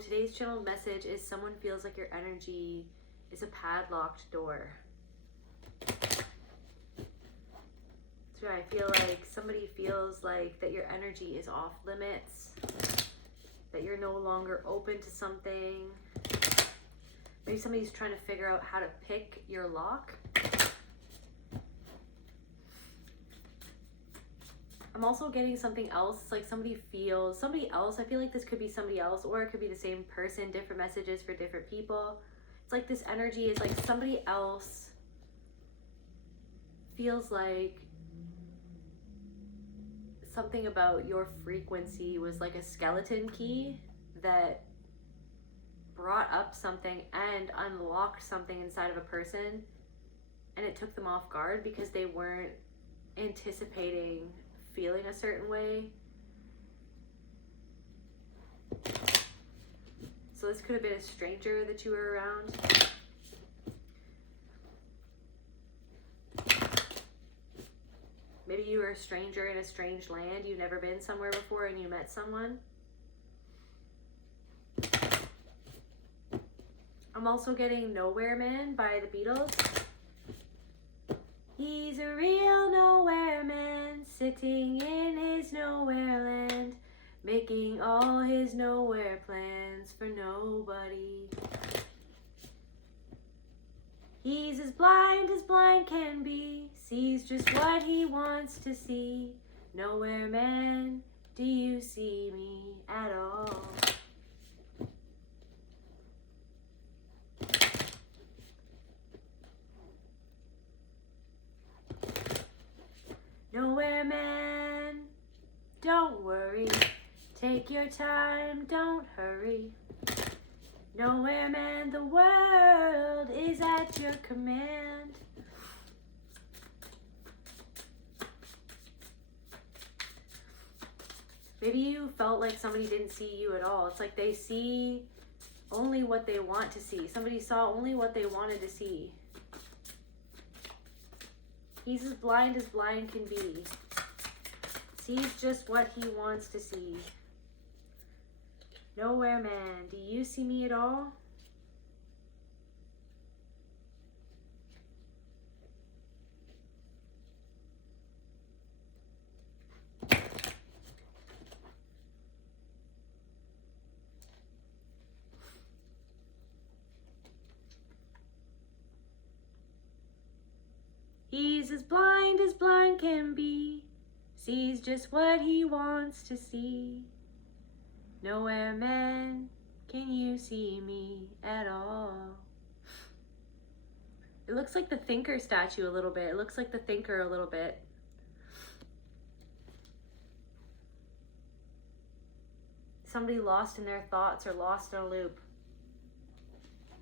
today's channeled message is someone feels like your energy is a padlocked door. So I feel like somebody feels like that your energy is off limits, that you're no longer open to something. Maybe somebody's trying to figure out how to pick your lock. I'm also getting something else. It's like somebody else. I feel like this could be somebody else, or it could be the same person, different messages for different people. It's like this energy is like somebody else feels like something about your frequency was like a skeleton key that brought up something and unlocked something inside of a person, and it took them off guard because they weren't anticipating feeling a certain way. So this could have been a stranger that you were around. Maybe you were a stranger in a strange land. You've never been somewhere before and you met someone. I'm also getting Nowhere Man by the Beatles. He's a real nowhere man, sitting in his nowhere land, making all his nowhere plans for nobody. He's as blind can be, sees just what he wants to see. Nowhere man, do you see me at all? Nowhere man, don't worry, take your time, don't hurry. Nowhere man, the world is at your command. Maybe you felt like somebody didn't see you at all. It's like they see only what they want to see. Somebody saw only what they wanted to see. He's as blind can be. Sees just what he wants to see. Nowhere man, do you see me at all? He's as blind can be, sees just what he wants to see. Nowhere man, can you see me at all? It looks like the Thinker statue a little bit. It looks like the Thinker a little bit. Somebody lost in their thoughts or lost in a loop.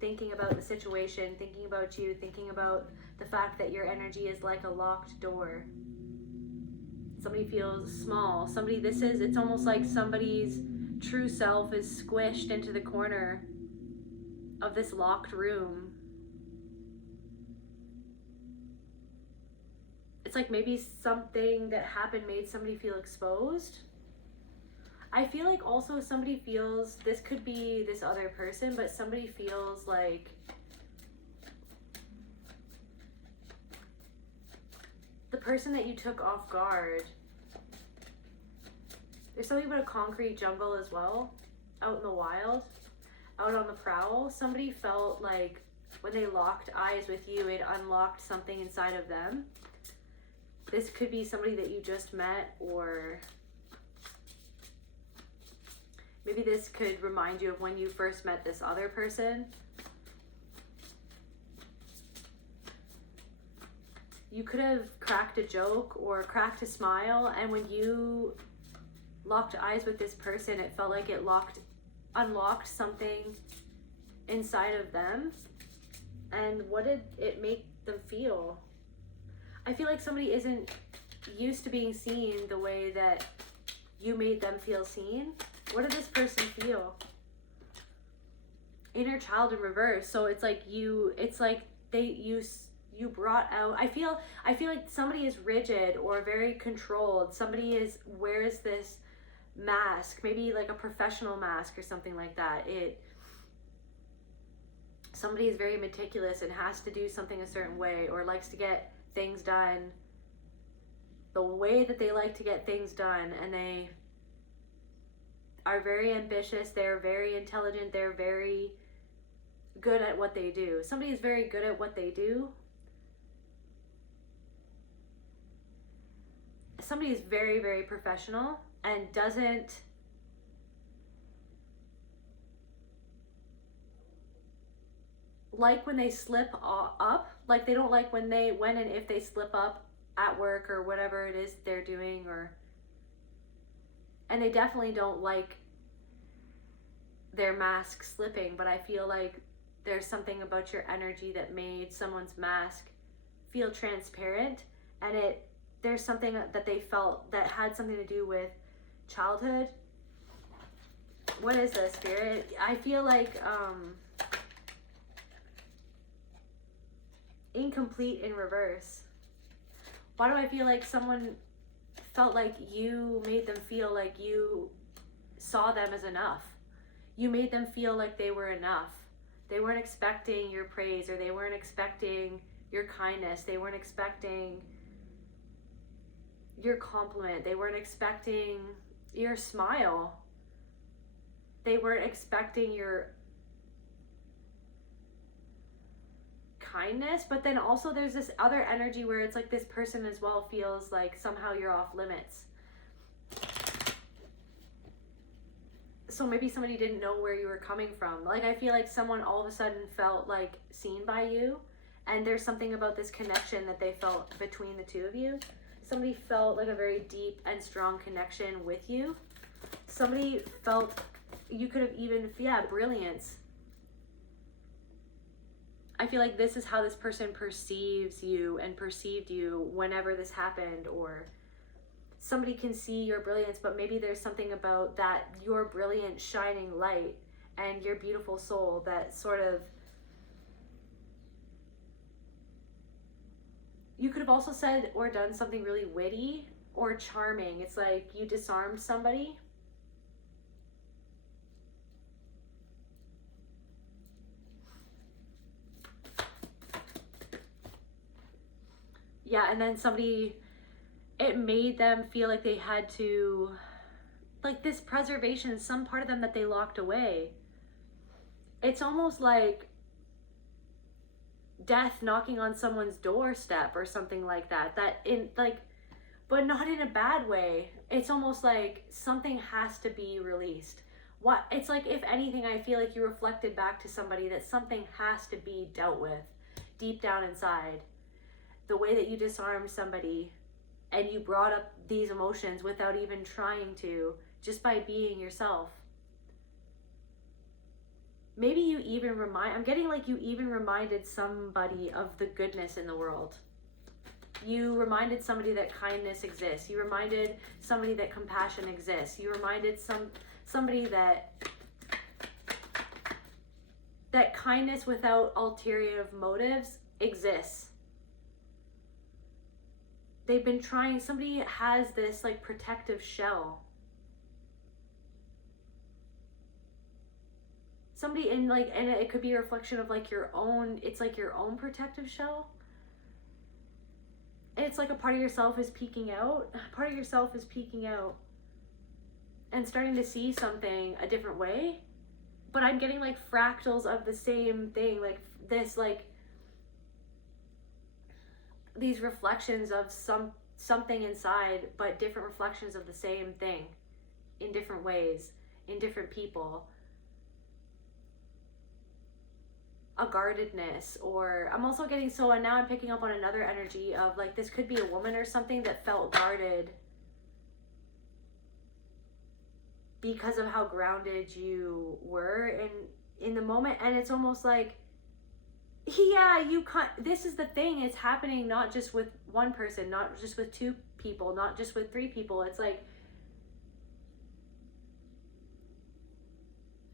Thinking about the situation, thinking about you, thinking about the fact that your energy is like a locked door. Somebody feels small. It's almost like somebody's true self is squished into the corner of this locked room. It's like maybe something that happened made somebody feel exposed. I feel like also somebody feels, this could be this other person, but somebody feels like the person that you took off guard. There's something about a concrete jungle as well, out in the wild, out on the prowl. Somebody felt like when they locked eyes with you, it unlocked something inside of them. This could be somebody that you just met, or maybe this could remind you of when you first met this other person. You could have cracked a joke or cracked a smile, and when you locked eyes with this person, it felt like it unlocked something inside of them. And what did it make them feel? I feel like somebody isn't used to being seen the way that you made them feel seen. What did this person feel? Inner child in reverse. So it's like you brought out, I feel like somebody is rigid or very controlled. Somebody wears this mask, maybe like a professional mask or something like that. Somebody is very meticulous and has to do something a certain way, or likes to get things done the way that they like to get things done, and they are very ambitious, they're very intelligent, they're very good at what they do. Somebody is very good at what they do. Somebody is very, very professional and doesn't like when they slip up. Like, they don't like when and if they slip up at work or whatever it is they're doing, and they definitely don't like their mask slipping. But I feel like there's something about your energy that made someone's mask feel transparent, and there's something that they felt that had something to do with childhood. What is this, Spirit? I feel like incomplete in reverse. Why do I feel like someone felt like you made them feel like you saw them as enough? You made them feel like they were enough. They weren't expecting your praise, or they weren't expecting your kindness. They weren't expecting your compliment. They weren't expecting your smile. They weren't expecting your kindness. But then also there's this other energy where it's like this person as well feels like somehow you're off limits. So maybe somebody didn't know where you were coming from. Like, I feel like someone all of a sudden felt like seen by you, and there's something about this connection that they felt between the two of you. Somebody felt like a very deep and strong connection with you. Somebody felt you could have even, brilliance. I feel like this is how this person perceives you and perceived you whenever this happened, or somebody can see your brilliance, but maybe there's something about that, your brilliant shining light and your beautiful soul, that sort of, you could have also said or done something really witty or charming. It's like you disarmed somebody. Yeah, and then somebody, it made them feel like they had to, like this preservation, some part of them that they locked away. It's almost like death knocking on someone's doorstep or something like that. But not in a bad way. It's almost like something has to be released. It's like, if anything, I feel like you reflected back to somebody that something has to be dealt with deep down inside. The way that you disarmed somebody and you brought up these emotions without even trying to, just by being yourself. Maybe you even I'm getting like you even reminded somebody of the goodness in the world. You reminded somebody that kindness exists. You reminded somebody that compassion exists. You reminded somebody that kindness without ulterior motives exists. They've been trying, somebody has this like protective shell. Somebody and it could be a reflection of like your own, it's like your own protective shell. And it's like a part of yourself is peeking out. Part of yourself is peeking out and starting to see something a different way. But I'm getting like fractals of the same thing, like this, like these reflections of something inside, but different reflections of the same thing in different ways, in different people. A guardedness, or I'm also getting, and now I'm picking up on another energy of like, this could be a woman or something that felt guarded because of how grounded you were in the moment. And it's almost like, this is the thing, it's happening not just with one person, not just with two people, not just with three people. It's like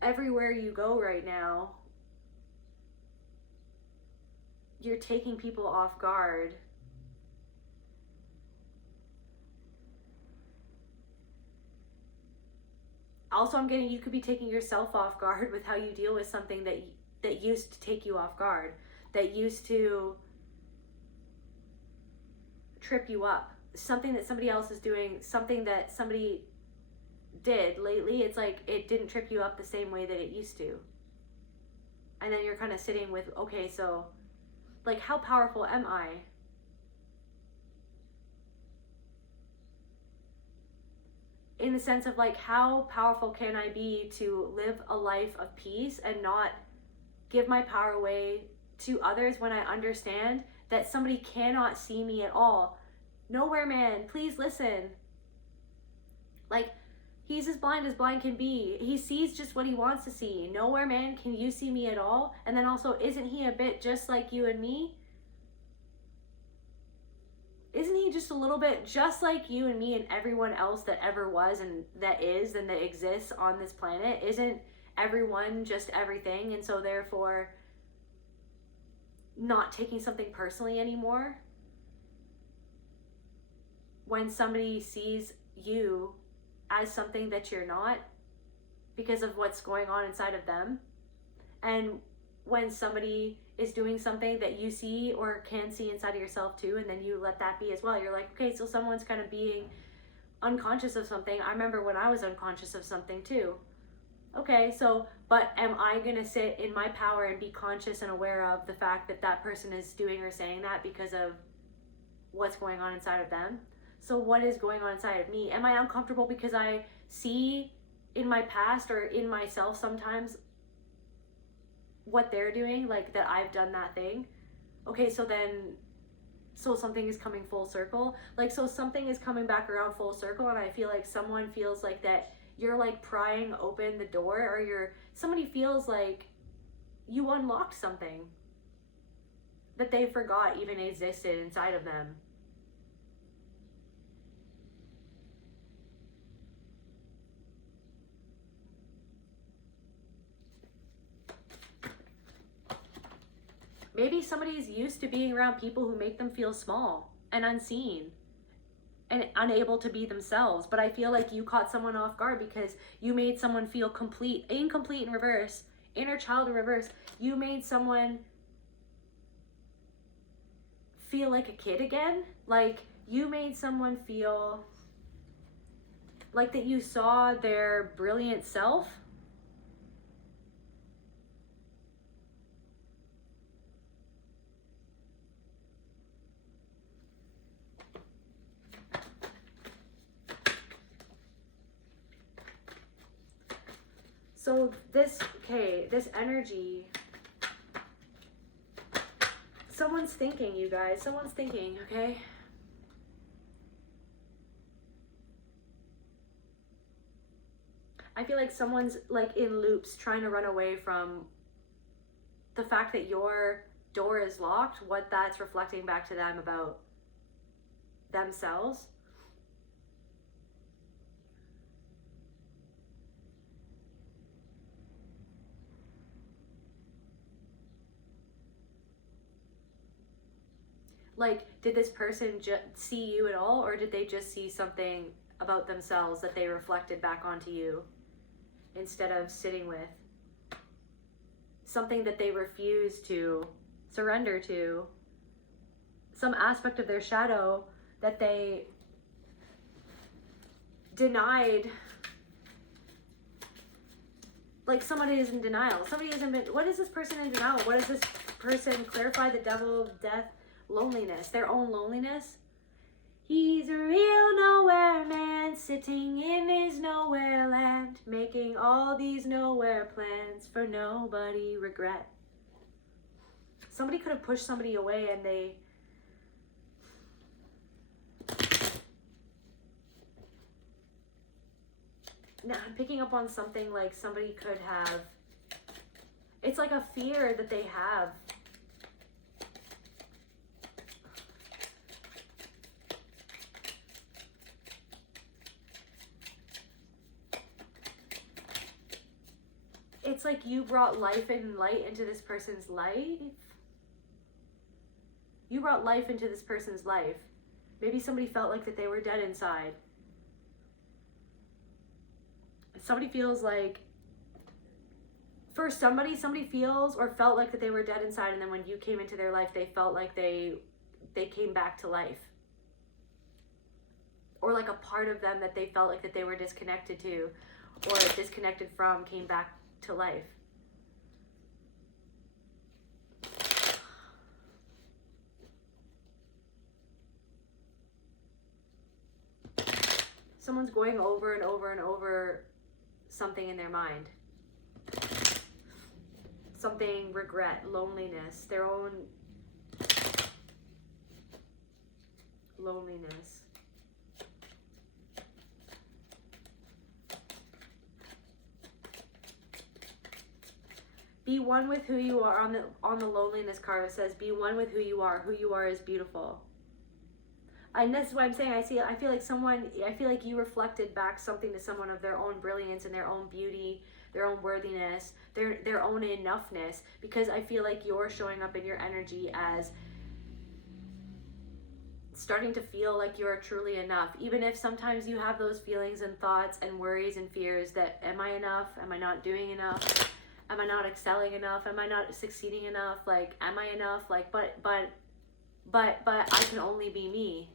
everywhere you go right now, you're taking people off guard. also I'm getting, you could be taking yourself off guard with how you deal with something that used to take you off guard, that used to trip you up. Something that somebody else is doing, something that somebody did lately, it's like it didn't trip you up the same way that it used to. And then you're kind of sitting with, okay, so like, how powerful am I? In the sense of like, how powerful can I be to live a life of peace and not give my power away to others when I understand that somebody cannot see me at all. Nowhere man, please listen. Like, he's as blind can be. He sees just what he wants to see. Nowhere man, can you see me at all? And then also, isn't he a bit just like you and me? Isn't he just a little bit just like you and me and everyone else that ever was and that is and that exists on this planet? Isn't everyone just everything? And so therefore, not taking something personally anymore. When somebody sees you as something that you're not because of what's going on inside of them. And when somebody is doing something that you see or can see inside of yourself too, and then you let that be as well. You're like, okay, so someone's kind of being unconscious of something. I remember when I was unconscious of something too. Okay, so, but am I going to sit in my power and be conscious and aware of the fact that that person is doing or saying that because of what's going on inside of them? So what is going on inside of me? Am I uncomfortable because I see in my past or in myself sometimes what they're doing, like that I've done that thing? Okay, so then, so something is coming full circle. Like, so something is coming back around full circle, and I feel like someone feels like that you're like prying open the door, or somebody feels like you unlocked something that they forgot even existed inside of them. Maybe somebody's used to being around people who make them feel small and unseen and unable to be themselves. But I feel like you caught someone off guard because you made someone feel incomplete in reverse, inner child in reverse. You made someone feel like a kid again. Like, you made someone feel like that you saw their brilliant self. So this energy, someone's thinking, you guys, someone's thinking, okay? I feel like someone's like in loops trying to run away from the fact that your door is locked, what that's reflecting back to them about themselves. Like, did this person see you at all, or did they just see something about themselves that they reflected back onto you instead of sitting with? Something that they refused to surrender to. Some aspect of their shadow that they denied. Like, somebody is in denial. Somebody isn't. What is this person in denial? What does this person clarify? The devil, death, loneliness, their own loneliness. He's a real nowhere man, sitting in his nowhere land, making all these nowhere plans for nobody regret. Somebody could have pushed somebody away and they now I'm picking up on something like somebody could have, it's like a fear that they have. It's like you brought life and light into this person's life. You brought life into this person's life. Maybe somebody felt like that they were dead inside. Somebody feels like, for somebody feels or felt like that they were dead inside, and then when you came into their life, they felt like they came back to life. Or like a part of them that they felt like that they were disconnected to or disconnected from came back to life. Someone's going over and over and over something in their mind. Something, regret, loneliness, their own loneliness. Be one with who you are. On the loneliness card, it says, be one with who you are. Who you are is beautiful. And this is what I'm saying. I feel like you reflected back something to someone of their own brilliance and their own beauty, their own worthiness, their own enoughness, because I feel like you're showing up in your energy as starting to feel like you're truly enough. Even if sometimes you have those feelings and thoughts and worries and fears that, am I enough? Am I not doing enough? Am I not excelling enough? Am I not succeeding enough? Like, am I enough? Like, but I can only be me.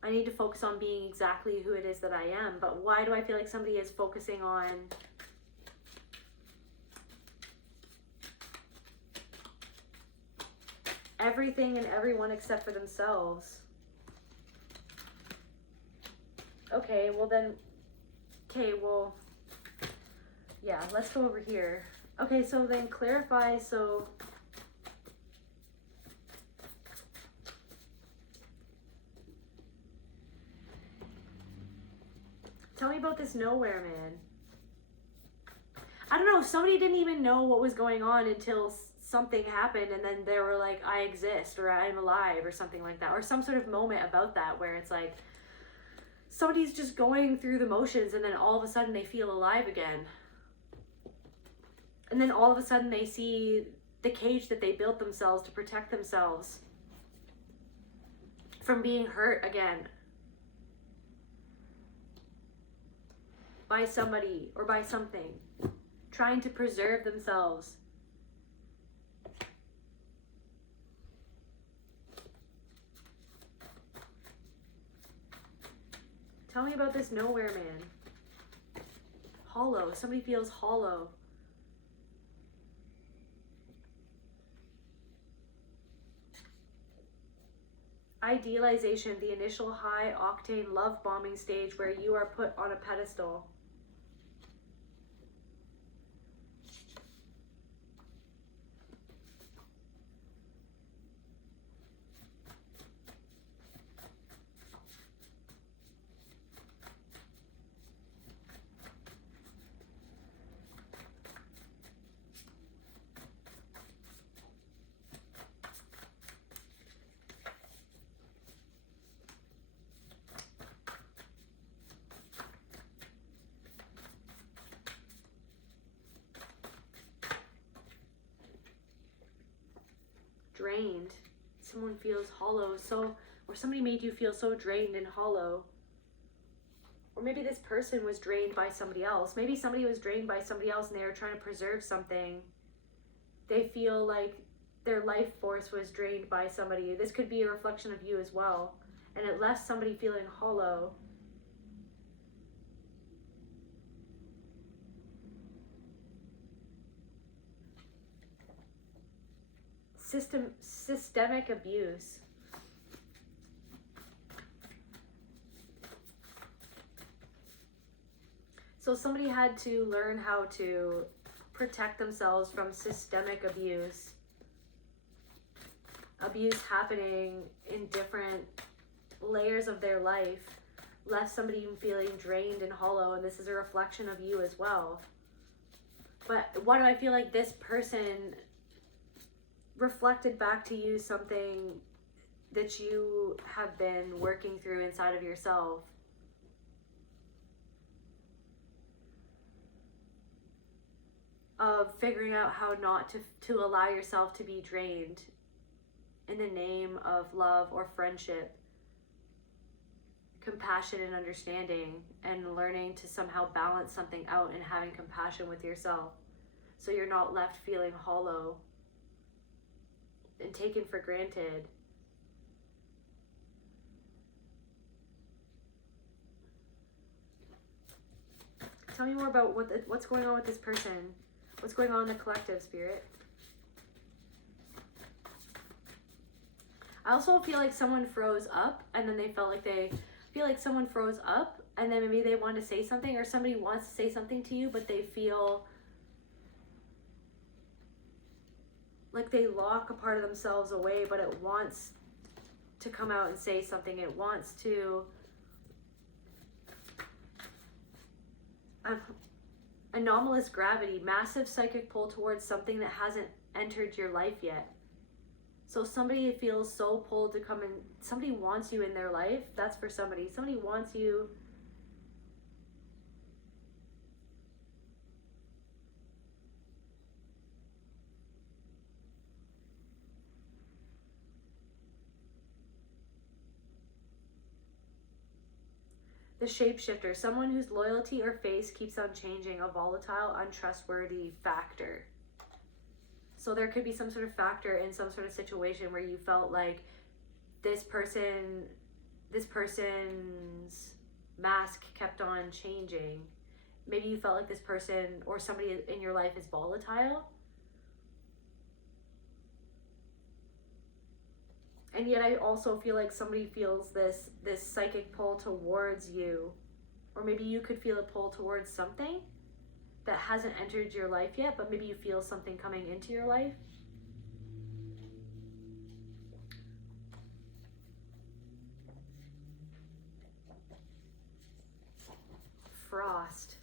I need to focus on being exactly who it is that I am. But why do I feel like somebody is focusing on everything and everyone except for themselves? Okay, well, yeah, let's go over here. Okay, so then clarify, so tell me about this nowhere man. I don't know, somebody didn't even know what was going on until something happened, and then they were like, I exist, or I'm alive, or something like that, or some sort of moment about that where it's like, somebody's just going through the motions and then all of a sudden they feel alive again. And then all of a sudden they see the cage that they built themselves to protect themselves from being hurt again by somebody or by something, trying to preserve themselves. Tell me about this nowhere man. Hollow. Somebody feels hollow. Idealization, the initial high octane love bombing stage where you are put on a pedestal. Drained. Someone feels hollow, or somebody made you feel so drained and hollow. Or maybe this person was drained by somebody else. Maybe somebody was drained by somebody else and they were trying to preserve something. They feel like their life force was drained by somebody. This could be a reflection of you as well. And it left somebody feeling hollow. Systemic abuse. So somebody had to learn how to protect themselves from systemic abuse. Abuse happening in different layers of their life left somebody feeling drained and hollow, and this is a reflection of you as well. But why do I feel like this person reflected back to you something that you have been working through inside of yourself? Of figuring out how not to allow yourself to be drained in the name of love or friendship. compassion and understanding, and learning to somehow balance something out and having compassion with yourself, so you're not left feeling hollow and taken for granted. Tell me more about what's going on with this person. What's going on in the collective, Spirit? I also feel like someone froze up, and then they felt like someone froze up, and then maybe they wanted to say something, or somebody wants to say something to you, but they feel like they lock a part of themselves away, but it wants to come out and say something. It wants to anomalous gravity, massive psychic pull towards something that hasn't entered your life yet. So somebody feels so pulled to come in. Somebody wants you in their life. That's for somebody. Somebody wants you. The shapeshifter, someone whose loyalty or face keeps on changing, a volatile, untrustworthy factor. So there could be some sort of factor in some sort of situation where you felt like this person's mask kept on changing. Maybe you felt like this person or somebody in your life is volatile. And yet I also feel like somebody feels this psychic pull towards you. Or maybe you could feel a pull towards something that hasn't entered your life yet, but maybe you feel something coming into your life. Frost.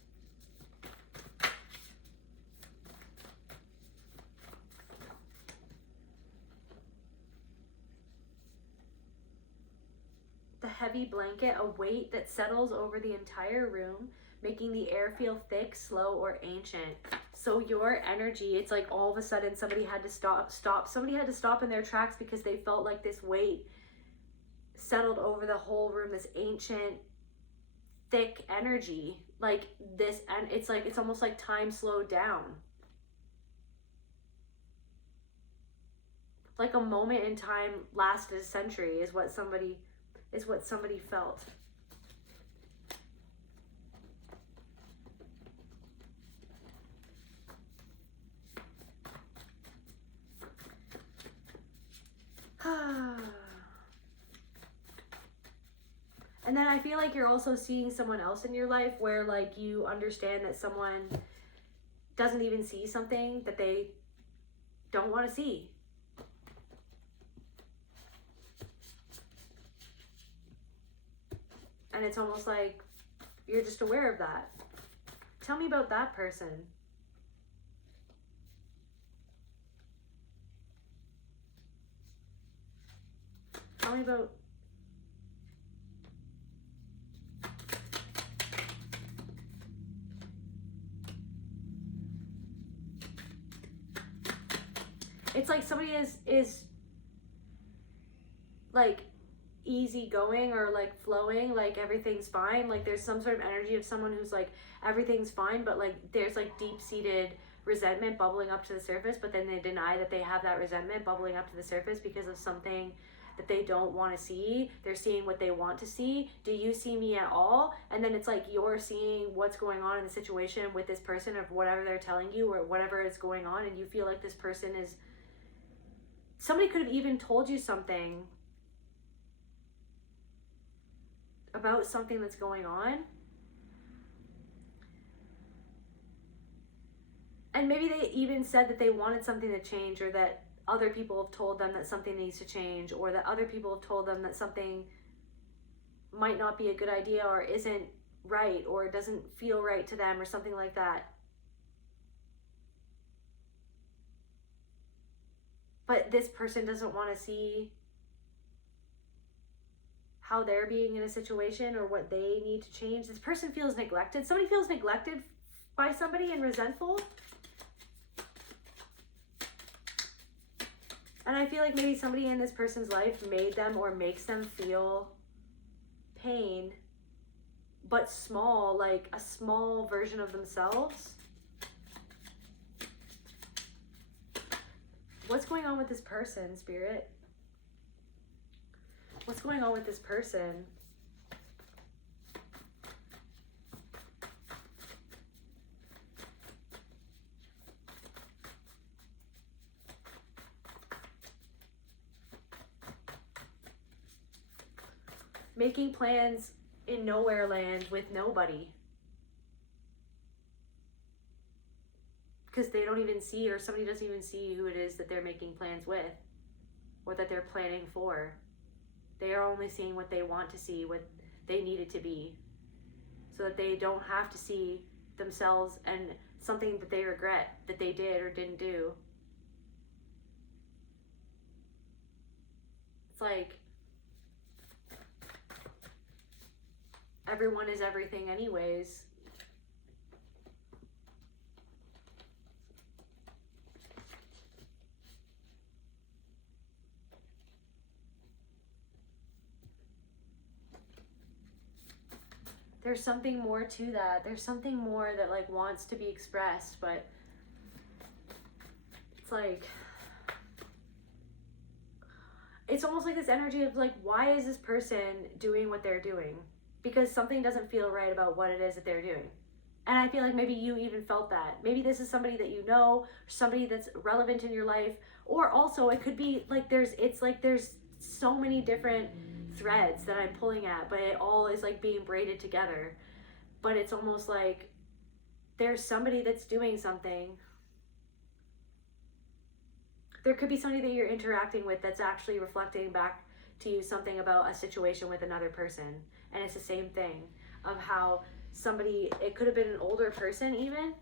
The heavy blanket, a weight that settles over the entire room, making the air feel thick, slow, or ancient. So your energy, it's like all of a sudden somebody had to stop. Somebody had to stop in their tracks because they felt like this weight settled over the whole room, this ancient, thick energy. Like this, and it's almost like time slowed down. Like a moment in time lasted a century is what somebody felt. And then I feel like you're also seeing someone else in your life where like you understand that someone doesn't even see something that they don't want to see. And it's almost like you're just aware of that. Tell me about that person. Tell me about... It's like somebody is like easy going or like flowing, like everything's fine. Like there's some sort of energy of someone who's like everything's fine, but like there's like deep-seated resentment bubbling up to the surface, but then they deny that they have that resentment bubbling up to the surface because of something that they don't want to see. They're seeing what they want to see. Do you see me at all? And then it's like you're seeing what's going on in the situation with this person, of whatever they're telling you or whatever is going on, and you feel like this person is... Somebody could have even told you something about something that's going on. And maybe they even said that they wanted something to change, or that other people have told them that something needs to change, or that other people have told them that something might not be a good idea or isn't right or doesn't feel right to them or something like that. But this person doesn't want to see how they're being in a situation or what they need to change. This person feels neglected. Somebody feels neglected by somebody and resentful. And I feel like maybe somebody in this person's life made them or makes them feel pain, but small, like a small version of themselves. What's going on with this person, Spirit? What's going on with this person? Making plans in nowhere land with nobody. Because they don't even see, or somebody doesn't even see who it is that they're making plans with, or that they're planning for. They are only seeing what they want to see, what they need it to be, so that they don't have to see themselves and something that they regret that they did or didn't do. It's like everyone is everything anyways. There's something more to that. There's something more that like wants to be expressed, but it's like, it's almost like this energy of like, why is this person doing what they're doing? Because something doesn't feel right about what it is that they're doing. And I feel like maybe you even felt that. Maybe this is somebody that you know, somebody that's relevant in your life, or also it could be like there's so many different threads that I'm pulling at, but it all is like being braided together. But it's almost like there's somebody that's doing something. There could be somebody that you're interacting with that's actually reflecting back to you something about a situation with another person. And it's the same thing of how somebody, it could have been an older person even.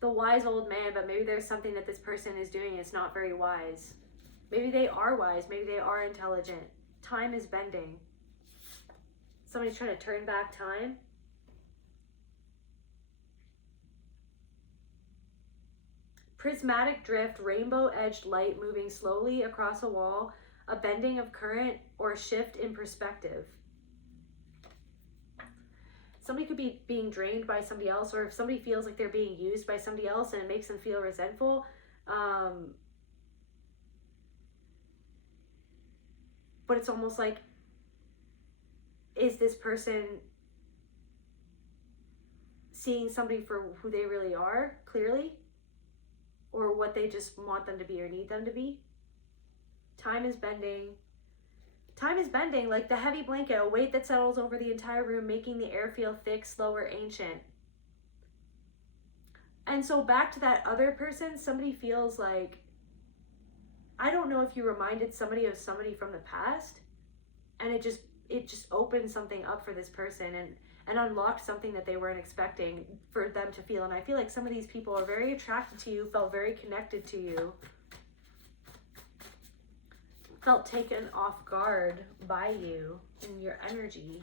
The wise old man, but maybe there's something that this person is doing that's not very wise. Maybe they are wise, maybe they are intelligent. Time is bending. Somebody's trying to turn back time. Prismatic drift, rainbow-edged light moving slowly across a wall, a bending of current or a shift in perspective. Somebody could be being drained by somebody else, or if somebody feels like they're being used by somebody else and it makes them feel resentful. But it's almost like, is this person seeing somebody for who they really are, clearly? Or what they just want them to be or need them to be? Time is bending. Time is bending like the heavy blanket, a weight that settles over the entire room, making the air feel thick, slower, ancient. And so back to that other person, somebody feels like, I don't know if you reminded somebody of somebody from the past, and it just opened something up for this person and unlocked something that they weren't expecting for them to feel. And I feel like some of these people are very attracted to you, felt very connected to you, felt taken off guard by you and your energy.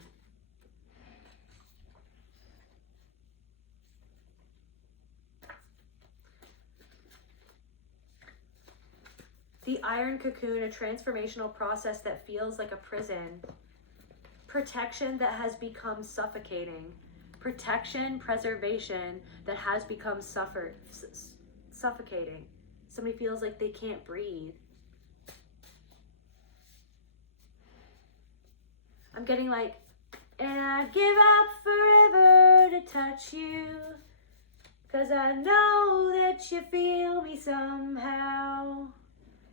The iron cocoon, a transformational process that feels like a prison. Protection that has become suffocating. Protection, preservation that has become suffocating. Somebody feels like they can't breathe. I'm getting like, and I'd give up forever to touch you, 'cause I know that you feel me somehow.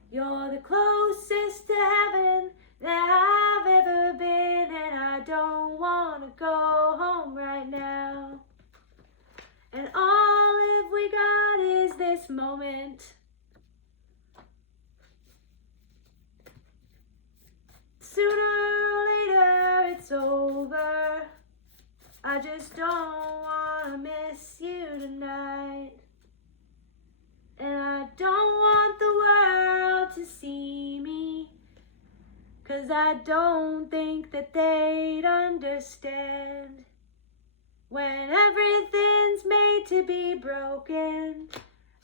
You're the closest to heaven that I've ever been, and I don't want to go home right now. And all if we got is this moment. Sooner or later it's over. I just don't want to miss you tonight. And I don't want the world to see me, 'cause I don't think that they'd understand. When everything's made to be broken,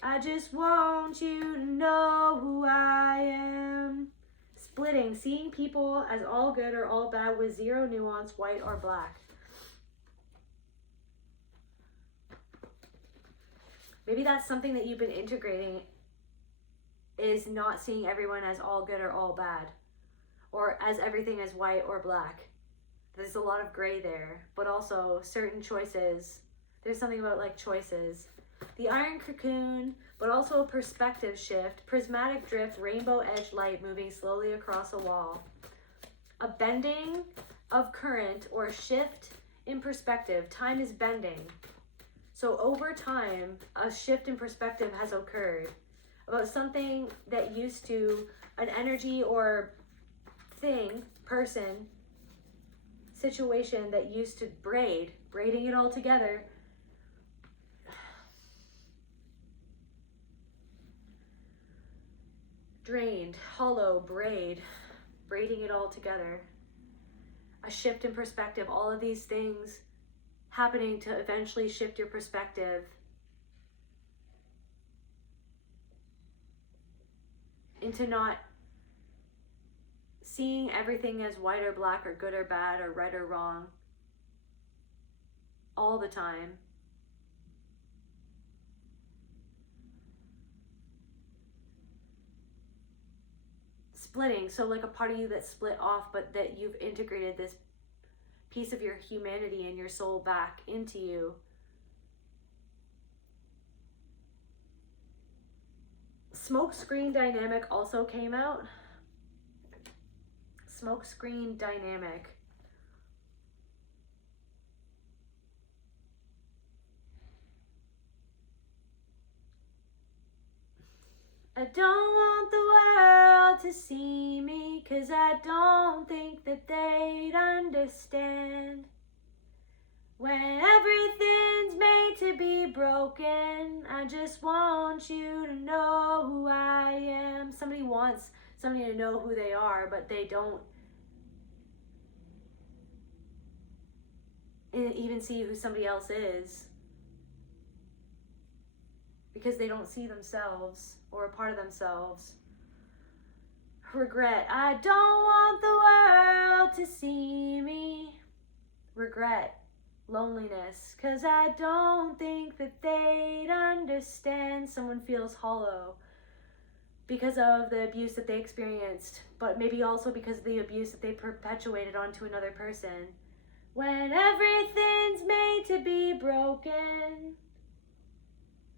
I just want you to know who I am. Splitting, seeing people as all good or all bad with zero nuance, white or black. Maybe that's something that you've been integrating, is not seeing everyone as all good or all bad, or as everything as white or black. There's a lot of gray there, but also certain choices. There's something about like choices. The iron cocoon, but also a perspective shift, prismatic drift, rainbow edge light moving slowly across a wall. A bending of current or a shift in perspective. Time is bending. So over time, a shift in perspective has occurred about something that used to, an energy or thing, person, situation that used to braiding it all together, drained, hollow, braiding it all together. A shift in perspective, all of these things happening to eventually shift your perspective into not seeing everything as white or black or good or bad or right or wrong all the time. Splitting, so like a part of you that split off, but that you've integrated this piece of your humanity and your soul back into you. Smoke screen dynamic also came out. Smoke screen dynamic. I don't want the world to see me, 'cause I don't think that they'd understand. When everything's made to be broken, I just want you to know who I am. Somebody wants somebody to know who they are, but they don't even see who somebody else is, because they don't see themselves or a part of themselves. Regret. I don't want the world to see me. Regret. Loneliness. 'Cause I don't think that they'd understand. Someone feels hollow because of the abuse that they experienced, but maybe also because of the abuse that they perpetuated onto another person. When everything's made to be broken,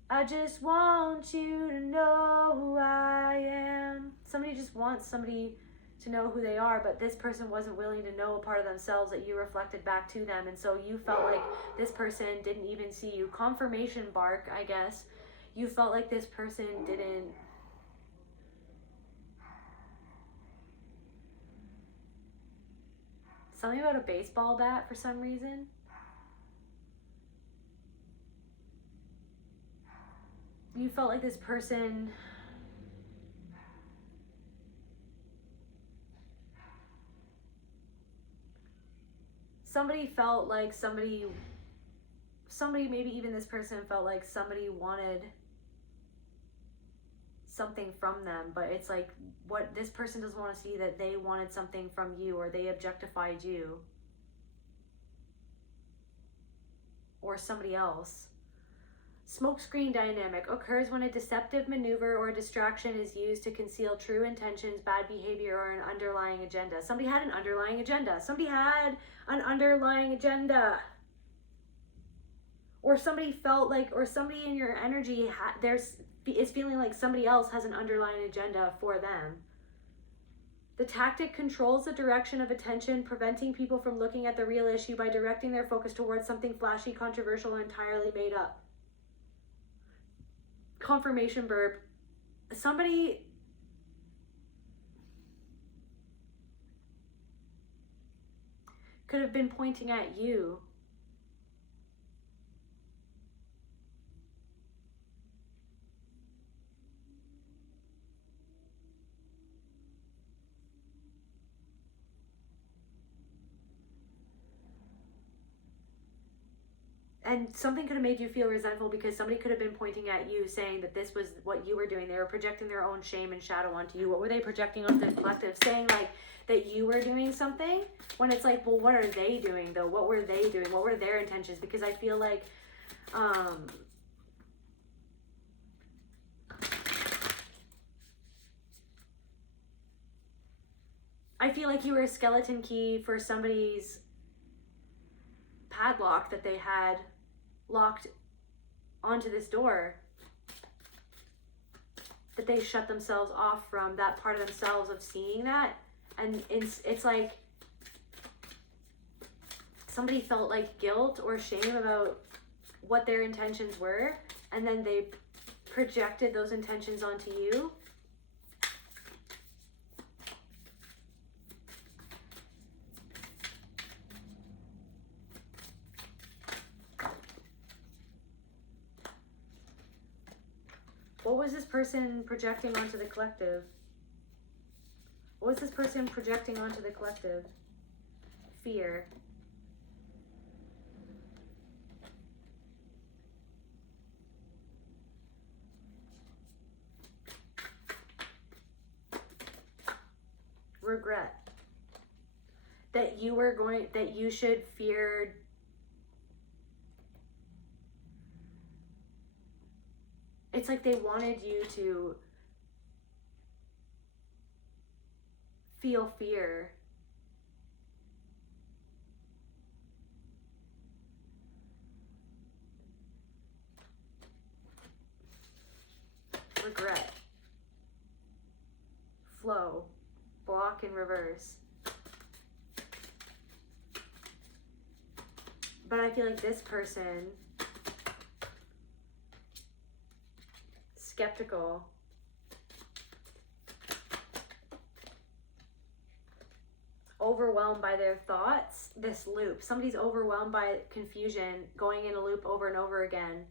I just want you to know who I am. Somebody just wants somebody to know who they are, but this person wasn't willing to know a part of themselves that you reflected back to them, and so you felt like this person didn't even see you. Confirmation bark, I guess. You felt like this person didn't. Something about a baseball bat for some reason. You felt like this person felt like somebody, maybe even this person felt like somebody wanted something from them, but it's like, what this person doesn't want to see, that they wanted something from you, or they objectified you or somebody else. Smokescreen dynamic occurs when a deceptive maneuver or distraction is used to conceal true intentions, bad behavior, or an underlying agenda. Somebody had an underlying agenda. Somebody had an underlying agenda. Or somebody felt like, or somebody in your energy is feeling like somebody else has an underlying agenda for them. The tactic controls the direction of attention, preventing people from looking at the real issue by directing their focus towards something flashy, controversial, and entirely made up. Confirmation verb. Somebody could have been pointing at you. And something could have made you feel resentful because somebody could have been pointing at you saying that this was what you were doing. They were projecting their own shame and shadow onto you. What were they projecting onto the collective? Saying like that you were doing something, when it's like, well, what are they doing though? What were they doing? What were their intentions? Because I feel like you were a skeleton key for somebody's padlock that they had locked onto this door, that they shut themselves off from that part of themselves of seeing that. And it's like somebody felt like guilt or shame about what their intentions were, and then they projected those intentions onto you. What was this person projecting onto the collective? What was this person projecting onto the collective? Fear. Regret. That you should fear it's like they wanted you to feel fear. Regret. Flow. Block and reverse. But I feel like this person, skeptical, overwhelmed by their thoughts, this loop. Somebody's overwhelmed by confusion, going in a loop over and over again.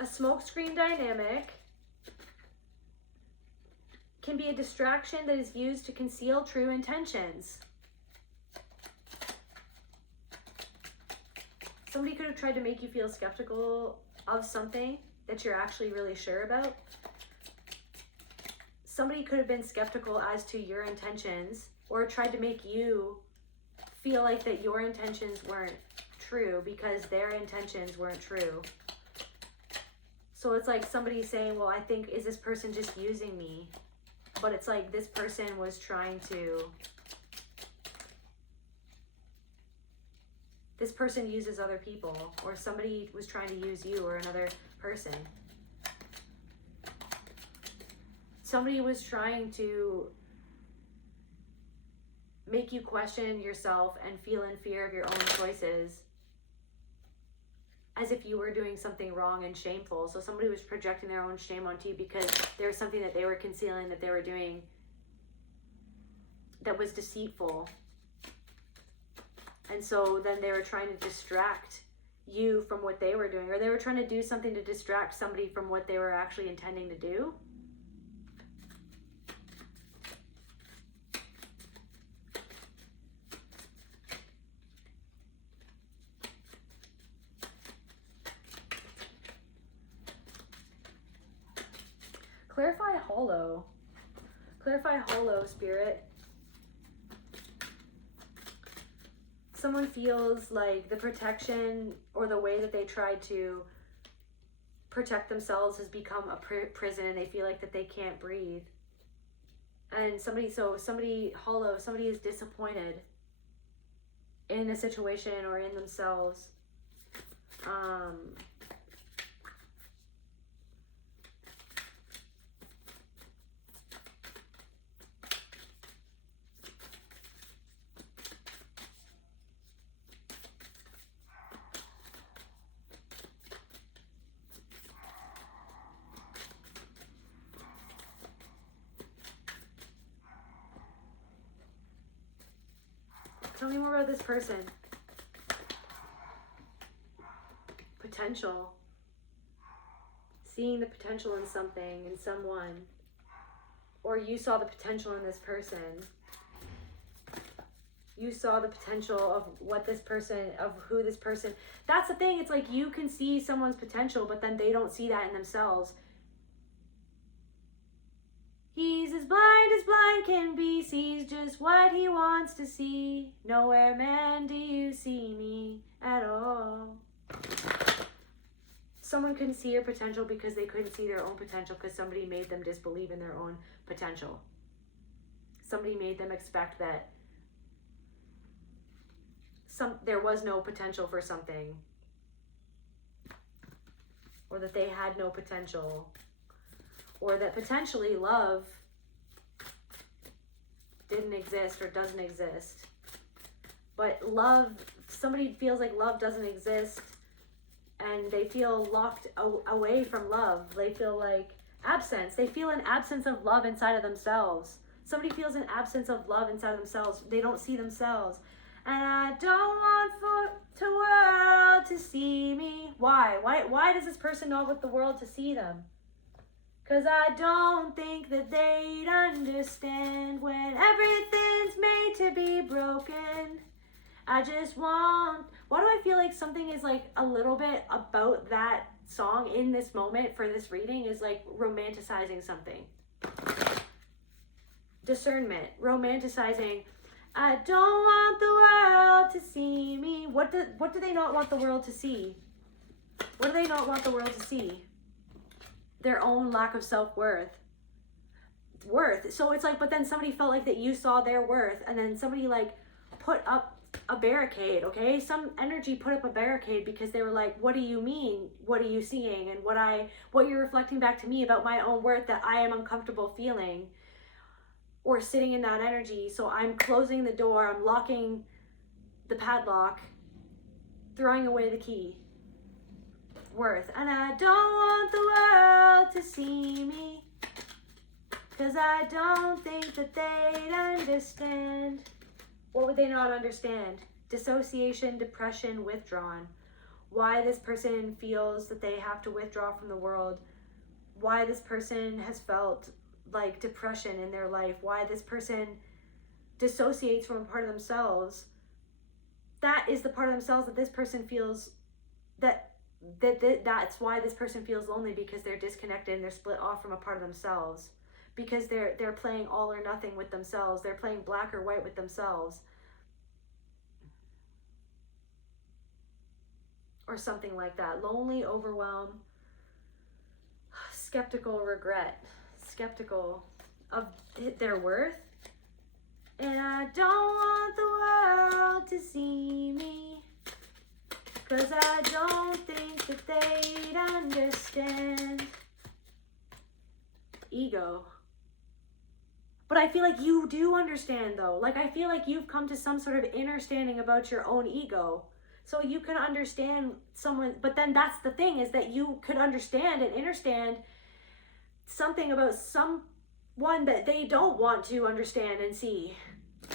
A smokescreen dynamic can be a distraction that is used to conceal true intentions. Somebody could have tried to make you feel skeptical of something that you're actually really sure about. Somebody could have been skeptical as to your intentions, or tried to make you feel like that your intentions weren't true because their intentions weren't true. So it's like somebody saying, well, I think, is this person just using me? But it's like this person was trying to... This person uses other people, or somebody was trying to use you or another person. Somebody was trying to make you question yourself and feel in fear of your own choices, as if you were doing something wrong and shameful. So somebody was projecting their own shame onto you because there was something that they were concealing, that they were doing that was deceitful. And so then they were trying to distract you from what they were doing, or they were trying to do something to distract somebody from what they were actually intending to do. Clarify hollow. Clarify hollow, Spirit. Someone feels like the protection or the way that they tried to protect themselves has become a prison, and they feel like that they can't breathe. And somebody hollow, somebody is disappointed in a situation or in themselves. Tell me more about this person. potential. Seeing the potential in something, in someone. Or you saw the potential in this person. You saw the potential of what this person, of who this person. That's the thing. It's like you can see someone's potential, but then they don't see that in themselves. He's as blind can be, sees just what he wants to see. Nowhere, man, do you see me at all. Someone couldn't see your potential because they couldn't see their own potential because somebody made them disbelieve in their own potential. Somebody made them expect that there was no potential for something, or that they had no potential, or that potentially love didn't exist or doesn't exist. But love, somebody feels like love doesn't exist and they feel locked away from love. They feel like absence. They feel an absence of love inside of themselves. Somebody feels an absence of love inside of themselves. They don't see themselves. And I don't want for the world to see me. Why? Why does this person not want the world to see them? Because I don't think that they'd understand when everything's made to be broken. I just want... Why do I feel like something is like a little bit about that song in this moment for this reading is like romanticizing something? Discernment. Romanticizing... I don't want the world to see me. What do they not want the world to see? What do they not want the world to see? Their own lack of self-worth. So it's like, but then somebody felt like that you saw their worth, and then somebody like put up a barricade, okay? Some energy put up a barricade because they were like, what do you mean? What are you seeing? And what you're reflecting back to me about my own worth that I am uncomfortable feeling. Or sitting in that energy. So I'm closing the door, I'm locking the padlock, throwing away the key. Worth. And I don't want the world to see me, because I don't think that they'd understand. What would they not understand? Dissociation, depression, withdrawn. Why this person feels that they have to withdraw from the world. Why this person has felt like depression in their life, why this person dissociates from a part of themselves. That is the part of themselves that this person feels that's why this person feels lonely, because they're disconnected and they're split off from a part of themselves, because they're playing all or nothing with themselves. They're playing black or white with themselves, or something like that. Lonely, overwhelmed, skeptical, regret. Skeptical of their worth. And I don't want the world to see me, because I don't think that they'd understand. Ego. But I feel like you do understand though. Like I feel like you've come to some sort of understanding about your own ego. So you can understand someone, but then that's the thing, is that you could understand and understand something about someone that they don't want to understand and see.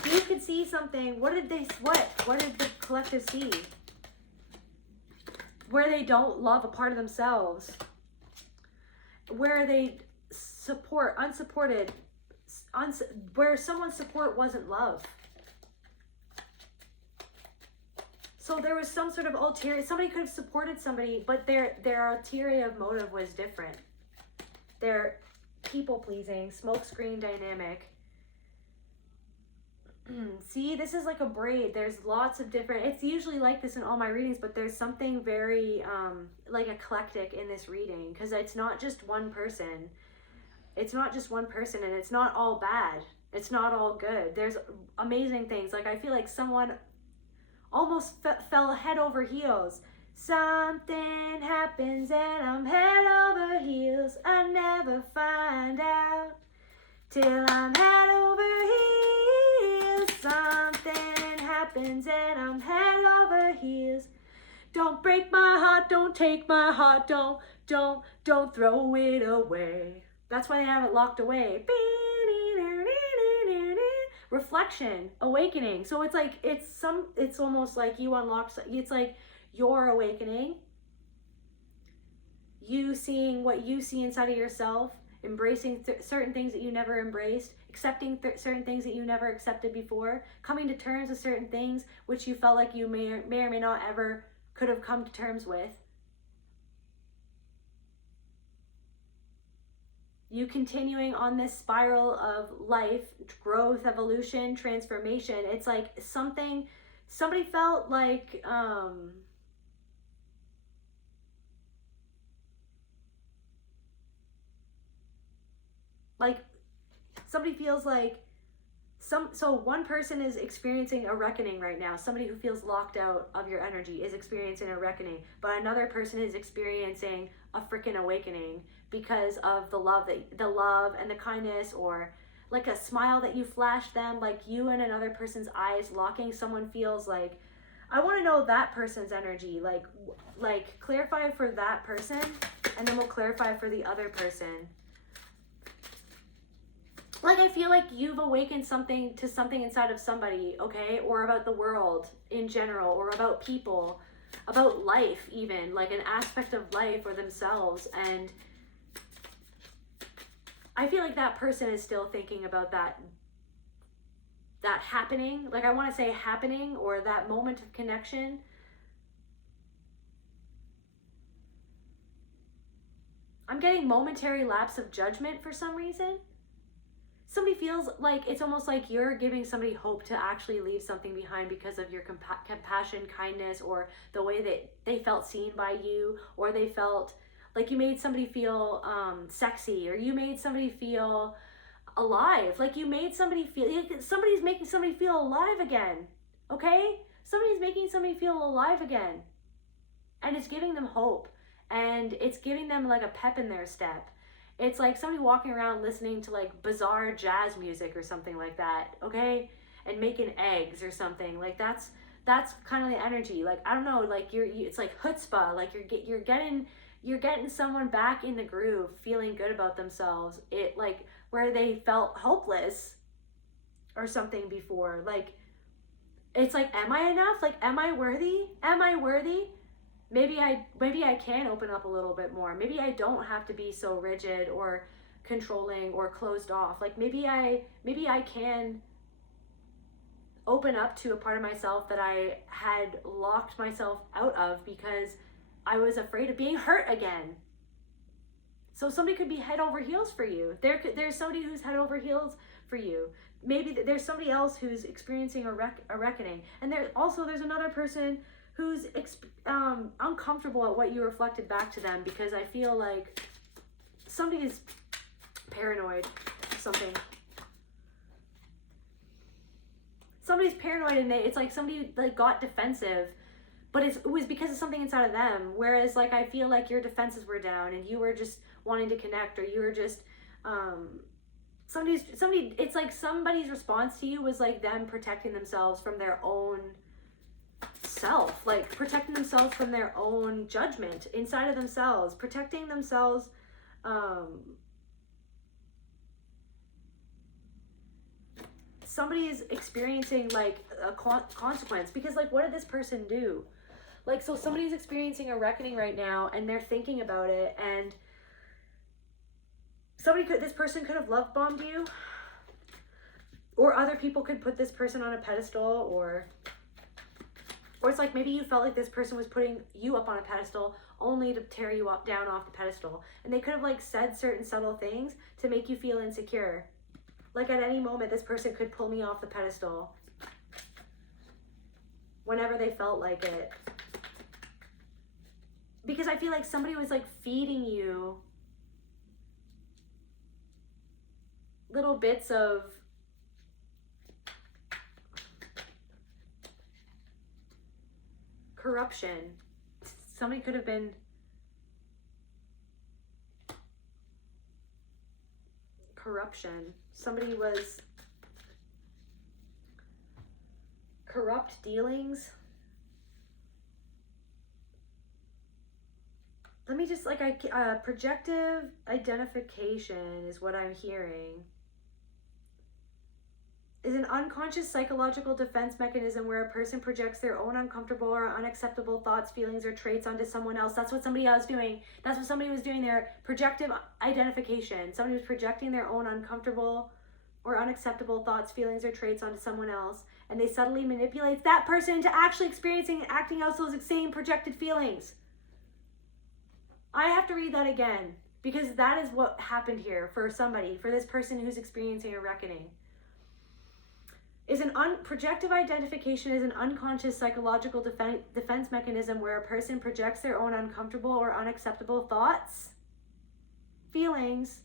You could see something. What did the collective see? Where they don't love a part of themselves. Where they unsupported, where someone's support wasn't love. So there was some sort of ulterior, somebody could have supported somebody, but their ulterior motive was different. They're people-pleasing, smokescreen dynamic. See, this is like a braid. There's lots of different... It's usually like this in all my readings, but there's something very like eclectic in this reading, because it's not just one person. It's not just one person, and it's not all bad. It's not all good. There's amazing things. Like I feel like someone almost fell head over heels. Something happens and I'm head over heels. I never find out till I'm head over heels. Something happens and I'm head over heels. Don't break my heart, don't take my heart, don't throw it away. That's why they have it locked away. Reflection, awakening. So it's like, it's almost like you unlock, it's like your awakening, you seeing what you see inside of yourself, embracing certain things that you never embraced, accepting certain things that you never accepted before, coming to terms with certain things which you felt like you may or may not ever could have come to terms with. You continuing on this spiral of life, growth, evolution, transformation. It's like somebody felt like, somebody feels like so one person is experiencing a reckoning right now. Somebody who feels locked out of your energy is experiencing a reckoning, but another person is experiencing a freaking awakening because of the love and the kindness, or like a smile that you flashed them, like you and another person's eyes locking. Someone feels like, I want to know that person's energy, like clarify for that person, and then we'll clarify for the other person. Like, I feel like you've awakened something inside of somebody, okay? Or about the world in general, or about people, about life even, like an aspect of life or themselves. And I feel like that person is still thinking about that happening. Like, I want to say happening, or that moment of connection. I'm getting momentary lapse of judgment for some reason. Somebody feels like it's almost like you're giving somebody hope to actually leave something behind because of your compassion, kindness, or the way that they felt seen by you, or they felt like you made somebody feel sexy, or you made somebody feel alive. Like you made somebody feel, somebody's making somebody feel alive again, okay? Somebody's making somebody feel alive again. And it's giving them hope, and it's giving them like a pep in their step. It's like somebody walking around listening to like bizarre jazz music or something like that, okay? And making eggs or something. Like that's kind of the energy. Like, I don't know, like it's like chutzpah. Like you're getting someone back in the groove, feeling good about themselves. It like where they felt hopeless or something before. Like it's like, am I enough? Like, am I worthy? Am I worthy? Maybe I can open up a little bit more. Maybe I don't have to be so rigid or controlling or closed off. Like maybe I can open up to a part of myself that I had locked myself out of because I was afraid of being hurt again. So somebody could be head over heels for you. There's somebody who's head over heels for you. Maybe there's somebody else who's experiencing a reckoning. And there's another person who's uncomfortable at what you reflected back to them, because I feel like somebody is paranoid or something. Somebody's paranoid, and it's like somebody like got defensive, but it was because of something inside of them. Whereas like I feel like your defenses were down and you were just wanting to connect, or you were just it's like somebody's response to you was like them protecting themselves from their own self, like protecting themselves from their own judgment inside of themselves, protecting themselves somebody is experiencing like a consequence, because like what did this person do? Like, so somebody's experiencing a reckoning right now and they're thinking about it, and this person could have love bombed you, or other people could put this person on a pedestal, or it's like maybe you felt like this person was putting you up on a pedestal only to tear you down off the pedestal. And they could have like said certain subtle things to make you feel insecure. Like at any moment, this person could pull me off the pedestal whenever they felt like it. Because I feel like somebody was like feeding you little bits of corruption. Somebody could have been corruption. Somebody was corrupt dealings. Let me just projective identification is what I'm hearing. is an unconscious psychological defense mechanism where a person projects their own uncomfortable or unacceptable thoughts, feelings, or traits onto someone else. That's what somebody else was doing. That's what somebody was doing there. Projective identification. Somebody was projecting their own uncomfortable or unacceptable thoughts, feelings, or traits onto someone else. And they subtly manipulates that person into actually experiencing and acting out those same projected feelings. I have to read that again because that is what happened here for somebody, for this person who's experiencing a reckoning. Projective identification is an unconscious psychological defense mechanism where a person projects their own uncomfortable or unacceptable thoughts, feelings,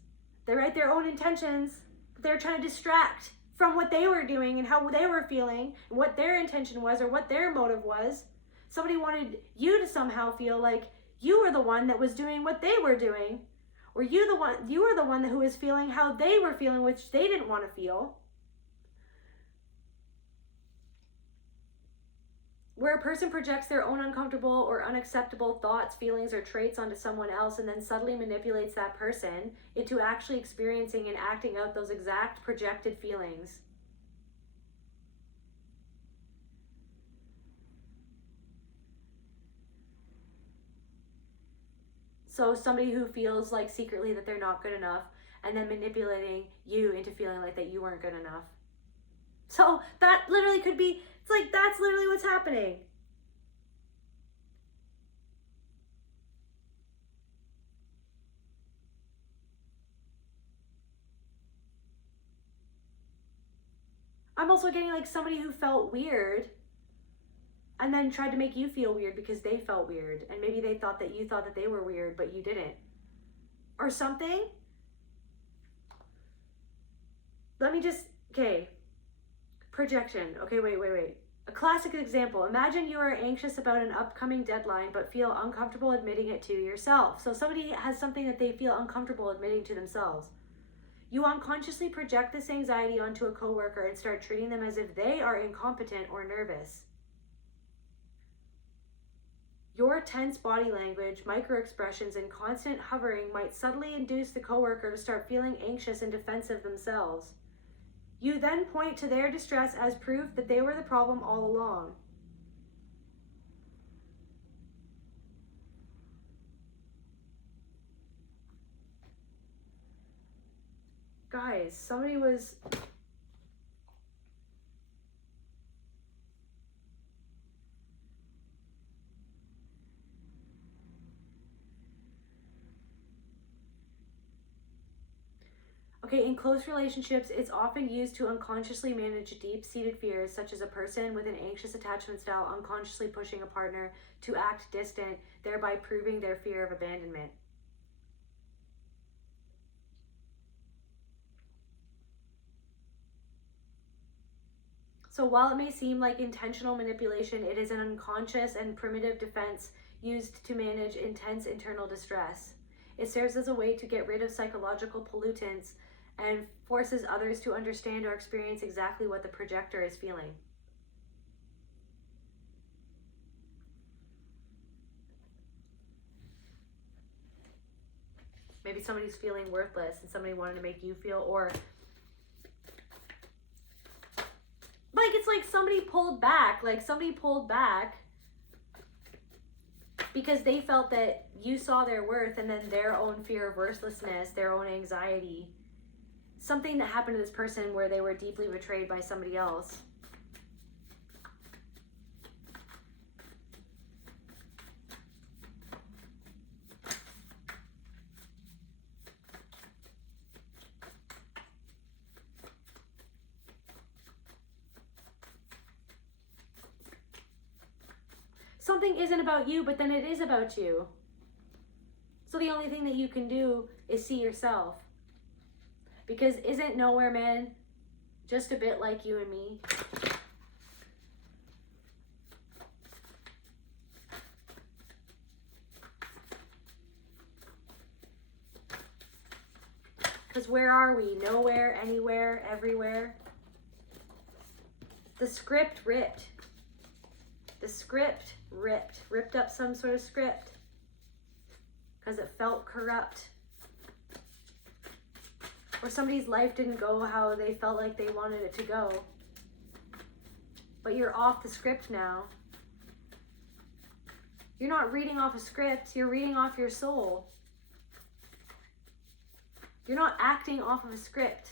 they write their own intentions, but they're trying to distract from what they were doing and how they were feeling, and what their intention was or what their motive was. Somebody wanted you to somehow feel like you were the one that was doing what they were doing, or you were the one who was feeling how they were feeling, which they didn't want to feel. Where a person projects their own uncomfortable or unacceptable thoughts, feelings, or traits onto someone else and then subtly manipulates that person into actually experiencing and acting out those exact projected feelings. So somebody who feels like secretly that they're not good enough and then manipulating you into feeling like that you weren't good enough. So that literally could be, it's like that's literally what's happening. I'm also getting like somebody who felt weird and then tried to make you feel weird because they felt weird. And maybe they thought that you thought that they were weird, but you didn't. Or something. Let me just, okay. Projection. Okay, wait. A classic example. Imagine you are anxious about an upcoming deadline but feel uncomfortable admitting it to yourself. So somebody has something that they feel uncomfortable admitting to themselves. You unconsciously project this anxiety onto a coworker and start treating them as if they are incompetent or nervous. Your tense body language, microexpressions, and constant hovering might subtly induce the coworker to start feeling anxious and defensive themselves. You then point to their distress as proof that they were the problem all along. Guys, somebody was... Okay, in close relationships, it's often used to unconsciously manage deep-seated fears, such as a person with an anxious attachment style unconsciously pushing a partner to act distant, thereby proving their fear of abandonment. So while it may seem like intentional manipulation, it is an unconscious and primitive defense used to manage intense internal distress. It serves as a way to get rid of psychological pollutants and forces others to understand or experience exactly what the projector is feeling. Maybe somebody's feeling worthless and somebody wanted to make you feel, or like it's like somebody pulled back because they felt that you saw their worth, and then their own fear of worthlessness, their own anxiety, something that happened to this person where they were deeply betrayed by somebody else. Something isn't about you, but then it is about you. So the only thing that you can do is see yourself. Because isn't Nowhere Man just a bit like you and me? Because where are we? Nowhere, anywhere, everywhere. The script ripped. The script ripped up some sort of script because it felt corrupt. Or somebody's life didn't go how they felt like they wanted it to go. But you're off the script now. You're not reading off a script, you're reading off your soul. You're not acting off of a script.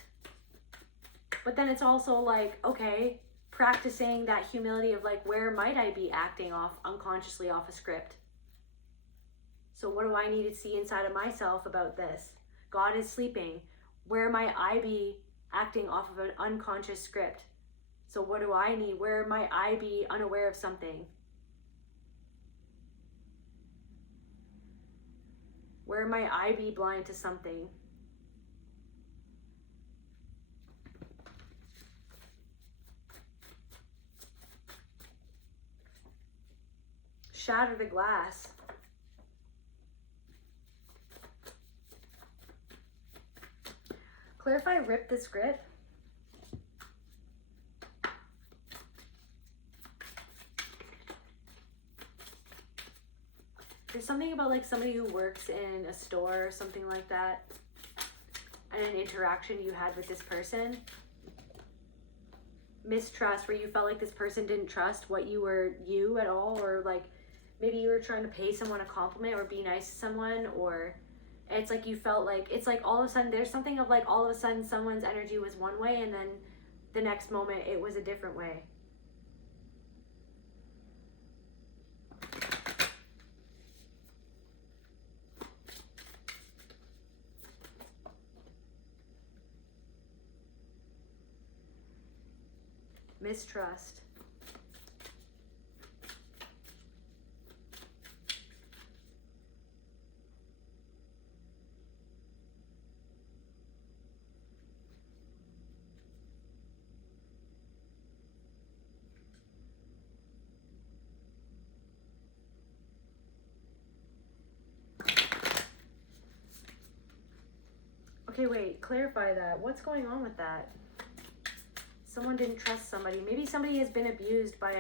But then it's also like, okay, practicing that humility of like, where might I be acting off unconsciously off a script? So what do I need to see inside of myself about this? God is sleeping. Where might I be acting off of an unconscious script? So what do I need? Where might I be unaware of something? Where might I be blind to something? Shatter the glass. Clarify, rip the script. There's something about like somebody who works in a store or something like that, and an interaction you had with this person. Mistrust, where you felt like this person didn't trust what you were you at all, or like maybe you were trying to pay someone a compliment or be nice to someone, or it's like you felt like, it's like all of a sudden there's something of like all of a sudden someone's energy was one way and then the next moment it was a different way. Mistrust. Okay, wait, clarify that. What's going on with that? Someone didn't trust somebody. Maybe somebody has been abused by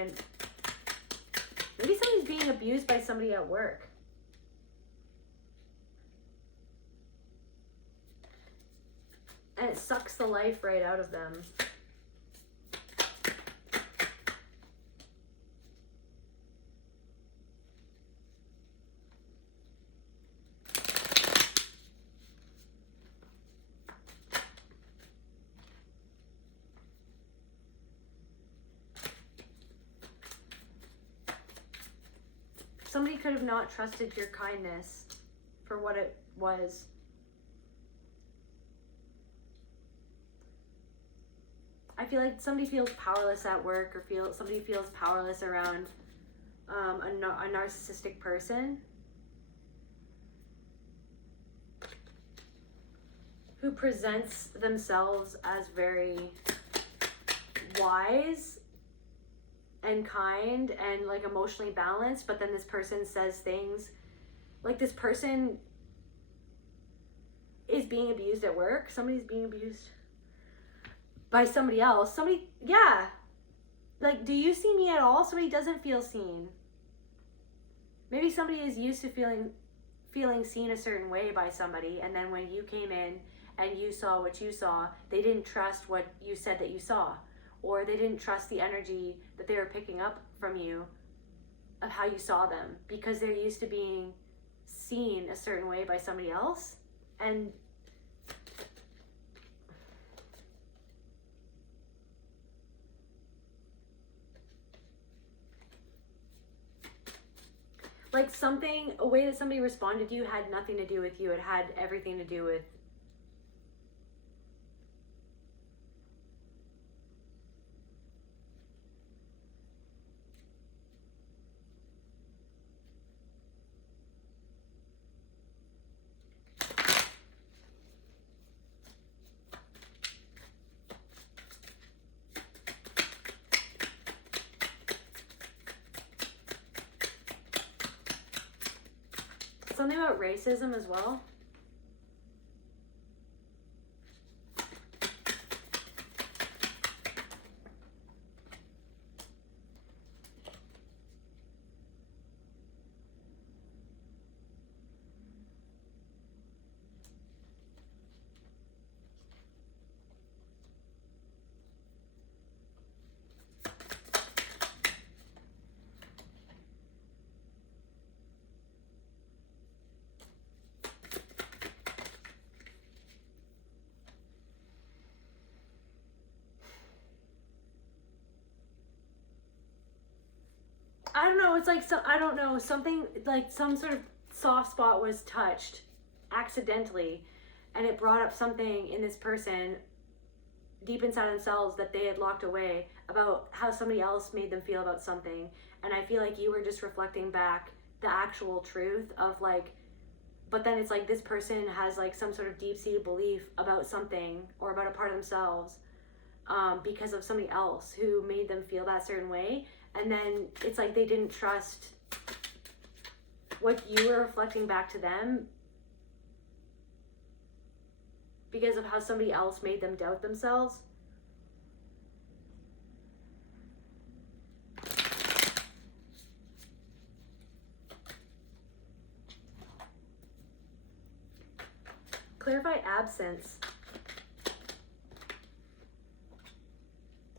maybe somebody's being abused by somebody at work. And it sucks the life right out of them. Somebody could have not trusted your kindness for what it was. I feel like somebody feels powerless at work, or somebody feels powerless around a narcissistic person who presents themselves as very wise and kind and like emotionally balanced, but then this person says things like, this person is being abused at work. Somebody's being abused by somebody else. Yeah. Like, do you see me at all? Somebody doesn't feel seen. Maybe somebody is used to feeling seen a certain way by somebody, and then when you came in and you saw what you saw, they didn't trust what you said that you saw. Or they didn't trust the energy that they were picking up from you of how you saw them, because they're used to being seen a certain way by somebody else. And like a way that somebody responded to you had nothing to do with you. It had everything to do with something about racism as well. No, it's like, so I don't know, something like some sort of soft spot was touched accidentally, and it brought up something in this person deep inside themselves that they had locked away about how somebody else made them feel about something. And I feel like you were just reflecting back the actual truth of like, but then it's like this person has like some sort of deep-seated belief about something or about a part of themselves, because of somebody else who made them feel that certain way. And then it's like they didn't trust what you were reflecting back to them because of how somebody else made them doubt themselves. Clarify absence.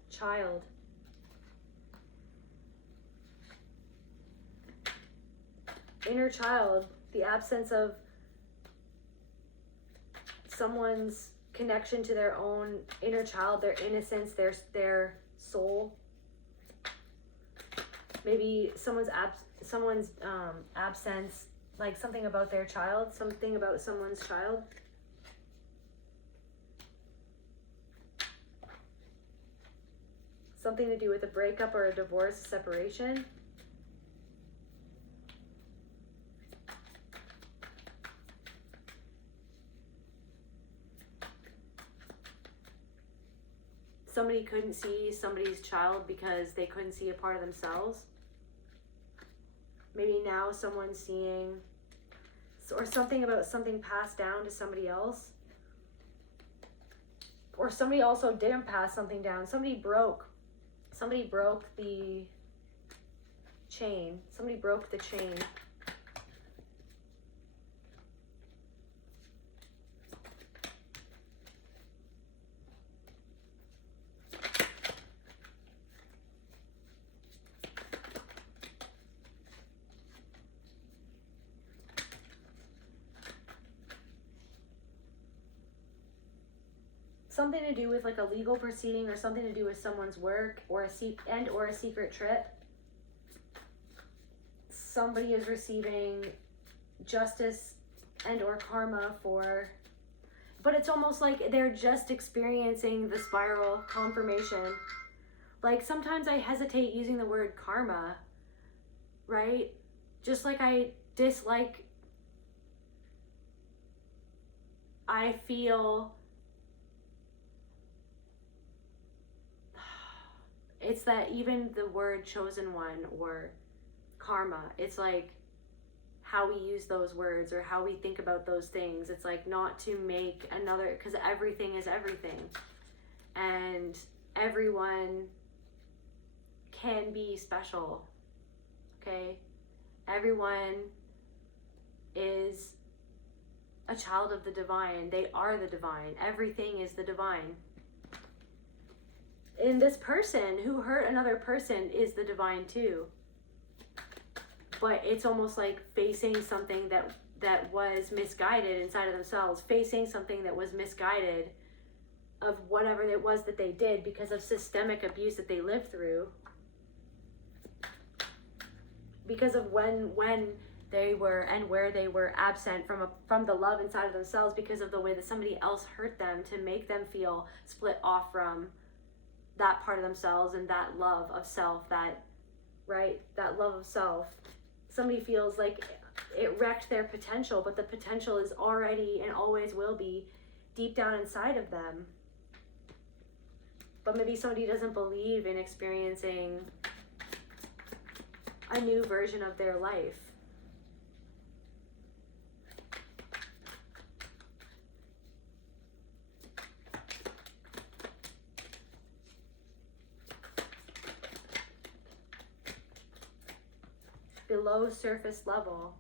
Child. Inner child. The absence of someone's connection to their own inner child, their innocence, their soul. Maybe someone's absence, like something about their child, something about someone's child. Something to do with a breakup or a divorce, a separation. Somebody couldn't see somebody's child because they couldn't see a part of themselves. Maybe now someone's seeing, or something about something passed down to somebody else. Or somebody also didn't pass something down. Somebody broke the chain. Somebody broke the chain. Something to do with like a legal proceeding, or something to do with someone's work, or a secret trip. Somebody is receiving justice and or karma for, but it's almost like they're just experiencing the spiral confirmation. Like sometimes I hesitate using the word karma, right? Just like I feel it's that even the word chosen one or karma, it's like how we use those words or how we think about those things. It's like not to make another, because everything is everything. And everyone can be special, okay? Everyone is a child of the divine. They are the divine. Everything is the divine. And this person who hurt another person is the divine too. But it's almost like facing something that was misguided inside of themselves, facing something that was misguided of whatever it was that they did because of systemic abuse that they lived through. Because of when they were and where they were absent from the love inside of themselves, because of the way that somebody else hurt them to make them feel split off from that part of themselves and that love of self, that love of self. Somebody feels like it wrecked their potential, but the potential is already and always will be deep down inside of them. But maybe somebody doesn't believe in experiencing a new version of their life. Below surface level.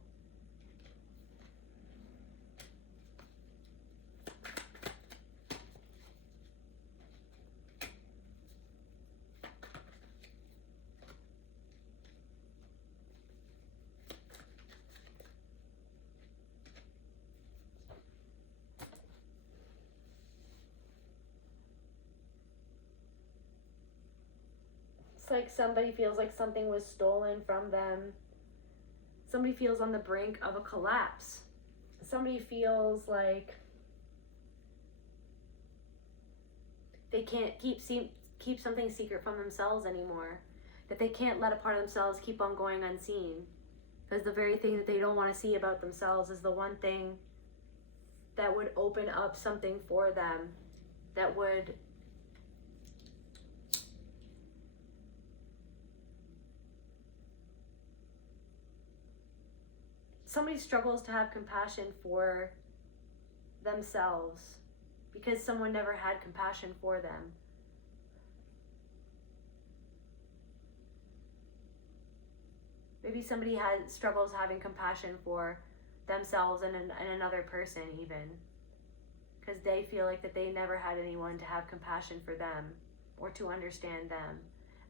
like somebody feels like something was stolen from them. Somebody feels on the brink of a collapse. Somebody feels like they can't keep something secret from themselves anymore. That they can't let a part of themselves keep on going unseen. Because the very thing that they don't want to see about themselves is the one thing that would open up something for them, that would somebody struggles to have compassion for themselves because someone never had compassion for them. Maybe somebody struggles having compassion for themselves and another person even, because they feel like that they never had anyone to have compassion for them or to understand them.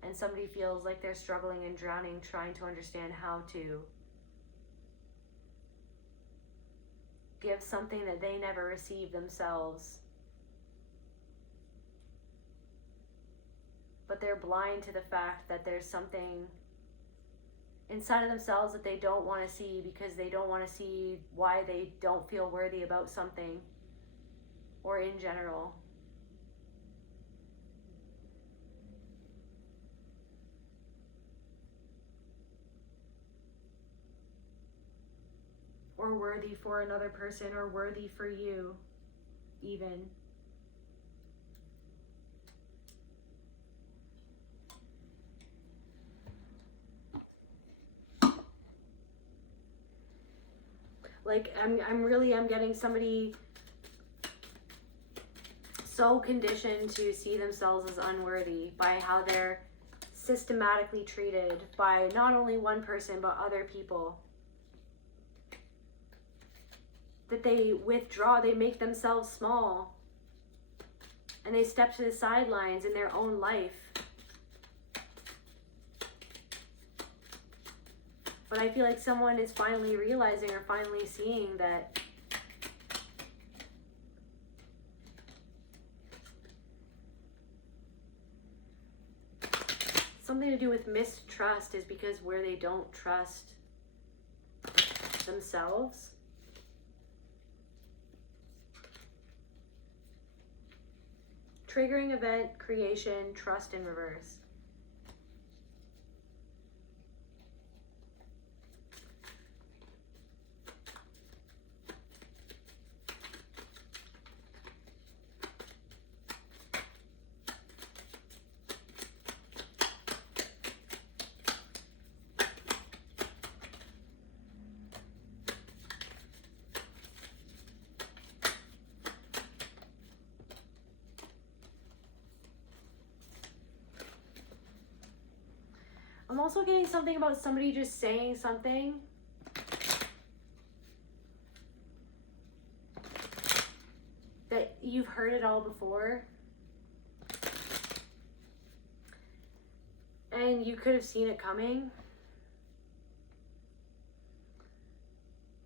And somebody feels like they're struggling and drowning trying to understand how to give something that they never received themselves. But they're blind to the fact that there's something inside of themselves that they don't want to see, because they don't want to see why they don't feel worthy about something, or in general. Or worthy for another person, or worthy for you, even. Like, I'm getting somebody so conditioned to see themselves as unworthy by how they're systematically treated by not only one person, but other people. That they withdraw, they make themselves small, and they step to the sidelines in their own life. But I feel like someone is finally realizing or finally seeing that something to do with mistrust is because where they don't trust themselves. Triggering event, creation, trust in reverse. I'm also getting something about somebody just saying something that you've heard it all before. And you could have seen it coming.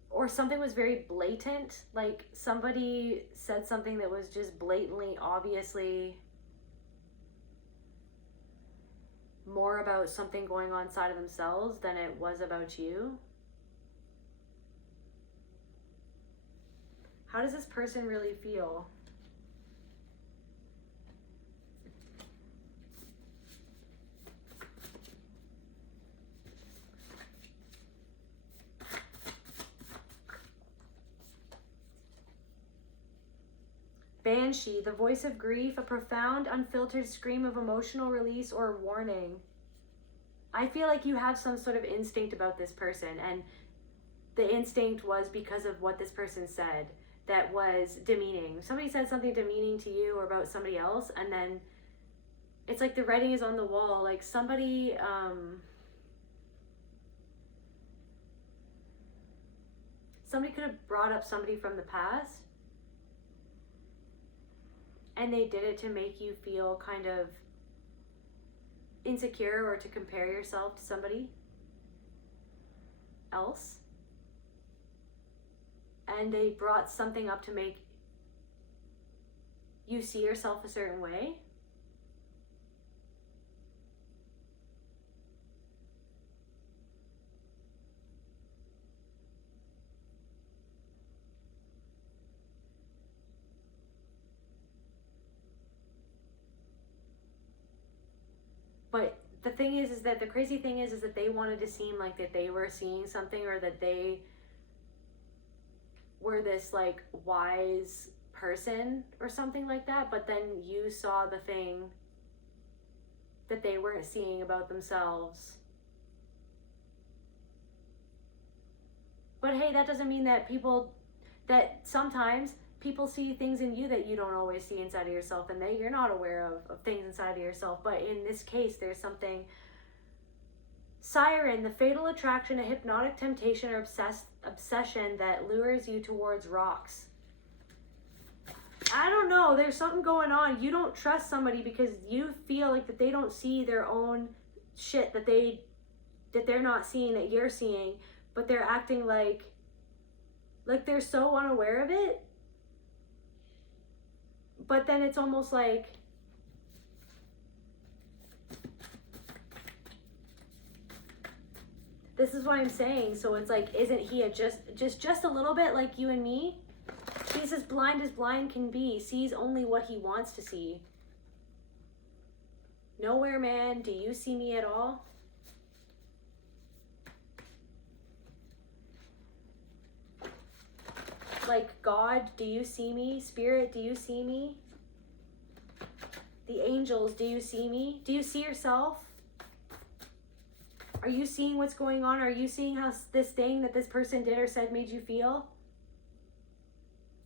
Or something was very blatant. Like somebody said something that was just blatantly, obviously more about something going on inside of themselves than it was about you. How does this person really feel? Banshee, the voice of grief, a profound, unfiltered scream of emotional release or warning. I feel like you have some sort of instinct about this person, and the instinct was because of what this person said that was demeaning. Somebody said something demeaning to you or about somebody else, and then it's like the writing is on the wall. Like somebody, somebody could have brought up somebody from the past, and they did it to make you feel kind of insecure or to compare yourself to somebody else. And they brought something up to make you see yourself a certain way. But the thing is that the crazy thing is that they wanted to seem like that they were seeing something, or that they were this like wise person or something like that, but then you saw the thing that they weren't seeing about themselves. But hey, that doesn't mean that sometimes people see things in you that you don't always see inside of yourself, and that you're not aware of things inside of yourself. But in this case, there's something. Siren, the fatal attraction, a hypnotic temptation or obsession that lures you towards rocks. I don't know, there's something going on. You don't trust somebody because you feel like that they don't see their own shit that they're not seeing, that you're seeing, but they're acting like they're so unaware of it. But then it's almost like this is what I'm saying. So it's like, isn't he just a little bit like you and me? He's as blind can be, sees only what he wants to see. Nowhere man, do you see me at all? Like, God, do you see me? Spirit, do you see me? The angels, do you see me? Do you see yourself? Are you seeing what's going on? Are you seeing how this thing that this person did or said made you feel?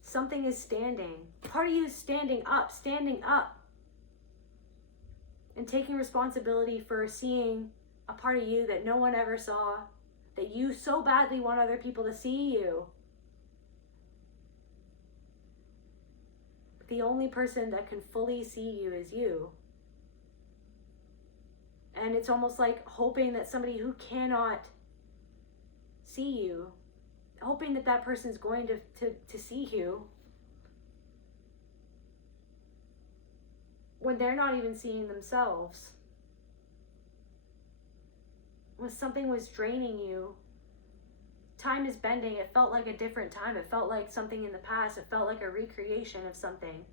Something is standing. Part of you is standing up and taking responsibility for seeing a part of you that no one ever saw, that you so badly want other people to see you. The only person that can fully see you is you. And it's almost like hoping that somebody who cannot see you, hoping that that person's going to see you when they're not even seeing themselves. When something was draining you, time is bending. It felt like a different time. It felt like something in the past. It felt like a recreation of something.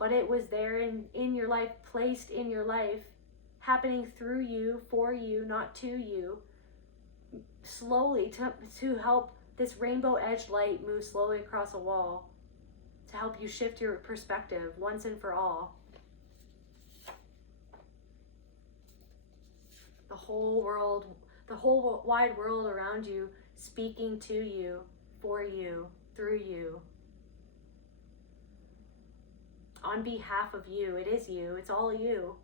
But it was there in your life, placed in your life, happening through you, for you, not to you, slowly to help this rainbow edged light move slowly across a wall, to help you shift your perspective once and for all. The whole world, the whole wide world around you, speaking to you, for you, through you, on behalf of you. It is you. It's all you.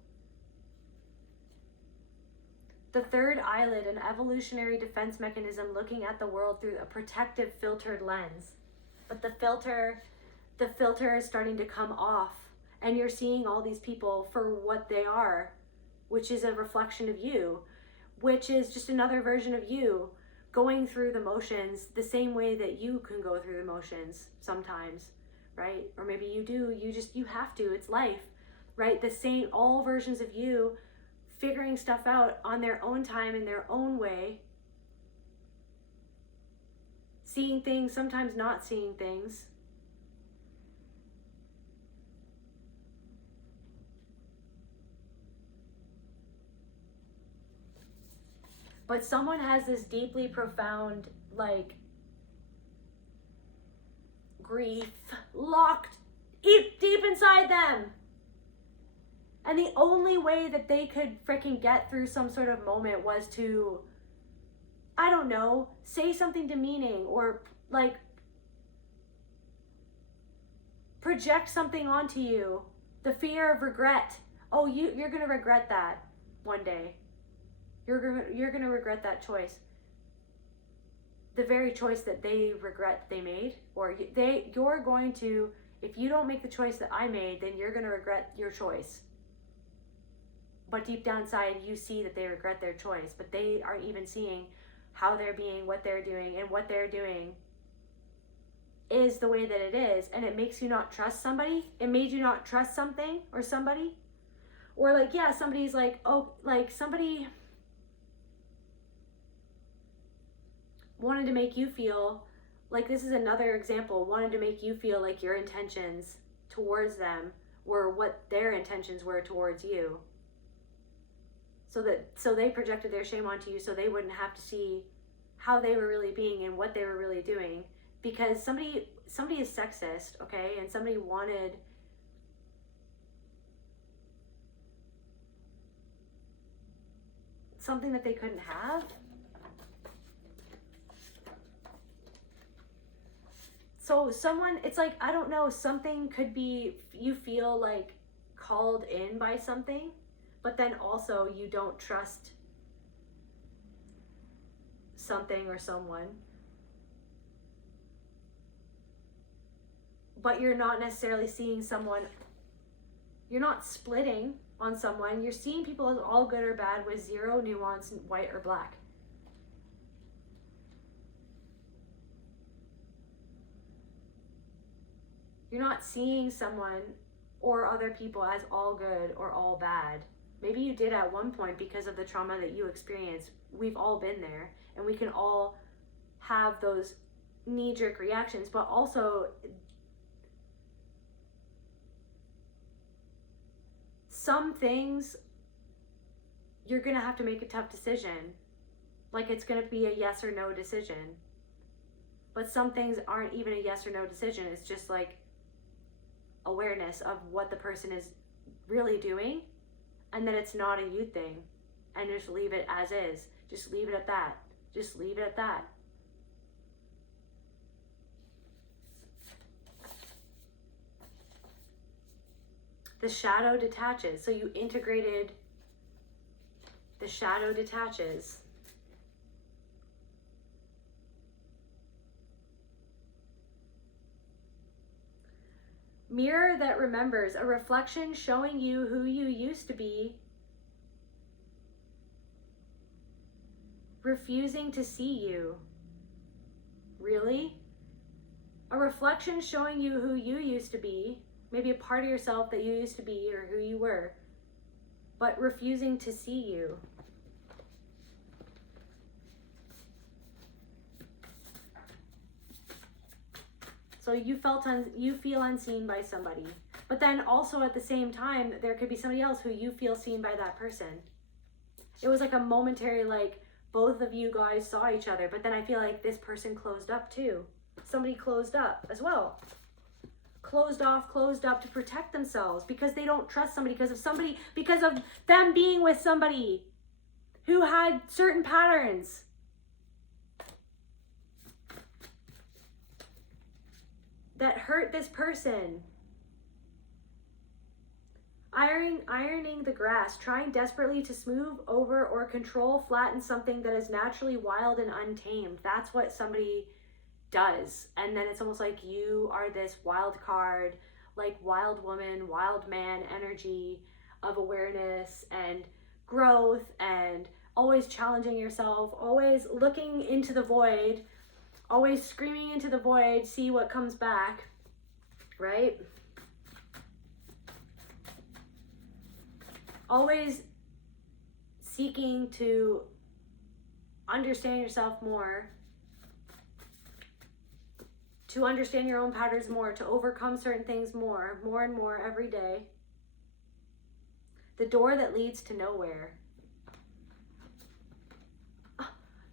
The third eyelid, an evolutionary defense mechanism looking at the world through a protective filtered lens. But the filter is starting to come off, and you're seeing all these people for what they are, which is a reflection of you, which is just another version of you going through the motions the same way that you can go through the motions sometimes, right? Or maybe you do, you have to, it's life, right? The same, all versions of you figuring stuff out on their own time, in their own way, seeing things, sometimes not seeing things. But someone has this deeply profound, like, grief locked deep inside them. And the only way that they could freaking get through some sort of moment was to, I don't know, say something demeaning, or like project something onto you. The fear of regret. Oh, you're going to regret that one day. You're going to regret that choice. The very choice that they regret they made, or you're going to, if you don't make the choice that I made, then you're going to regret your choice. But deep down inside, you see that they regret their choice, but they aren't even seeing how they're being, what they're doing, and what they're doing is the way that it is. And it makes you not trust somebody. It made you not trust something or somebody. Or like, yeah, somebody's like, oh, like somebody wanted to make you feel like, this is another example, wanted to make you feel like your intentions towards them were what their intentions were towards you. So they projected their shame onto you so they wouldn't have to see how they were really being and what they were really doing. Because somebody is sexist, okay, and somebody wanted something that they couldn't have. So someone, it's like, I don't know, something could be, you feel like called in by something, but then also you don't trust something or someone. But you're not necessarily seeing someone, you're not splitting on someone. You're seeing people as all good or bad with zero nuance, white or black. You're not seeing someone or other people as all good or all bad. Maybe you did at one point because of the trauma that you experienced. We've all been there, and we can all have those knee-jerk reactions, but also some things you're gonna have to make a tough decision. Like, it's gonna be a yes or no decision. But some things aren't even a yes or no decision. It's just like awareness of what the person is really doing, and that it's not a you thing, and just leave it as is. Just leave it at that. Just leave it at that. The shadow detaches. So you integrated, the shadow detaches. Mirror that remembers, a reflection showing you who you used to be, refusing to see you. Really? A reflection showing you who you used to be, maybe a part of yourself that you used to be or who you were, but refusing to see you. So you feel unseen by somebody. But then also at the same time, there could be somebody else who you feel seen by that person. It was like a momentary, like, both of you guys saw each other, but then I feel like this person closed up too. Somebody closed up as well. Closed off, closed up to protect themselves because they don't trust somebody, because of them being with somebody who had certain patterns. That hurt this person. Ironing the grass, trying desperately to smooth over or control, flatten something that is naturally wild and untamed. That's what somebody does. And then it's almost like you are this wild card, like wild woman, wild man energy of awareness and growth and always challenging yourself, always looking into the void, always screaming into the void, see what comes back, right? Always seeking to understand yourself more, to understand your own patterns more, to overcome certain things more and more every day. The door that leads to nowhere.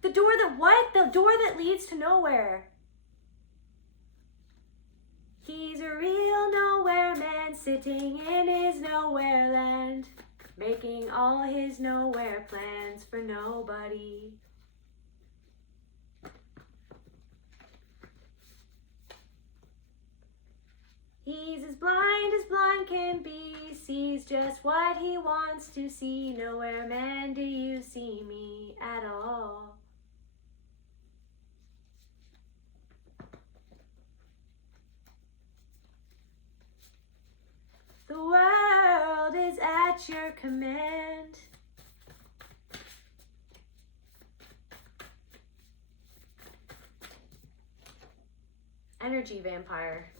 The door that what? The door that leads to nowhere. He's a real nowhere man sitting in his nowhere land, making all his nowhere plans for nobody. He's as blind can be, sees just what he wants to see. Nowhere man, do you see me at all? The world is at your command. Energy vampire.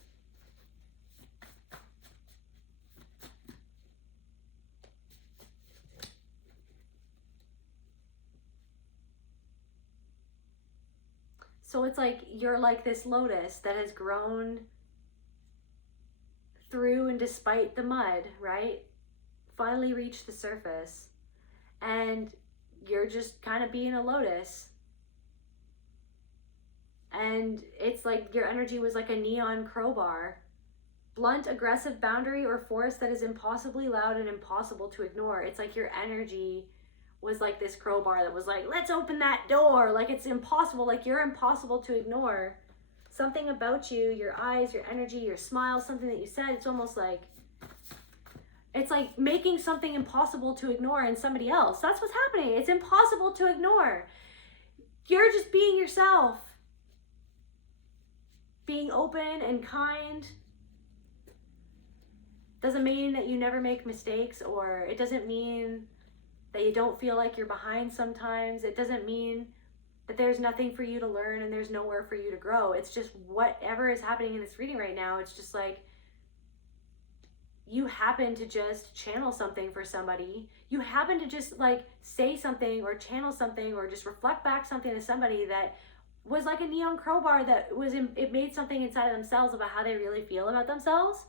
So it's like you're like this lotus that has grown through and despite the mud, right? Finally reached the surface. and you're just kind of being a lotus. And it's like your energy was like a neon crowbar. Blunt, aggressive boundary or force that is impossibly loud and impossible to ignore. It's like your energy was like this crowbar that was like, let's open that door. Like it's impossible, like you're impossible to ignore. Something about you, your eyes, your energy, your smile, something that you said, it's almost like, it's like making something impossible to ignore in somebody else. That's what's happening. It's impossible to ignore. You're just being yourself. Being open and kind. Doesn't mean that you never make mistakes, or it doesn't mean that you don't feel like you're behind sometimes. It doesn't mean that there's nothing for you to learn and there's nowhere for you to grow. It's just whatever is happening in this reading right now, it's just like you happen to just channel something for somebody. You happen to just like say something or channel something or just reflect back something to somebody that was like a neon crowbar that was it made something inside of themselves about how they really feel about themselves,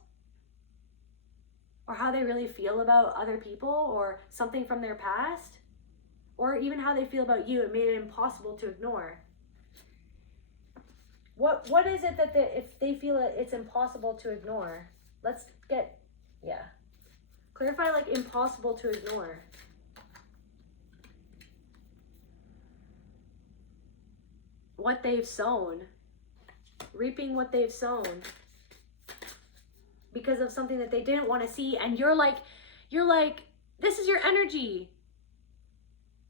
or how they really feel about other people, or something from their past, or even how they feel about you. It made it impossible to ignore. What is it that if they feel that it's impossible to ignore? Let's get, clarify like impossible to ignore. What they've sown, reaping what they've sown because of something that they didn't want to see. And you're like, this is your energy.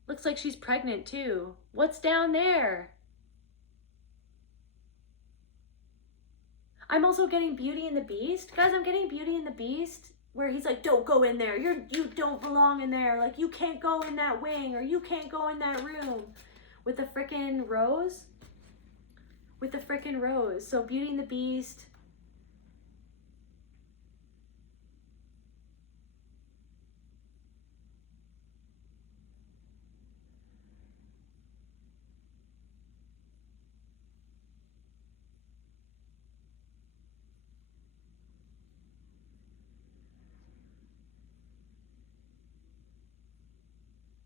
Looks like she's pregnant too. What's down there? I'm also getting Beauty and the Beast. Guys, I'm getting Beauty and the Beast where he's like, don't go in there. You don't belong in there. Like, you can't go in that wing, or you can't go in that room with the frickin' rose. With the frickin' rose. So Beauty and the Beast.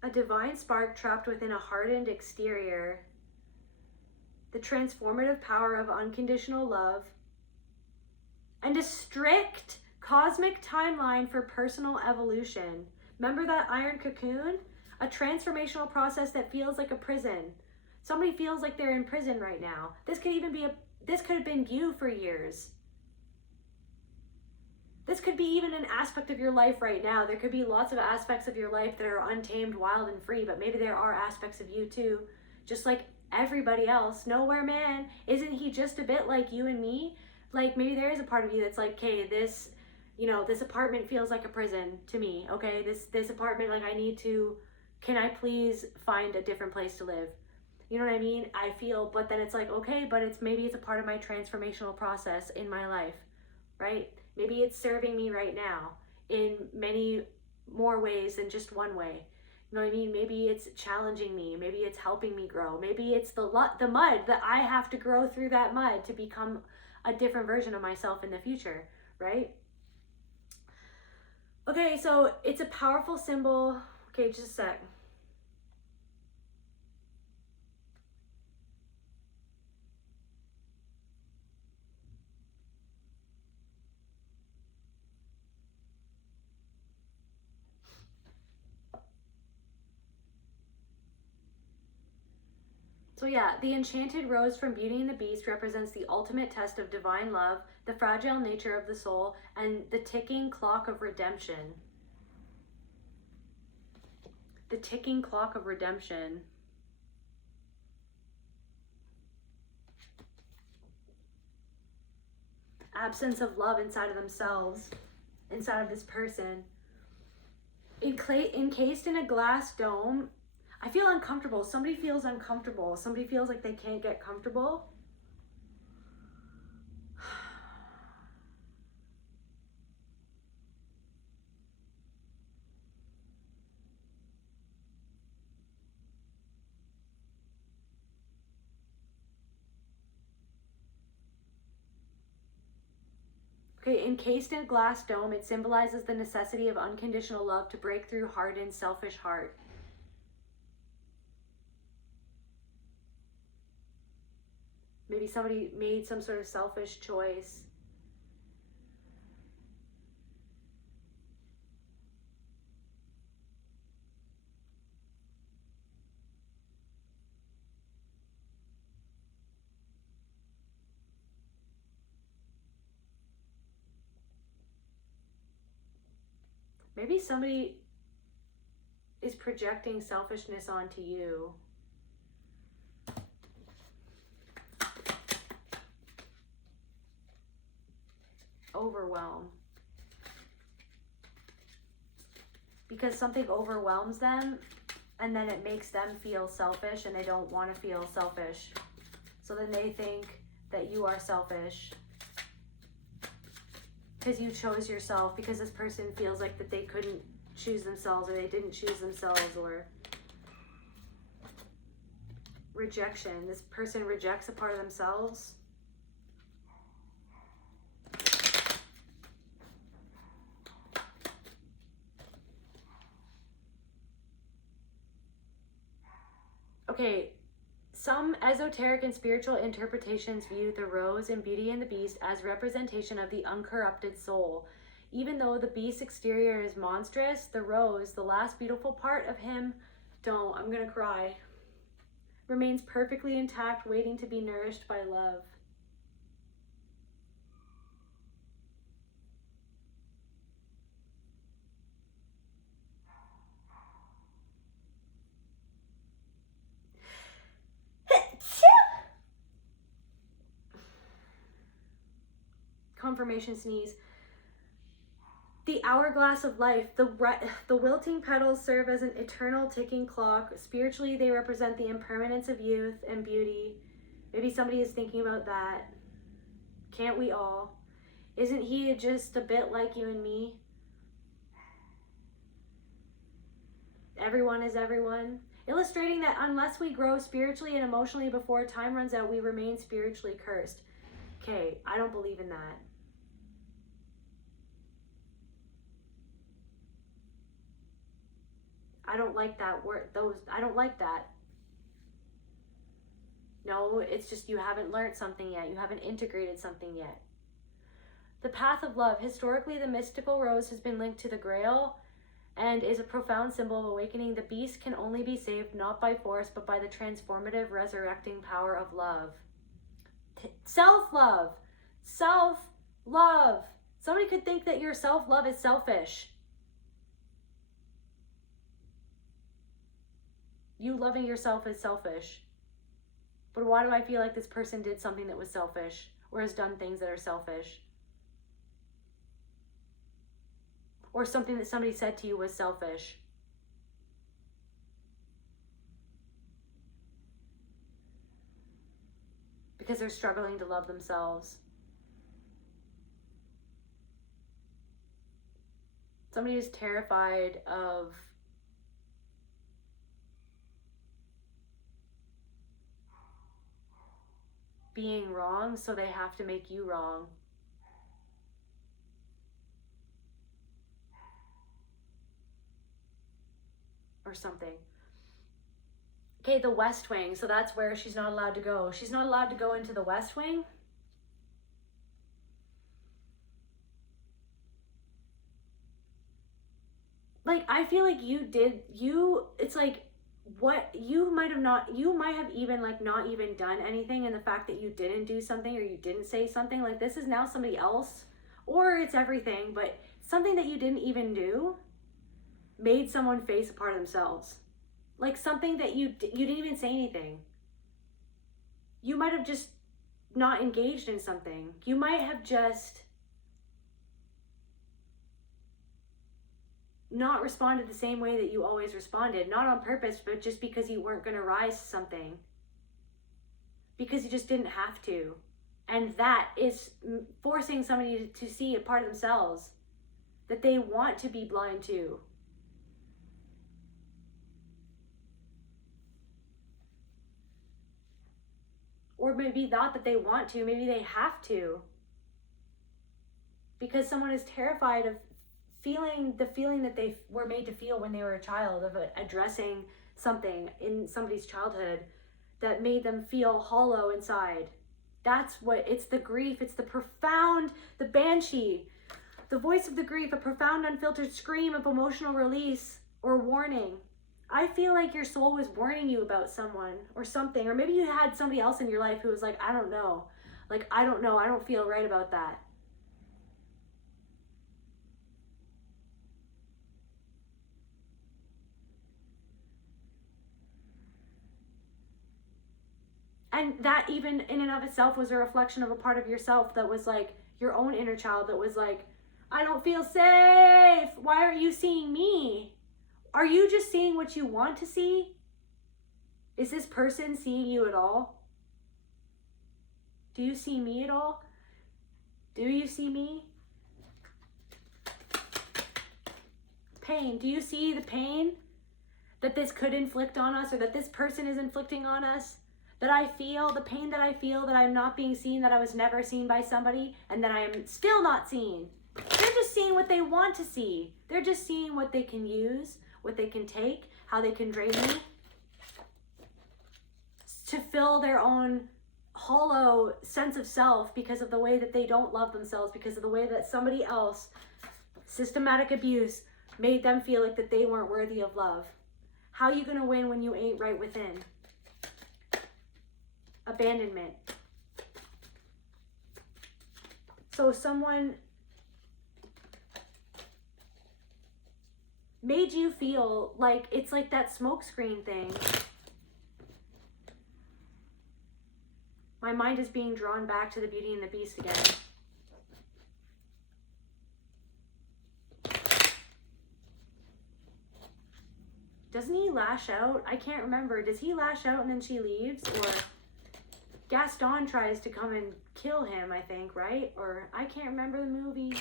A divine spark trapped within a hardened exterior. The transformative power of unconditional love. And a strict cosmic timeline for personal evolution. Remember that iron cocoon? A transformational process that feels like a prison. Somebody feels like they're in prison right now. This could have been you for years. This could be even an aspect of your life right now. There could be lots of aspects of your life that are untamed, wild, and free, but maybe there are aspects of you too, just like everybody else. Nowhere man, isn't he just a bit like you and me? Like, maybe there is a part of you that's like, okay, this apartment feels like a prison to me, okay? This apartment, like, can I please find a different place to live? You know what I mean? I feel, but then it's like, okay, but maybe it's a part of my transformational process in my life, right? Maybe it's serving me right now in many more ways than just one way. You know what I mean? Maybe it's challenging me. Maybe it's helping me grow. Maybe it's the mud that I have to grow through that mud to become a different version of myself in the future, right? Okay, so it's a powerful symbol. Okay, just a sec. So yeah, the enchanted rose from Beauty and the Beast represents the ultimate test of divine love, the fragile nature of the soul, and the ticking clock of redemption. The ticking clock of redemption. Absence of love inside of themselves, inside of this person. Encased in a glass dome. I feel uncomfortable. Somebody feels uncomfortable. Somebody feels like they can't get comfortable. Okay, encased in a glass dome, it symbolizes the necessity of unconditional love to break through hardened, selfish heart. Maybe somebody made some sort of selfish choice. Maybe somebody is projecting selfishness onto you. Overwhelm. Because something overwhelms them and then it makes them feel selfish and they don't want to feel selfish. So then they think that you are selfish because you chose yourself, because this person feels like that they couldn't choose themselves, or they didn't choose themselves, or rejection. This person rejects a part of themselves. Okay, some esoteric and spiritual interpretations view the rose in Beauty and the Beast as representation of the uncorrupted soul. Even though the beast's exterior is monstrous, the rose, the last beautiful part of him, I'm gonna cry, remains perfectly intact, waiting to be nourished by love. Confirmation sneeze. The hourglass of life, the wilting petals serve as an eternal ticking clock. Spiritually, they represent the impermanence of youth and beauty. Maybe somebody is thinking about that. Can't we all? Isn't he just a bit like you and me? Everyone is everyone. Illustrating that unless we grow spiritually and emotionally before time runs out, we remain spiritually cursed. Okay, I don't believe in that. I don't like that word. I don't like that. No, it's just you haven't learned something yet. You haven't integrated something yet. The path of love. Historically, the mystical rose has been linked to the Grail and is a profound symbol of awakening. The beast can only be saved not by force, but by the transformative, resurrecting power of love. Self-love. Self-love. Somebody could think that your self-love is selfish. You loving yourself is selfish. But why do I feel like this person did something that was selfish, or has done things that are selfish? Or something that somebody said to you was selfish? Because they're struggling to love themselves. Somebody is terrified of being wrong, so they have to make you wrong. Or something. Okay, the West Wing. So that's where she's not allowed to go. She's not allowed to go into the West Wing. Like, I feel like it's like, what you might have even like not even done anything, and the fact that you didn't do something or you didn't say something, like this is now somebody else, or it's everything, but something that you didn't even do made someone face a part of themselves. Like something that you didn't even say anything. You might have just not engaged in something. You might have just not responded the same way that you always responded. Not on purpose, but just because you weren't going to rise to something. Because you just didn't have to. And that is forcing somebody to see a part of themselves that they want to be blind to. Or maybe not that they want to, maybe they have to. Because someone is terrified of feeling the feeling that they were made to feel when they were a child, of addressing something in somebody's childhood that made them feel hollow inside. That's what, it's the grief. It's the profound, the banshee, the voice of the grief, a profound unfiltered scream of emotional release or warning. I feel like your soul was warning you about someone or something, or maybe you had somebody else in your life who was like, I don't know. Like, I don't know. I don't feel right about that. And that even in and of itself was a reflection of a part of yourself that was like your own inner child that was like, I don't feel safe. Why aren't you seeing me? Are you just seeing what you want to see? Is this person seeing you at all? Do you see me at all? Do you see me? Pain. Do you see the pain that this could inflict on us, or that this person is inflicting on us? That I feel, the pain that I feel, that I'm not being seen, that I was never seen by somebody, and that I am still not seen. They're just seeing what they want to see. They're just seeing what they can use, what they can take, how they can drain me, to fill their own hollow sense of self because of the way that they don't love themselves, because of the way that somebody else, systematic abuse, made them feel like that they weren't worthy of love. How are you going to win when you ain't right within? Abandonment. So someone made you feel like it's like that smokescreen thing. My mind is being drawn back to the Beauty and the Beast again. Doesn't he lash out? I can't remember. Does he lash out and then she leaves? Or Gaston tries to come and kill him, I think, right? Or I can't remember the movie.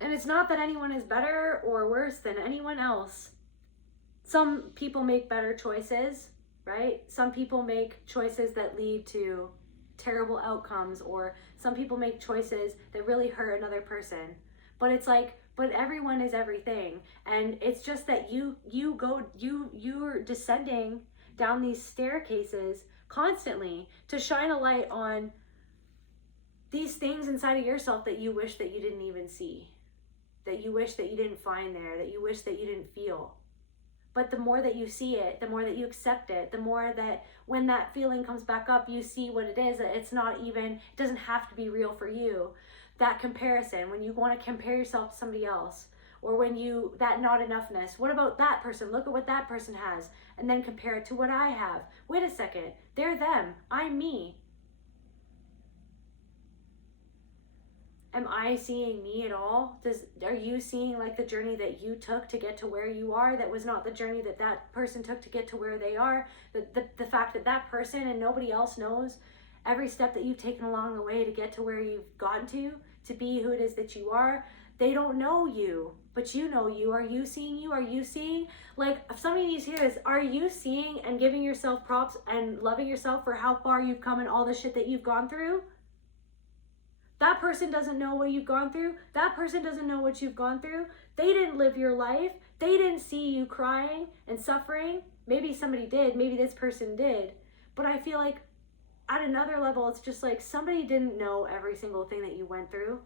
And it's not that anyone is better or worse than anyone else. Some people make better choices, right? Some people make choices that lead to terrible outcomes, or some people make choices that really hurt another person. But it's like, but everyone is everything. And it's just that you're descending down these staircases constantly to shine a light on these things inside of yourself that you wish that you didn't even see, that you wish that you didn't find there, that you wish that you didn't feel. But the more that you see it, the more that you accept it, the more that when that feeling comes back up, you see what it is. It's not even, it doesn't have to be real for you. That comparison, when you want to compare yourself to somebody else, or when you, that not enoughness, what about that person? Look at what that person has, and then compare it to what I have. Wait a second, they're them, I'm me. Am I seeing me at all? Are you seeing like the journey that you took to get to where you are? That was not the journey that that person took to get to where they are. The fact that that person and nobody else knows every step that you've taken along the way to get to where you've gotten to be who it is that you are. They don't know you, but you know you. Are you seeing you? Are you seeing? Like, if somebody needs to hear this, are you seeing and giving yourself props and loving yourself for how far you've come and all the shit that you've gone through? That person doesn't know what you've gone through. That person doesn't know what you've gone through. They didn't live your life. They didn't see you crying and suffering. Maybe somebody did. Maybe this person did. But I feel like at another level, it's just like somebody didn't know every single thing that you went through.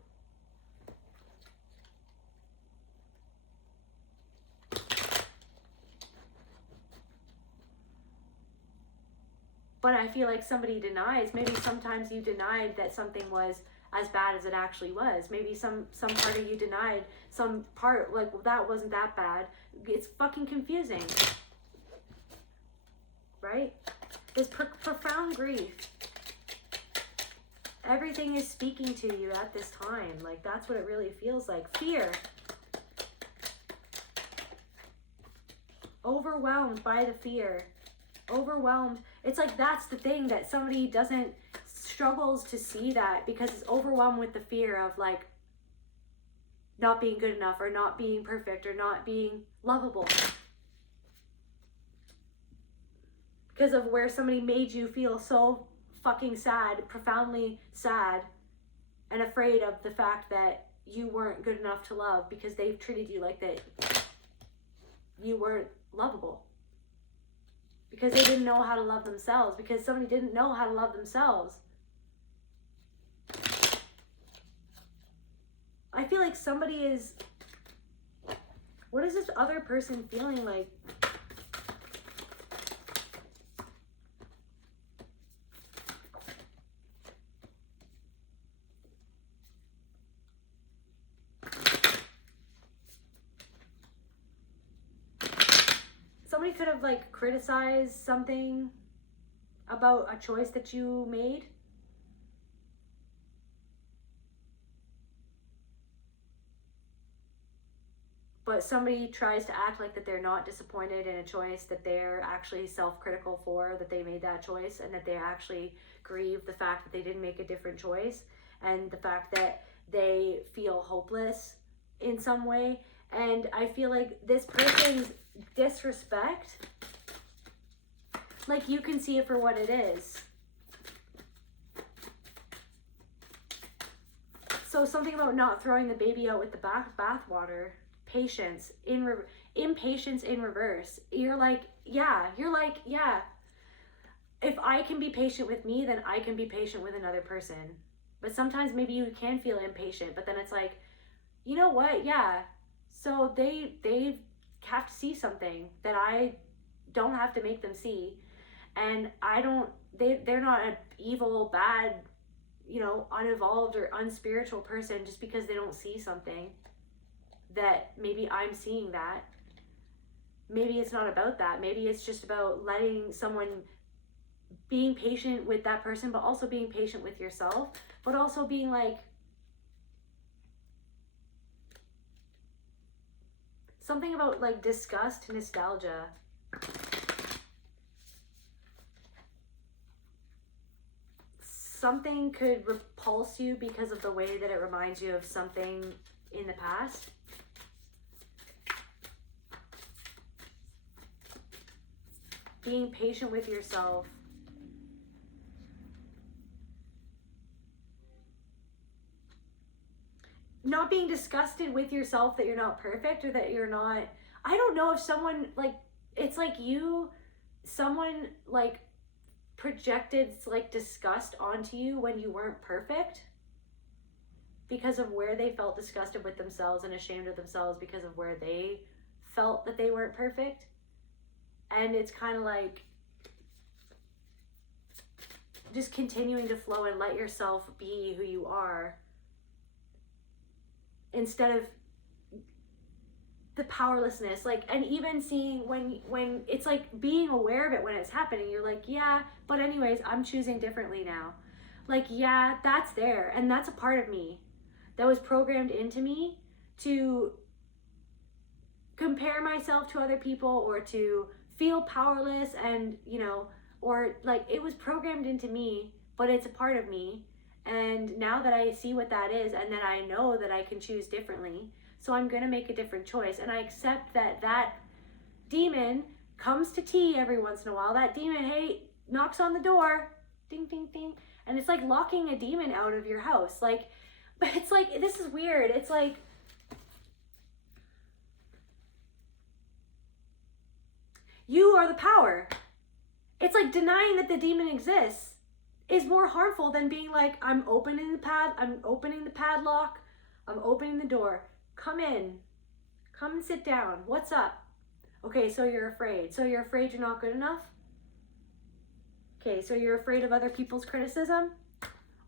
But I feel like somebody denies. Maybe sometimes you denied that something was as bad as it actually was. Maybe some part of you denied some part, like, well, that wasn't that bad. It's fucking confusing, right? This profound grief. Everything is speaking to you at this time. Like, that's what it really feels like. Fear. Overwhelmed by the fear. Overwhelmed. It's like that's the thing that somebody struggles to see, that because it's overwhelmed with the fear of like not being good enough or not being perfect or not being lovable, because of where somebody made you feel so fucking sad, profoundly sad, and afraid of the fact that you weren't good enough to love because they've treated you like that you weren't lovable. Because they didn't know how to love themselves. Because somebody didn't know how to love themselves. I feel like somebody is... What is this other person feeling like? Somebody could have like criticized something about a choice that you made. But somebody tries to act like that they're not disappointed in a choice that they're actually self-critical for, that they made that choice, and that they actually grieve the fact that they didn't make a different choice, and the fact that they feel hopeless in some way. And I feel like this person's disrespect, like you can see it for what it is. So something about not throwing the baby out with the bathwater. Patience impatience in reverse. You're like, yeah. If I can be patient with me, then I can be patient with another person. But sometimes maybe you can feel impatient, but then it's like, you know what? Yeah. So they have to see something that I don't have to make them see. And they're not an evil, bad, unevolved or unspiritual person just because they don't see something that maybe I'm seeing that. Maybe it's not about that. Maybe it's just about letting someone, being patient with that person, but also being patient with yourself, but also being like, something about like disgust, nostalgia. Something could repulse you because of the way that it reminds you of something in the past. Being patient with yourself. Not being disgusted with yourself that you're not perfect or that you're not... I don't know if someone, like, it's like someone, like, projected, like, disgust onto you when you weren't perfect because of where they felt disgusted with themselves and ashamed of themselves because of where they felt that they weren't perfect. And it's kind of like just continuing to flow and let yourself be who you are instead of the powerlessness. Like, and even seeing when it's like being aware of it when it's happening, you're like, yeah, but anyways, I'm choosing differently now. Like, yeah, that's there. And that's a part of me that was programmed into me to compare myself to other people or to feel powerless and, or like it was programmed into me, but it's a part of me. And now that I see what that is and that I know that I can choose differently, so I'm going to make a different choice. And I accept that demon comes to tea every once in a while. That demon, hey, knocks on the door, ding, ding, ding. And it's like locking a demon out of your house. Like, but it's like, this is weird. It's like, you are the power. It's like denying that the demon exists is more harmful than being like, I'm opening the padlock, I'm opening the door. Come in. Come and sit down. What's up? Okay, so you're afraid. So you're afraid you're not good enough? Okay, so you're afraid of other people's criticism?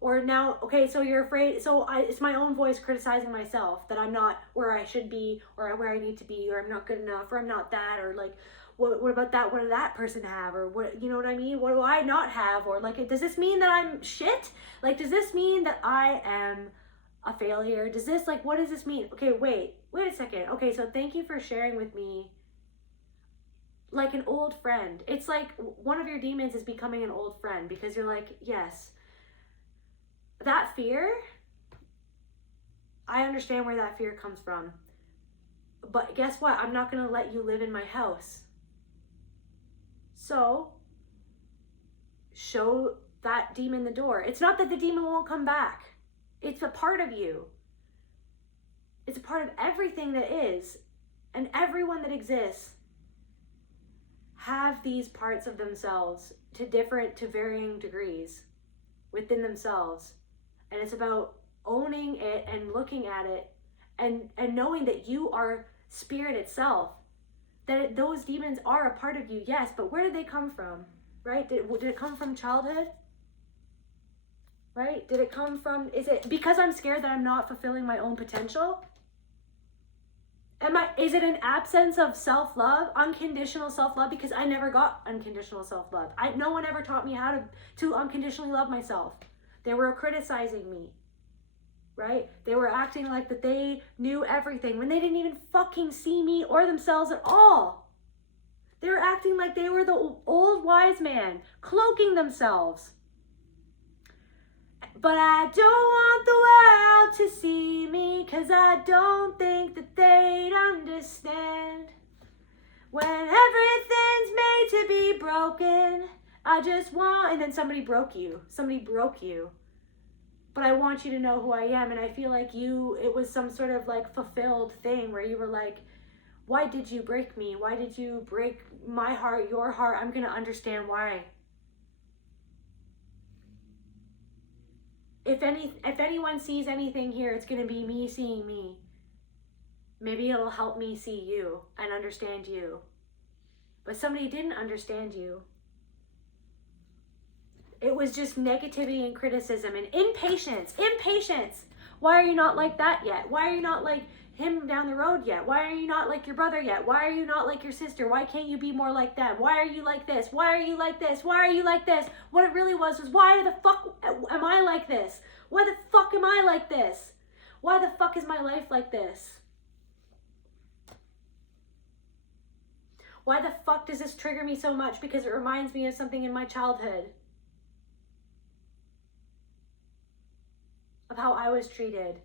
Or now, okay, so you're afraid, it's my own voice criticizing myself that I'm not where I should be or where I need to be or I'm not good enough or I'm not that or like, what about that? What did that person have? Or what, you know what I mean? What do I not have? Or like, does this mean that I'm shit? Like, does this mean that I am a failure? Does this, like, what does this mean? Okay, wait a second. Okay, so thank you for sharing with me like an old friend. It's like one of your demons is becoming an old friend because you're like, yes, that fear, I understand where that fear comes from. But guess what? I'm not going to let you live in my house. So, show that demon the door. It's not that the demon won't come back. It's a part of you. It's a part of everything that is. And everyone that exists have these parts of themselves to varying degrees within themselves. And it's about owning it and looking at it and knowing that you are spirit itself. That those demons are a part of you, yes, but where did they come from? Right? Did it come from childhood? Right? Did it come from, is it because I'm scared that I'm not fulfilling my own potential? Is it an absence of self-love, unconditional self-love? Because I never got unconditional self-love. No one ever taught me how to unconditionally love myself. They were criticizing me, right? They were acting like that they knew everything when they didn't even fucking see me or themselves at all. They were acting like they were the old wise man, cloaking themselves. But I don't want the world to see me, 'cause I don't think that they'd understand. When everything's made to be broken, I just want, and then somebody broke you. But I want you to know who I am. And I feel like it was some sort of like fulfilled thing where you were like, why did you break me? Why did you break my heart, your heart? I'm going to understand why. If anyone sees anything here, it's going to be me seeing me. Maybe it'll help me see you and understand you. But somebody didn't understand you. It was just negativity and criticism and impatience. Why are you not like that yet? Why are you not like him down the road yet? Why are you not like your brother yet? Why are you not like your sister? Why can't you be more like them? Why are you like this? Why are you like this? Why are you like this? What it really was why the fuck am I like this? Why the fuck am I like this? Why the fuck is my life like this? Why the fuck does this trigger me so much? Because it reminds me of something in my childhood. Of how I was treated.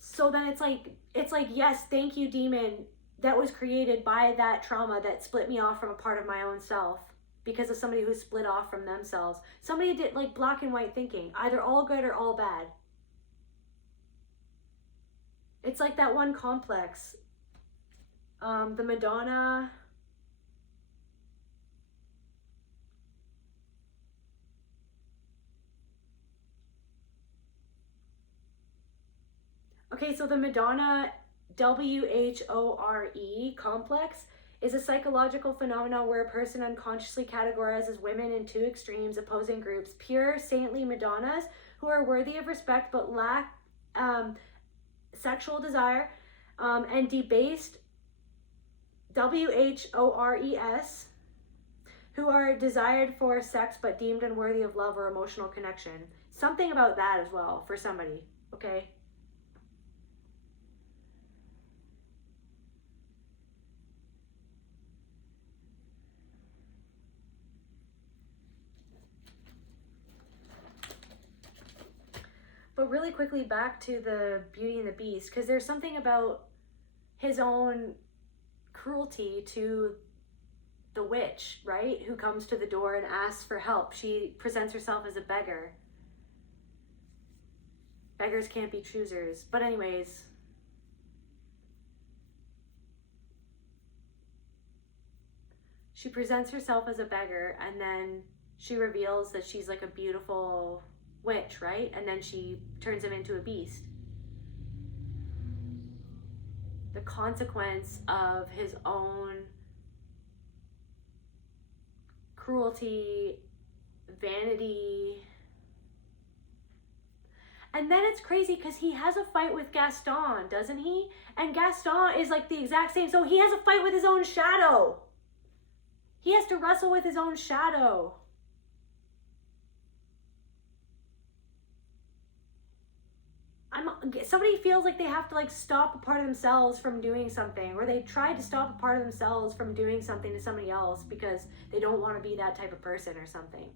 So then it's like, yes, thank you, demon, that was created by that trauma that split me off from a part of my own self because of somebody who split off from themselves. Somebody did like black and white thinking, either all good or all bad. It's like that one complex, the Madonna. Okay, so the Madonna WHORE complex is a psychological phenomenon where a person unconsciously categorizes women in two extremes, opposing groups: pure saintly Madonnas who are worthy of respect but lack sexual desire, and debased WHORES who are desired for sex but deemed unworthy of love or emotional connection. Something about that as well for somebody, okay? But really quickly back to the Beauty and the Beast, because there's something about his own cruelty to the witch, right? Who comes to the door and asks for help. She presents herself as a beggar. Beggars can't be choosers. But anyways, she presents herself as a beggar, and then she reveals that she's like a beautiful witch, right? And then she turns him into a beast. The consequence of his own cruelty, vanity. And then it's crazy because he has a fight with Gaston, doesn't he? And Gaston is like the exact same. So he has a fight with his own shadow. He has to wrestle with his own shadow. Somebody feels like they have to like stop a part of themselves from doing something, or they try to stop a part of themselves from doing something to somebody else because they don't want to be that type of person or something.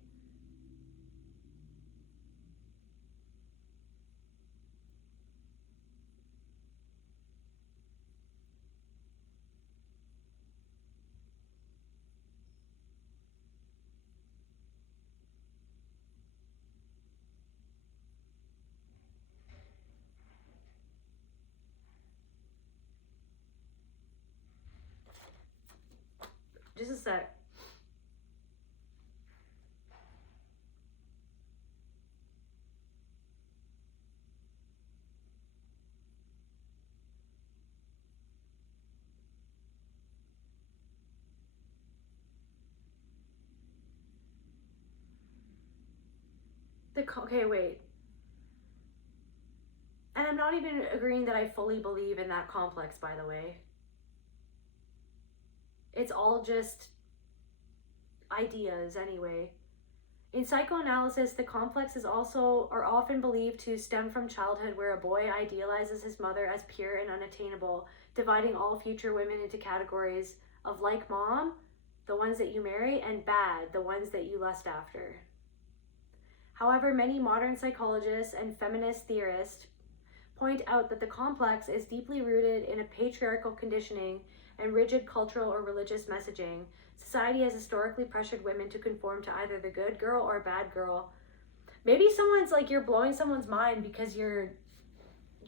Just a sec. Okay, wait. And I'm not even agreeing that I fully believe in that complex, by the way. It's all just ideas anyway. In psychoanalysis, the complexes are often believed to stem from childhood, where a boy idealizes his mother as pure and unattainable, dividing all future women into categories of like mom, the ones that you marry, and bad, the ones that you lust after. However, many modern psychologists and feminist theorists point out that the complex is deeply rooted in a patriarchal conditioning and rigid cultural or religious messaging. Society has historically pressured women to conform to either the good girl or bad girl. Maybe someone's like, you're blowing someone's mind because you're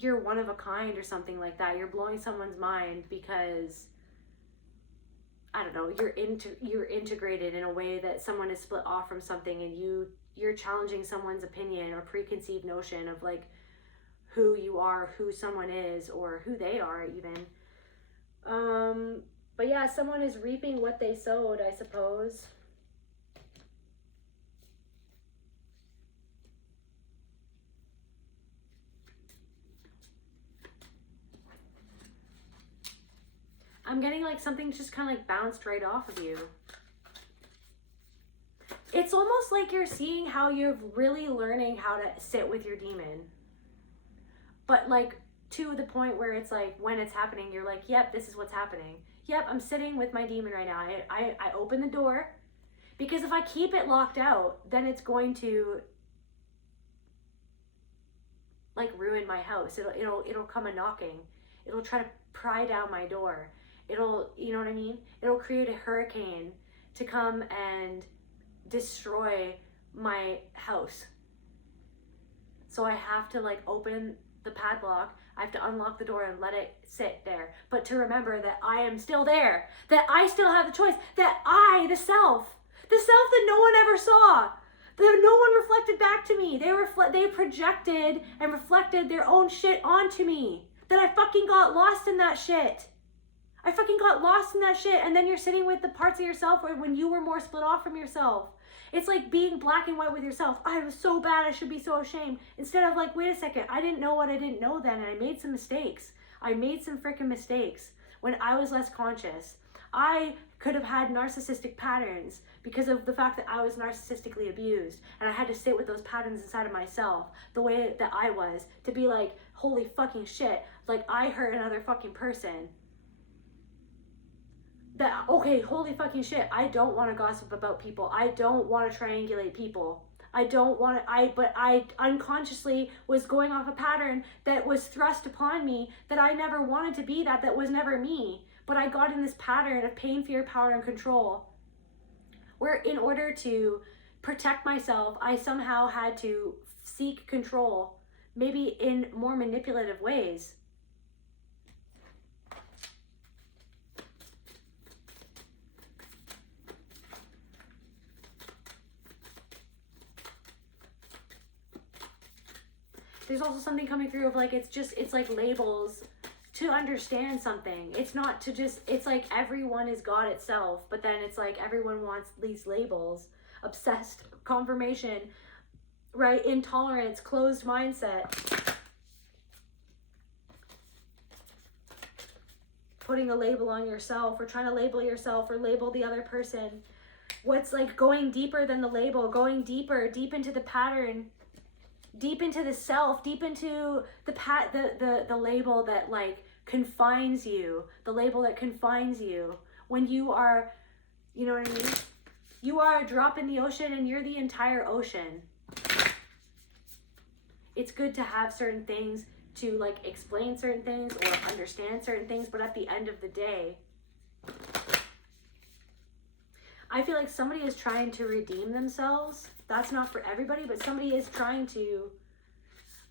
one of a kind or something like that. You're blowing someone's mind because, I don't know, you're integrated in a way that someone is split off from something, and you're challenging someone's opinion or preconceived notion of like who you are, who someone is, or who they are even. But yeah, someone is reaping what they sowed, I suppose. I'm getting like something just kind of like bounced right off of you. It's almost like you're seeing how you're really learning how to sit with your demon. But like to the point where it's like when it's happening, you're like, yep, this is what's happening. Yep, I'm sitting with my demon right now. I open the door, because if I keep it locked out, then it's going to like ruin my house. It'll come a knocking. It'll try to pry down my door. It'll, you know what I mean? It'll create a hurricane to come and destroy my house. So I have to like open the padlock. I have to unlock the door and let it sit there. But to remember that I am still there, that I still have the choice, that I, the self that no one ever saw, that no one reflected back to me. They projected and reflected their own shit onto me. That I fucking got lost in that shit. And then you're sitting with the parts of yourself when you were more split off from yourself. It's like being black and white with yourself. I was so bad, I should be so ashamed. Instead of like, wait a second, I didn't know what I didn't know then, and I made some mistakes. I made some freaking mistakes when I was less conscious. I could have had narcissistic patterns because of the fact that I was narcissistically abused, and I had to sit with those patterns inside of myself the way that I was, to be like, holy fucking shit, like I hurt another fucking person. That, okay, holy fucking shit, I don't want to gossip about people. I don't want to triangulate people. But I unconsciously was going off a pattern that was thrust upon me that I never wanted to be, that was never me. But I got in this pattern of pain, fear, power, and control, where in order to protect myself, I somehow had to seek control, maybe in more manipulative ways. There's also something coming through of like, it's like labels to understand something. It's not to just, it's like everyone is God itself, but then it's like everyone wants these labels. Obsessed, confirmation, right? Intolerance, closed mindset. Putting a label on yourself, or trying to label yourself or label the other person. What's like going deeper than the label, going deeper, deep into the pattern, deep into the self, deep into the label that like confines you, the label that confines you. When you are, you know what I mean? You are a drop in the ocean and you're the entire ocean. It's good to have certain things to like explain certain things or understand certain things, but at the end of the day, I feel like somebody is trying to redeem themselves. That's not for everybody, but somebody is trying to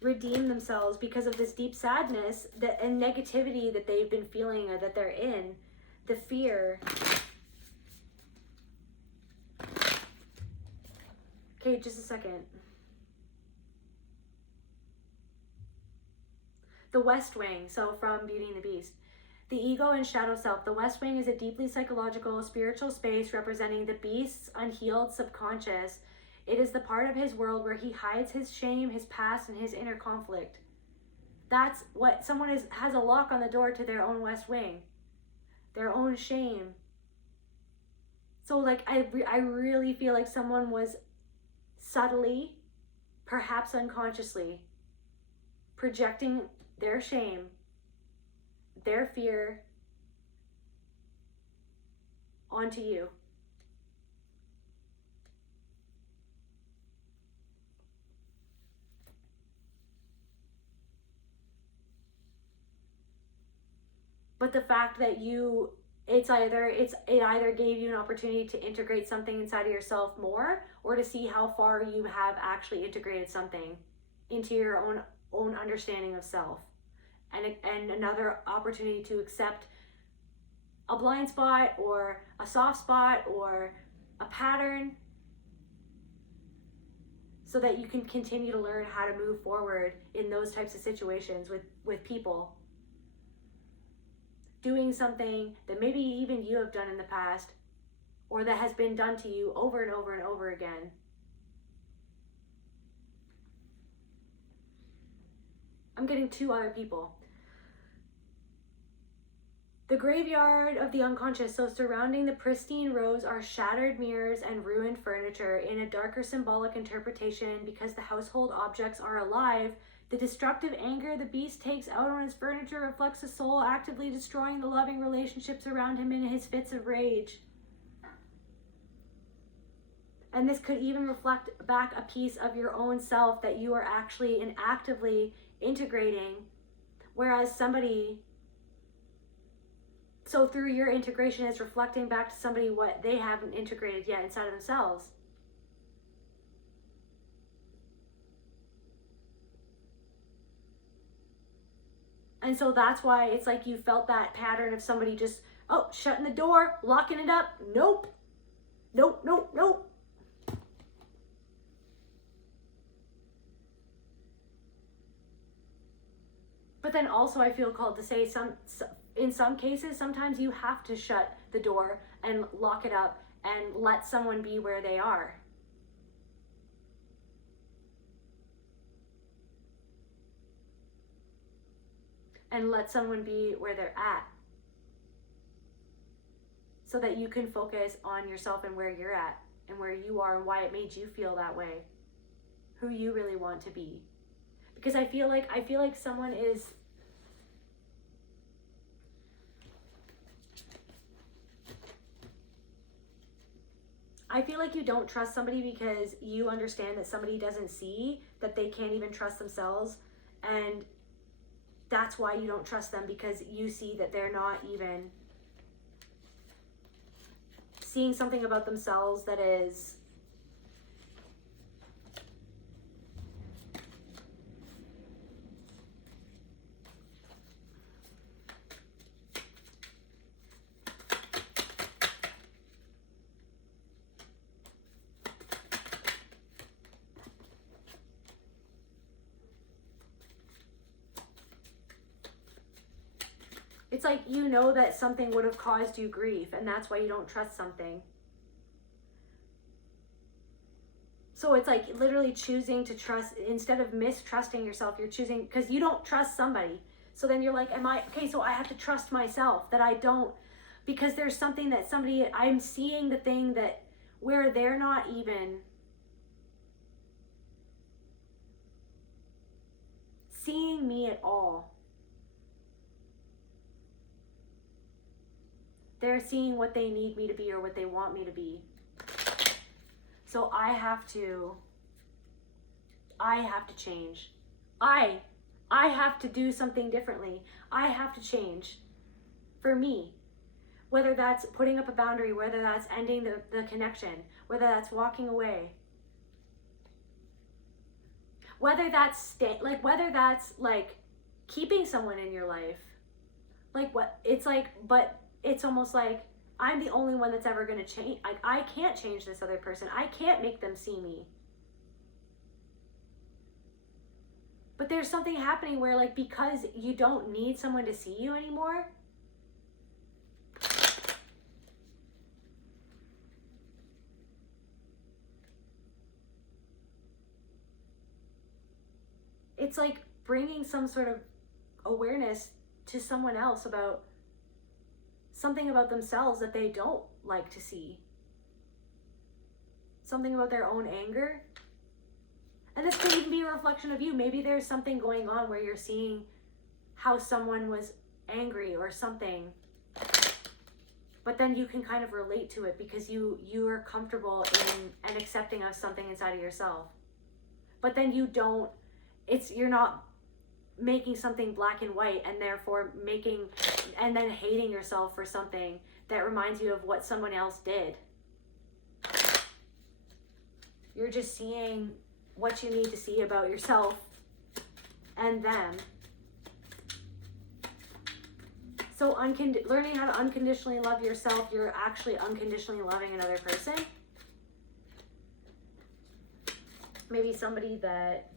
redeem themselves because of this deep sadness and negativity that they've been feeling, or that they're in, the fear. Okay, just a second. The West Wing, so from Beauty and the Beast. The ego and shadow self. The West Wing is a deeply psychological, spiritual space representing the beast's unhealed subconscious. It is the part of his world where he hides his shame, his past, and his inner conflict. That's what someone has a lock on the door to their own West Wing. Their own shame. So like I really feel like someone was subtly, perhaps unconsciously, projecting their shame, their fear onto you. But the fact that it either gave you an opportunity to integrate something inside of yourself more, or to see how far you have actually integrated something into your own understanding of self, and another opportunity to accept a blind spot or a soft spot or a pattern, so that you can continue to learn how to move forward in those types of situations with people. Doing something that maybe even you have done in the past, or that has been done to you over and over and over again. I'm getting 2 other people. The graveyard of the unconscious. So surrounding the pristine rows are shattered mirrors and ruined furniture. In a darker symbolic interpretation, because the household objects are alive, the destructive anger the beast takes out on his furniture reflects a soul actively destroying the loving relationships around him in his fits of rage. And this could even reflect back a piece of your own self that you are actually and actively integrating, whereas so through your integration is reflecting back to somebody what they haven't integrated yet inside of themselves. And so that's why it's like you felt that pattern of somebody just, shutting the door, locking it up. Nope. But then also I feel called to say in some cases, sometimes you have to shut the door and lock it up and let someone be where they are. And let someone be where they're at, so that you can focus on yourself and where you're at and where you are and why it made you feel that way, who you really want to be. Because I feel like someone is you don't trust somebody because you understand that somebody doesn't see that they can't even trust themselves, and that's why you don't trust them, because you see that they're not even seeing something about themselves that is it's like you know that something would have caused you grief, and that's why you don't trust something. So it's like literally choosing to trust instead of mistrusting yourself. You're choosing because you don't trust somebody. So then you're like, so I have to trust myself that I don't, because there's something that I'm seeing the thing that where they're not even seeing me at all. They're seeing what they need me to be or what they want me to be. So I have to change. I have to do something differently. I have to change for me. Whether that's putting up a boundary, whether that's ending the connection, whether that's walking away. Whether that's whether that's like keeping someone in your life. But it's almost like I'm the only one that's ever going to change. I can't change this other person. I can't make them see me. But there's something happening where, like, because you don't need someone to see you anymore, it's like bringing some sort of awareness to someone else about something about themselves that they don't like to see. Something about their own anger. And this could even be a reflection of you. Maybe there's something going on where you're seeing how someone was angry or something, but then you can kind of relate to it because you are comfortable in and accepting of something inside of yourself. But then you're not making something black and white and therefore and then hating yourself for something that reminds you of what someone else did. You're just seeing what you need to see about yourself and them. So learning how to unconditionally love yourself, you're actually unconditionally loving another person. Maybe somebody that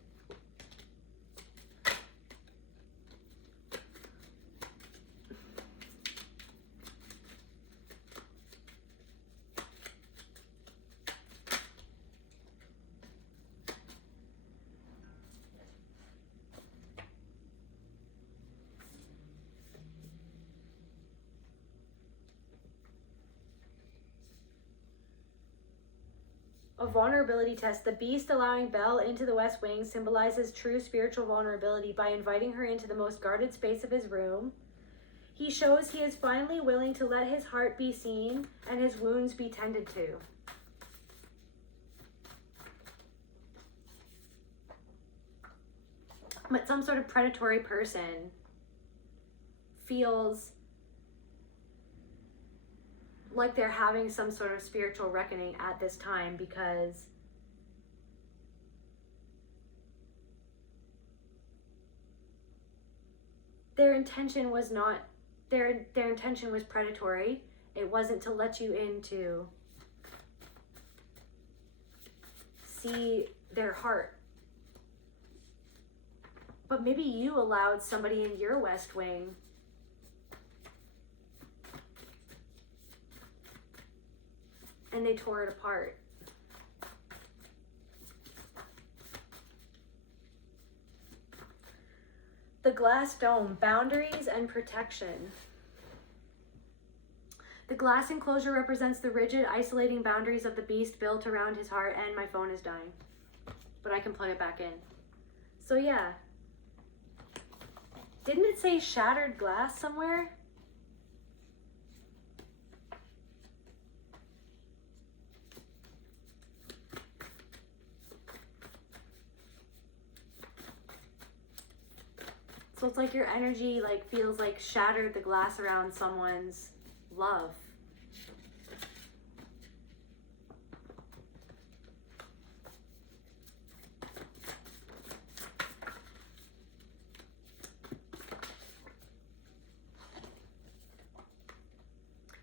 a vulnerability test. The beast allowing Belle into the West Wing symbolizes true spiritual vulnerability by inviting her into the most guarded space of his room. He shows he is finally willing to let his heart be seen and his wounds be tended to. But some sort of predatory person feels like they're having some sort of spiritual reckoning at this time because their intention was not their intention was predatory. It wasn't to let you in to see their heart. But maybe you allowed somebody in your West Wing and they tore it apart. The glass dome, boundaries and protection. The glass enclosure represents the rigid, isolating boundaries of the beast built around his heart, and my phone is dying. But I can plug it back in. So yeah. Didn't it say shattered glass somewhere? So it's like your energy feels like shattered the glass around someone's love.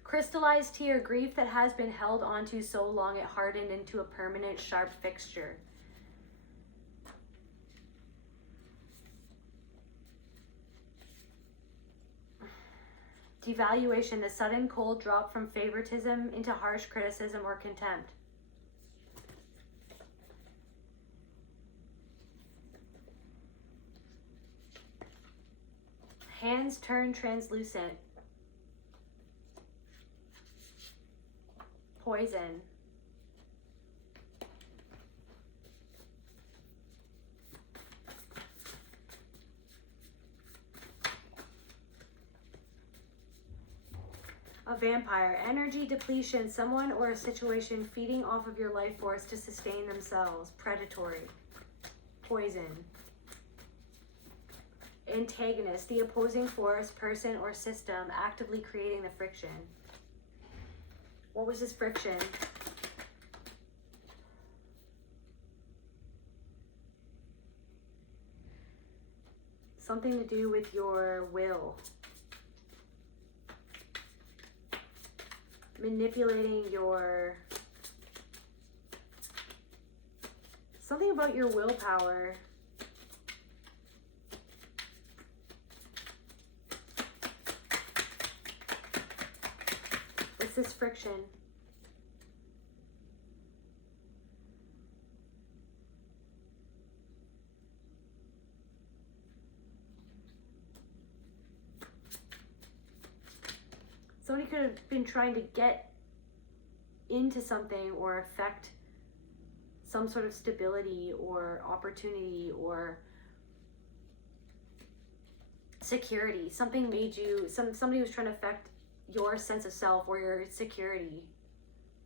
Crystallized tear, grief that has been held onto so long it hardened into a permanent sharp fixture. Devaluation, the sudden cold drop from favoritism into harsh criticism or contempt. Hands turn translucent. Poison. A vampire, energy depletion, someone or a situation feeding off of your life force to sustain themselves. Predatory. Poison. Antagonist, the opposing force, person, or system actively creating the friction. What was this friction? Something to do with your will. Manipulating your... Something about your willpower. It's this friction. Somebody could have been trying to get into something or affect some sort of stability or opportunity or security. Something made you, somebody was trying to affect your sense of self or your security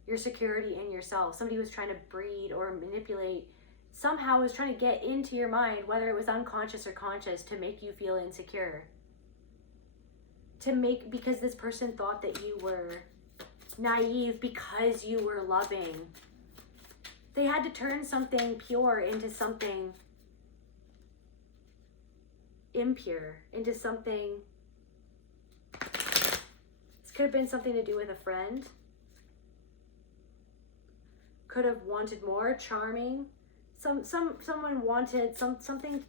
in yourself. Somebody was trying to breed or manipulate, somehow was trying to get into your mind, whether it was unconscious or conscious, to make you feel insecure. Because this person thought that you were naive because you were loving. They had to turn something pure into something impure, into something. This could have been something to do with a friend. Could have wanted more, charming. Someone wanted something.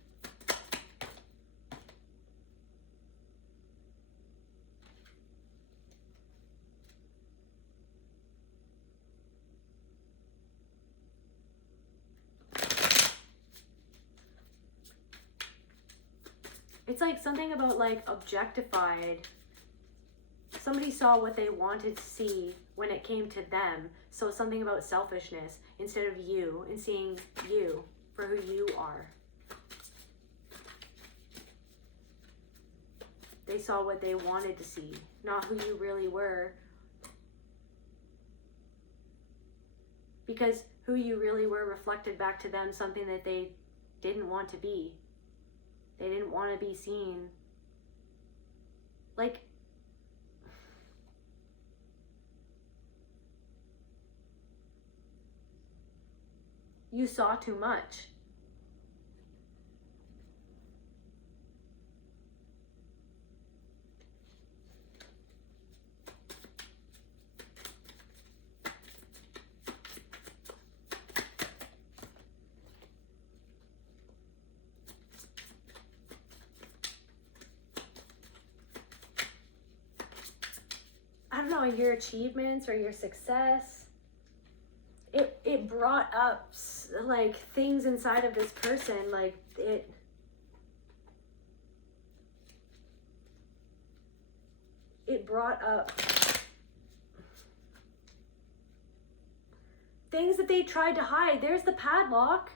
It's like something about like objectified. Somebody saw what they wanted to see when it came to them. So something about selfishness instead of you, and seeing you for who you are. They saw what they wanted to see, not who you really were. Because who you really were reflected back to them something that they didn't want to be. They didn't want to be seen. Like, you saw too much. I don't know, your achievements or your success, it brought up like things inside of this person, like it brought up things that they tried to hide. There's the padlock.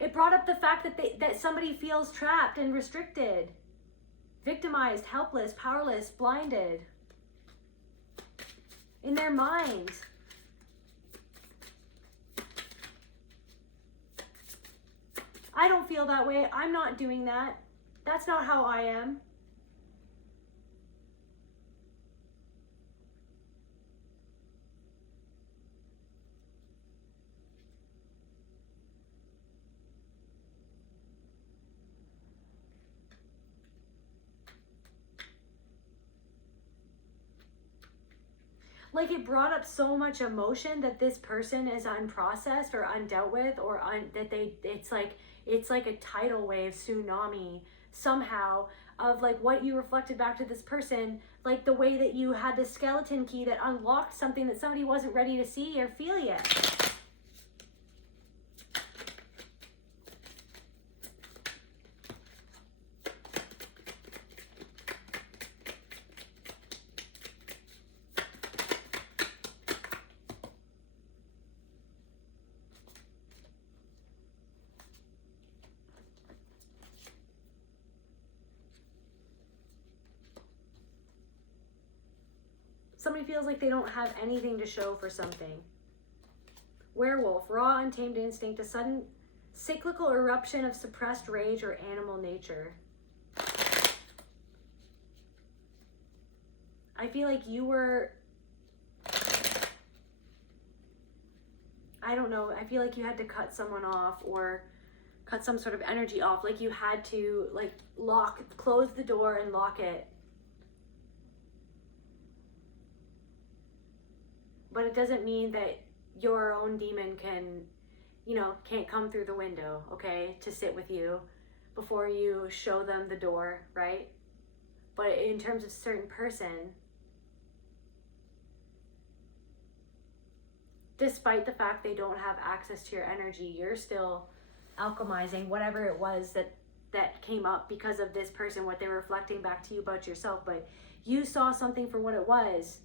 It brought up the fact that somebody feels trapped and restricted, victimized, helpless, powerless, blinded in their minds. I don't feel that way. I'm not doing that. That's not how I am. Like, it brought up so much emotion that this person is unprocessed or undealt with, or it's like a tidal wave tsunami somehow of like what you reflected back to this person, like the way that you had the skeleton key that unlocked something that somebody wasn't ready to see or feel yet. Somebody feels like they don't have anything to show for something. Werewolf, raw, untamed instinct, a sudden cyclical eruption of suppressed rage or animal nature. I feel like you were, I don't know, I feel like you had to cut someone off or cut some sort of energy off. Like you had to like close the door and lock it. But it doesn't mean that your own demon can't come through the window, okay, to sit with you before you show them the door, right? But in terms of a certain person, despite the fact they don't have access to your energy, you're still alchemizing whatever it was that came up because of this person, what they're reflecting back to you about yourself. But you saw something for what it was.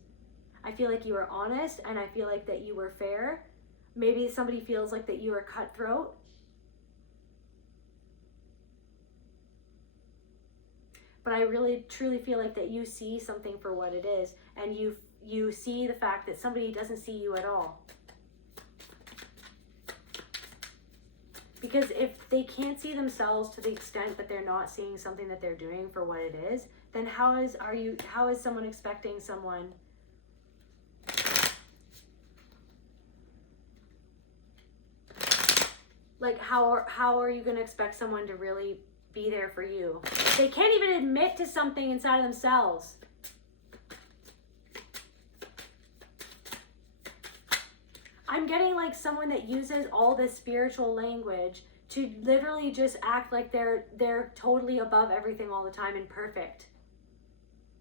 I feel like you were honest, and I feel like that you were fair. Maybe somebody feels like that you were cutthroat. But I really truly feel like that you see something for what it is, and you see the fact that somebody doesn't see you at all. Because if they can't see themselves to the extent that they're not seeing something that they're doing for what it is, then how is someone expecting someone like how are you going to expect someone to really be there for you? They can't even admit to something inside of themselves. I'm getting like someone that uses all this spiritual language to literally just act like they're totally above everything all the time and perfect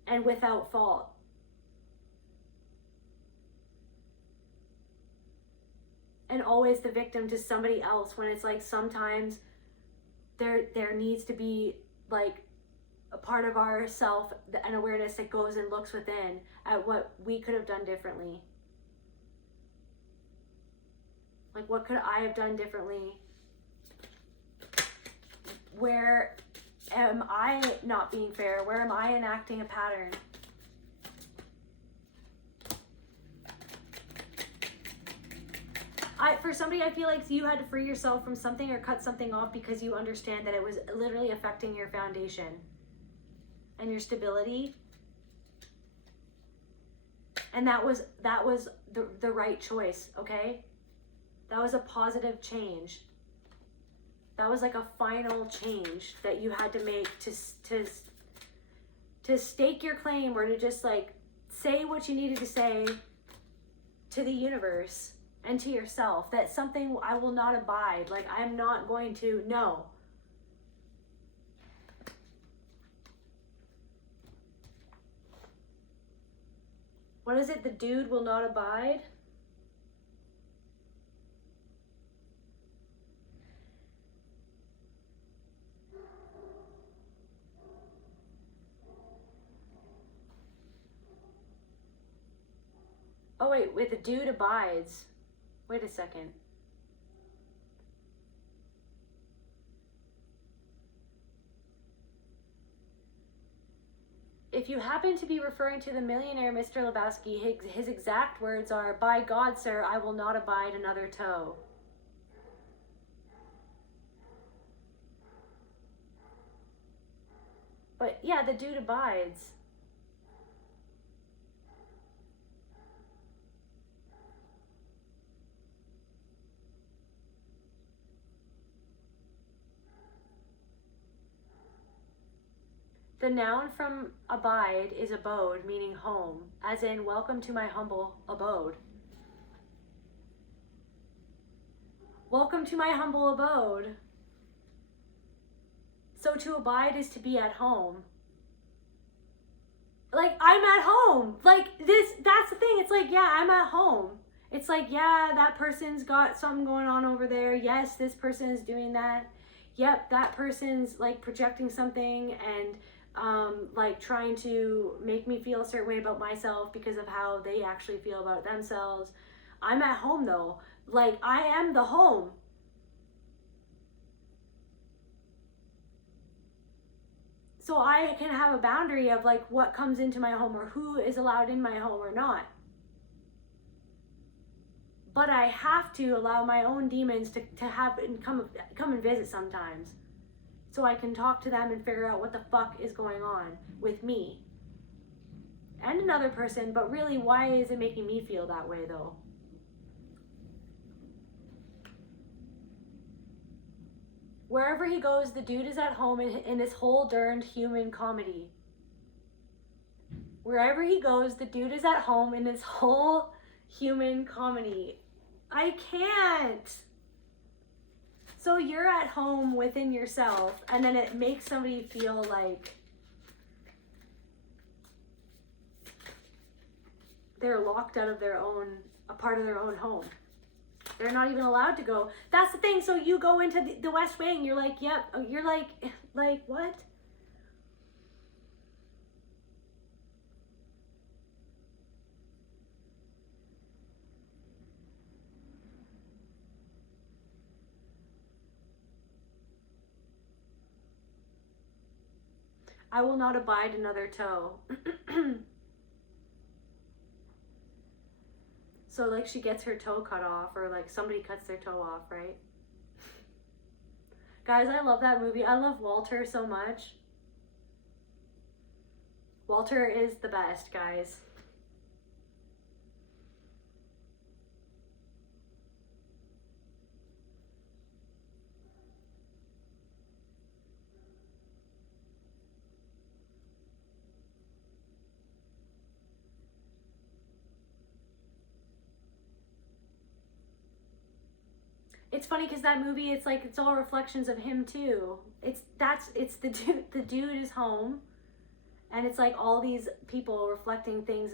and without fault. And always the victim to somebody else, when it's like sometimes there needs to be like a part of our self, an awareness that goes and looks within at what we could have done differently. Like, what could I have done differently? Where am I not being fair? Where am I enacting a pattern? For somebody, I feel like you had to free yourself from something or cut something off because you understand that it was literally affecting your foundation and your stability. And that was the right choice, okay? That was a positive change. That was like a final change that you had to make to stake your claim, or to just like say what you needed to say to the universe and to yourself, that something I will not abide. Like, I'm not going to, no. What is it? The dude will not abide? Oh wait, the dude abides. Wait a second. If you happen to be referring to the millionaire Mr. Lebowski, his exact words are, "By God, sir, I will not abide another toe." But yeah, the dude abides. The noun from abide is abode, meaning home, as in welcome to my humble abode. Welcome to my humble abode. So to abide is to be at home. Like, I'm at home. Like, that's the thing. It's like, yeah, I'm at home. It's like, yeah, that person's got something going on over there. Yes, this person is doing that. Yep, that person's like projecting something and like trying to make me feel a certain way about myself because of how they actually feel about themselves. I'm at home though. Like, I am the home. So I can have a boundary of like what comes into my home or who is allowed in my home or not. But I have to allow my own demons to have and come and visit sometimes. So I can talk to them and figure out what the fuck is going on with me and another person. But really, why is it making me feel that way though? Wherever he goes, the dude is at home in this whole darned human comedy. Wherever he goes, the dude is at home in this whole human comedy. I can't. So you're at home within yourself, and then it makes somebody feel like they're locked out of a part of their own home. They're not even allowed to go. That's the thing. So you go into the West Wing, you're like, yep. You're like what? I will not abide another toe. So like she gets her toe cut off, or like somebody cuts their toe off, right? Guys, I love that movie. I love Walter so much. Walter is the best, guys. It's funny because that movie, it's like, it's all reflections of him too. It's the dude is home, and it's like all these people reflecting things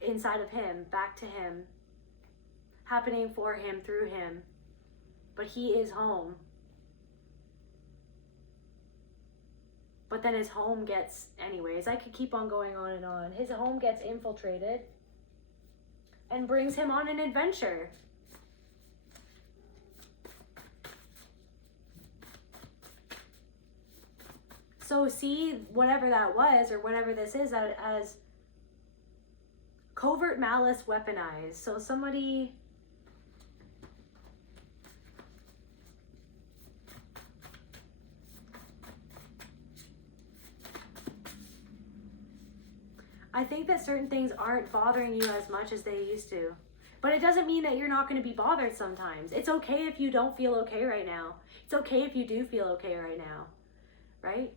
inside of him, back to him, happening for him, through him. But he is home. But then his home gets, anyways, I could keep on going on and on. His home gets infiltrated and brings him on an adventure. So see whatever that was, or whatever this is, as covert malice weaponized. So somebody... I think that certain things aren't bothering you as much as they used to. But it doesn't mean that you're not going to be bothered sometimes. It's okay if you don't feel okay right now. It's okay if you do feel okay right now. Right?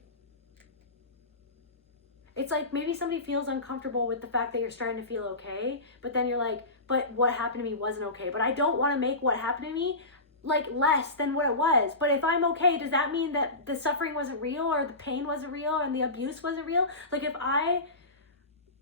It's like maybe somebody feels uncomfortable with the fact that you're starting to feel okay, but then you're like, but what happened to me wasn't okay. But I don't want to make what happened to me like less than what it was. But if I'm okay, does that mean that the suffering wasn't real, or the pain wasn't real, and the abuse wasn't real? Like if I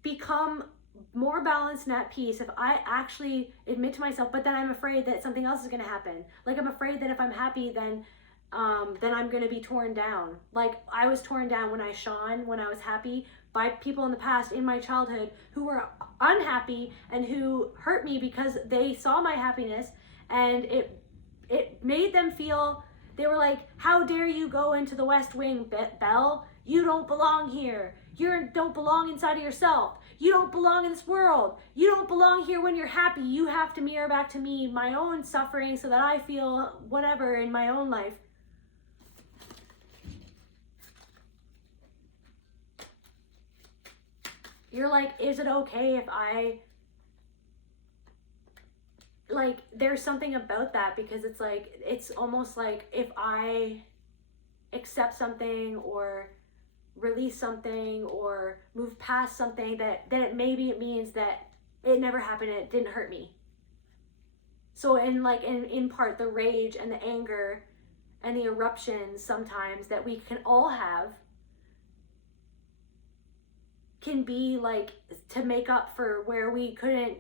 become more balanced and at peace, if I actually admit to myself, but then I'm afraid that something else is going to happen. Like I'm afraid that if I'm happy, then I'm going to be torn down. Like I was torn down when I shone, when I was happy, by people in the past, in my childhood, who were unhappy and who hurt me because they saw my happiness, and it made them feel, they were like, how dare you go into the West Wing, Belle? You don't belong here. You don't belong inside of yourself. You don't belong in this world. You don't belong here when you're happy. You have to mirror back to me my own suffering so that I feel whatever in my own life. You're like, is it okay if I, like, there's something about that, because it's like, it's almost like if I accept something or release something or move past something, that it maybe it means that it never happened and it didn't hurt me. So in part, the rage and the anger and the eruptions sometimes that we can all have can be like to make up for where we couldn't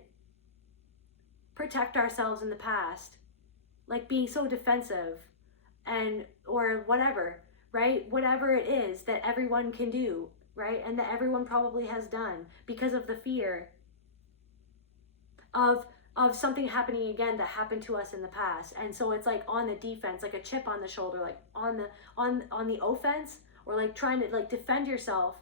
protect ourselves in the past, like being so defensive and or whatever, right? Whatever it is that everyone can do, right? And that everyone probably has done because of the fear of something happening again that happened to us in the past. And so it's like on the defense, like a chip on the shoulder, like on the offense, or like trying to like defend yourself,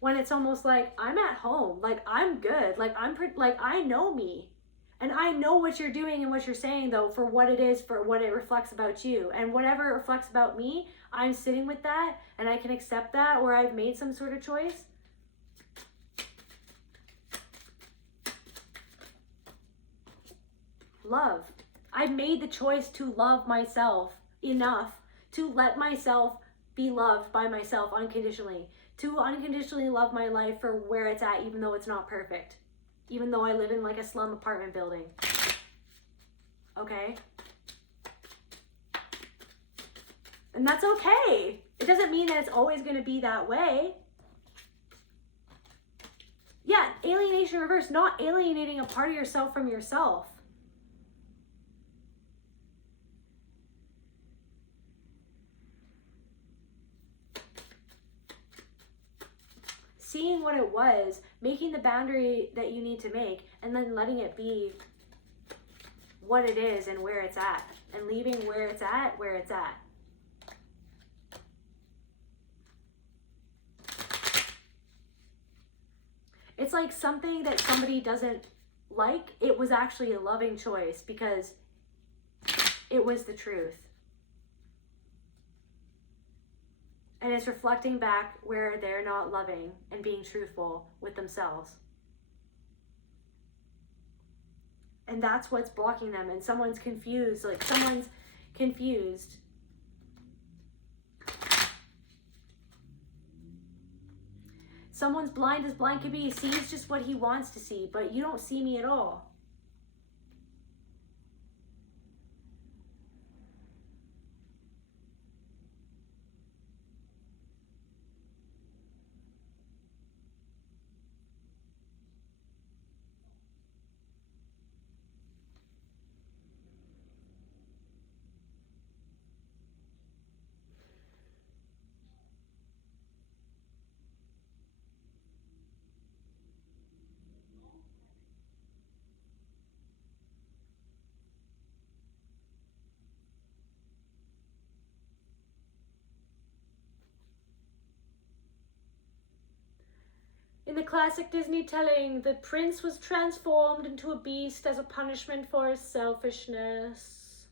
when it's almost like, I'm at home, like I'm good, like like I know me, and I know what you're doing and what you're saying, though, for what it is, for what it reflects about you. And whatever it reflects about me, I'm sitting with that, and I can accept that, or I've made some sort of choice. Love. I've made the choice to love myself enough to let myself be loved by myself unconditionally, to unconditionally love my life for where it's at, even though it's not perfect, even though I live in like a slum apartment building. Okay? And that's okay. It doesn't mean that it's always going to be that way. Yeah, alienation reverse, not alienating a part of yourself from yourself. Seeing what it was, making the boundary that you need to make, and then letting it be what it is and where it's at, and leaving where it's at. It's like something that somebody doesn't like, it was actually a loving choice because it was the truth. And it's reflecting back where they're not loving and being truthful with themselves. And that's what's blocking them. And someone's confused. Like, someone's confused. Someone's blind as blind can be. Sees just what he wants to see. But you don't see me at all. In the classic Disney telling, the prince was transformed into a beast as a punishment for his selfishness.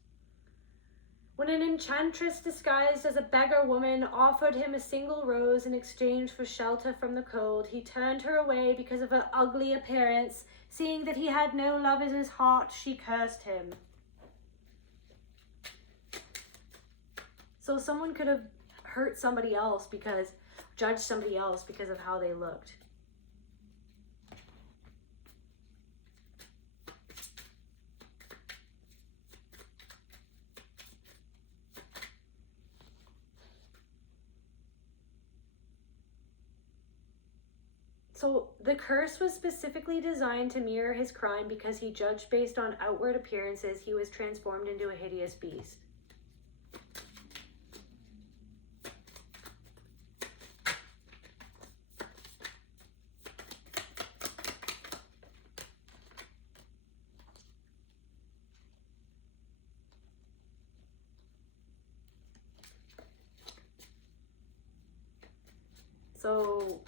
When an enchantress disguised as a beggar woman offered him a single rose in exchange for shelter from the cold, he turned her away because of her ugly appearance. Seeing that he had no love in his heart, she cursed him. So someone could have hurt somebody else judged somebody else because of how they looked. So the curse was specifically designed to mirror his crime because he judged based on outward appearances. He was transformed into a hideous beast. So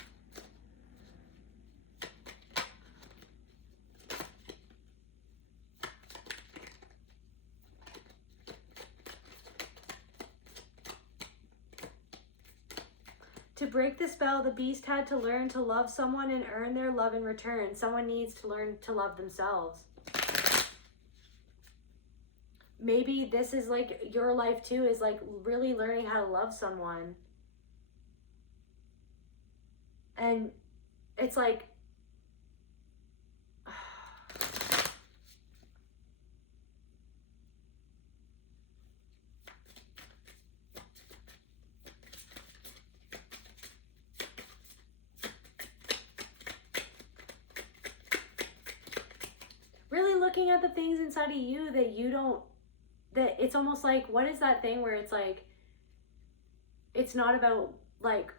to break the spell, the beast had to learn to love someone and earn their love in return. Someone needs to learn to love themselves. Maybe this is like your life too, is like really learning how to love someone. And it's like, really looking at the things inside of you that you don't, that it's almost like, what is that thing where it's like, it's not about like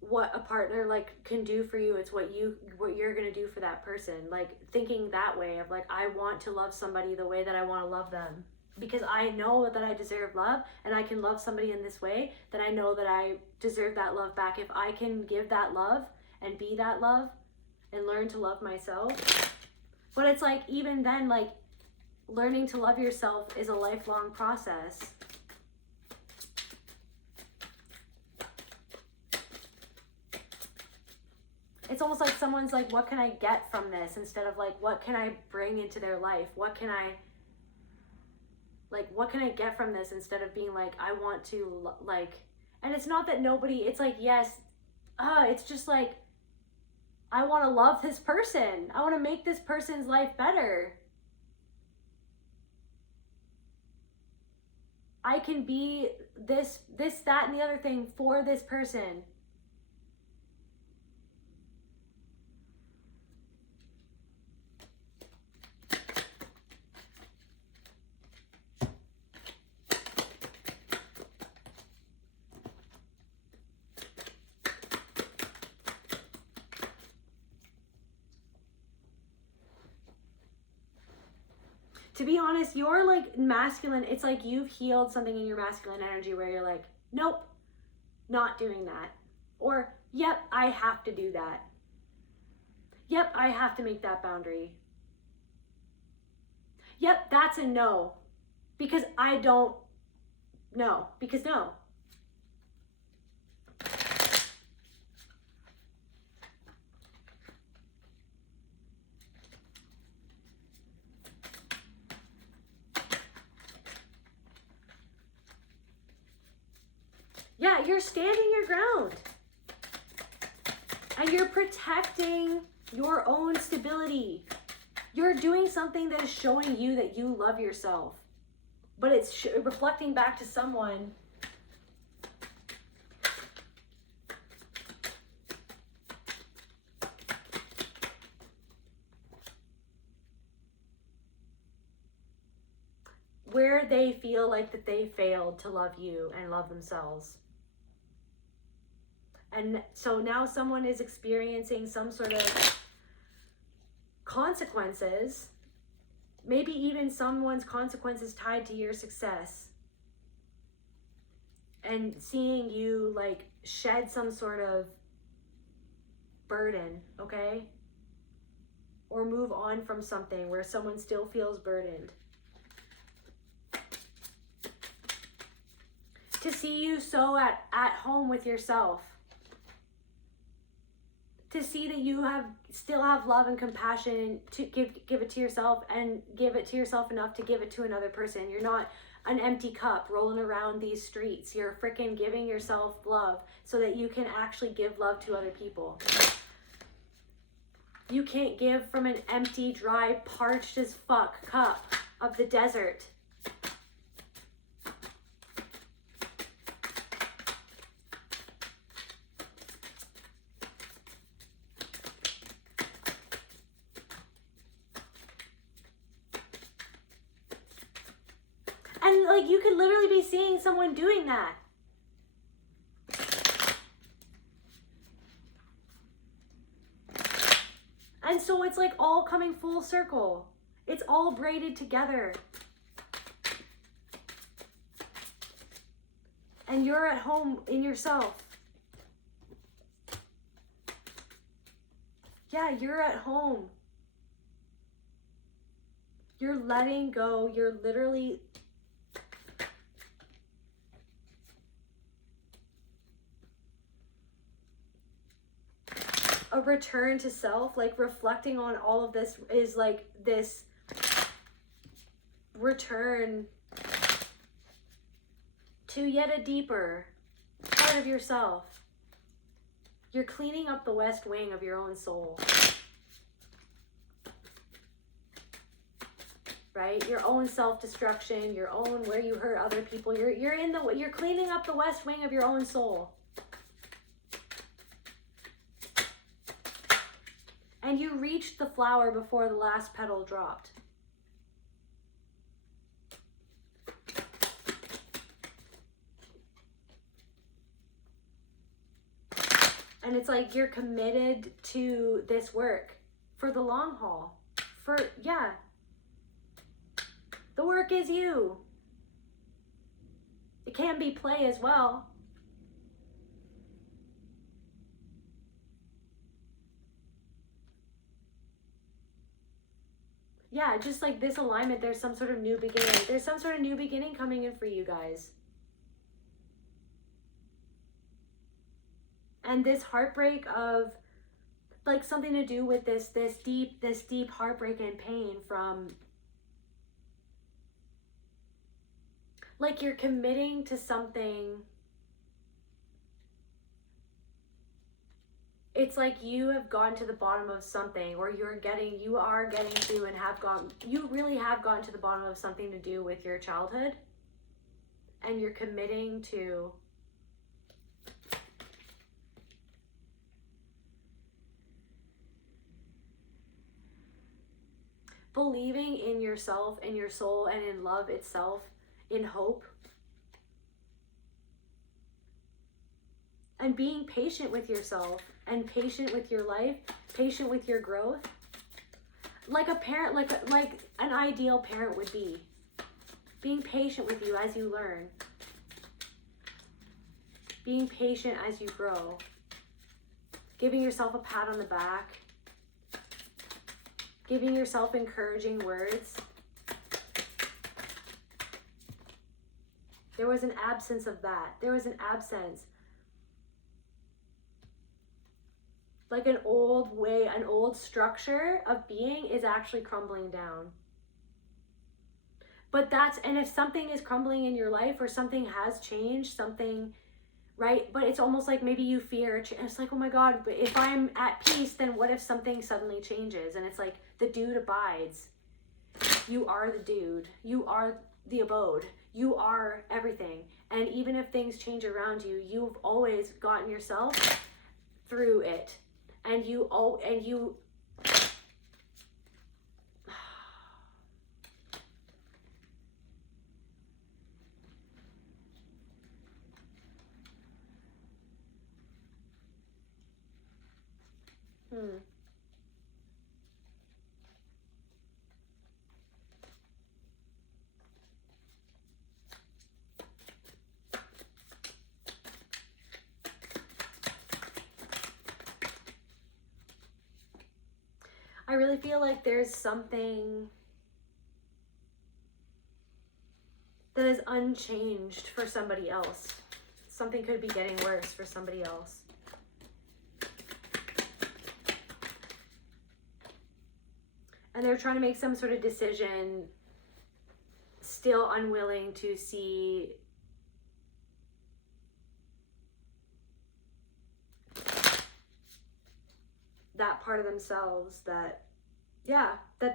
what a partner like can do for you, it's what you're gonna do for that person. Like thinking that way of like, I want to love somebody the way that I want to love them, because I know that I deserve love, and I can love somebody in this way, then I know that I deserve that love back. If I can give that love and be that love and learn to love myself. But it's like, even then, like learning to love yourself is a lifelong process. It's almost like someone's like, what can I get from this? Instead of like, what can I bring into their life? What can I get from this? Instead of being like, I want to like, and it's not that nobody, it's like, yes, it's just like, I want to love this person. I want to make this person's life better. I can be this, that, and the other thing for this person. To be honest, you're like masculine. It's like you've healed something in your masculine energy where you're like, nope, not doing that. Or, yep, I have to do that. Yep, I have to make that boundary. Yep, that's a no. Because I don't know. Because no. Yeah, you're standing your ground. And you're protecting your own stability. You're doing something that is showing you that you love yourself. But it's reflecting back to someone. Where they feel like that they failed to love you and love themselves. And so now someone is experiencing some sort of consequences, maybe even someone's consequences tied to your success, and seeing you like shed some sort of burden, okay? Or move on from something where someone still feels burdened. To see you so at home with yourself. To see that you still have love and compassion to give it to yourself, and give it to yourself enough to give it to another person. You're not an empty cup rolling around these streets. You're freaking giving yourself love so that you can actually give love to other people. You can't give from an empty, dry, parched as fuck cup of the desert. And like you could literally be seeing someone doing that. And so it's like all coming full circle. It's all braided together. And you're at home in yourself. Yeah, you're at home. You're letting go. You're literally a return to self, like reflecting on all of this is like this return to yet a deeper part of yourself. You're cleaning up the west wing of your own soul. Right? Your own self-destruction, your own where you hurt other people. You're cleaning up the west wing of your own soul. And you reached the flower before the last petal dropped. And it's like you're committed to this work for the long haul. The work is you. It can be play as well. Yeah, just like this alignment, there's some sort of new beginning. There's some sort of new beginning coming in for you guys. And this heartbreak of like something to do with this deep heartbreak and pain from like you're committing to something. It's like you have gone to the bottom of something, or you are getting to and you really have gone to the bottom of something to do with your childhood, and you're committing to believing in yourself and your soul and in love itself, in hope, and being patient with yourself and patient with your life, patient with your growth. like a parent, like an ideal parent would be. Being patient with you as you learn. Being patient as you grow. Giving yourself a pat on the back. Giving yourself encouraging words. There was an absence of that. There was an absence. Like an old way, an old structure of being is actually crumbling down. But and if something is crumbling in your life or something has changed, something, right? But it's almost like maybe you fear, it's like, oh my God, but if I'm at peace, then what if something suddenly changes? And it's like, the dude abides. You are the dude. You are the abode. You are everything. And even if things change around you, you've always gotten yourself through it. And you I really feel like there's something that is unchanged for somebody else. Something could be getting worse for somebody else. And they're trying to make some sort of decision, still unwilling to see that part of themselves that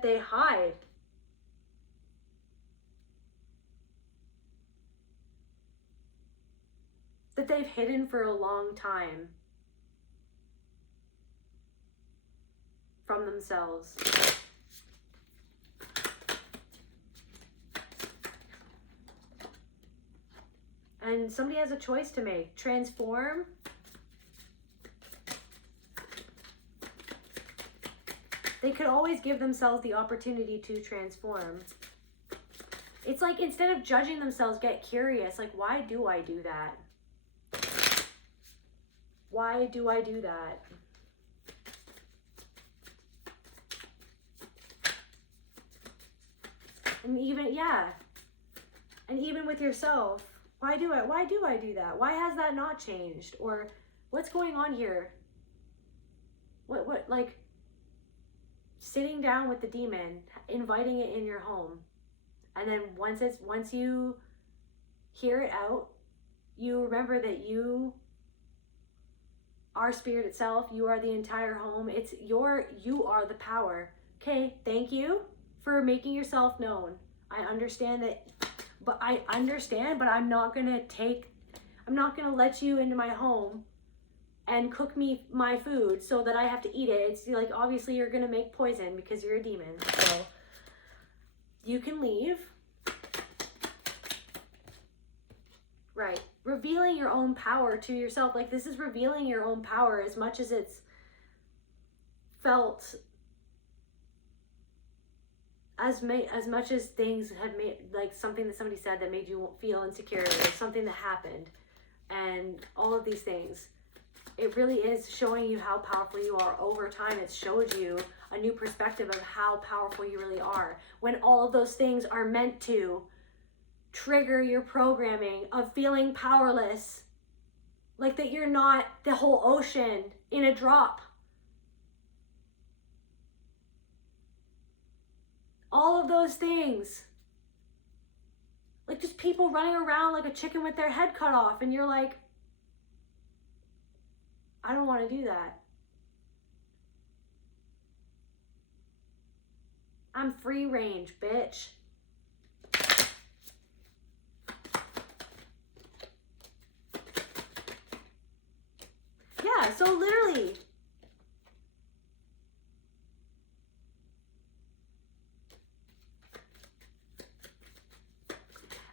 they hide. That they've hidden for a long time from themselves. And somebody has a choice to make. Transform. They could always give themselves the opportunity to transform. It's like, instead of judging themselves, get curious. Like, why do I do that? Why do I do that? And even, and even with yourself, why do I do that? Why has that not changed? Or what's going on here? What, like, sitting down with the demon, inviting it in your home. And then once you hear it out, you remember that you are spirit itself. You are the entire home. You are the power. Okay, thank you for making yourself known. I understand, but I'm not gonna let you into my home and cook me my food so that I have to eat it. It's like, obviously you're gonna make poison because you're a demon. So you can leave. Right. Revealing your own power to yourself. Like, this is revealing your own power as much as it's felt, as much as things had made, like something that somebody said that made you feel insecure, or something that happened, and all of these things. It really is showing you how powerful you are. Over time, it's showed you a new perspective of how powerful you really are. When all of those things are meant to trigger your programming of feeling powerless, like that you're not the whole ocean in a drop. All of those things. Like, just people running around like a chicken with their head cut off, and you're like, I don't want to do that. I'm free range, bitch. Yeah, so literally.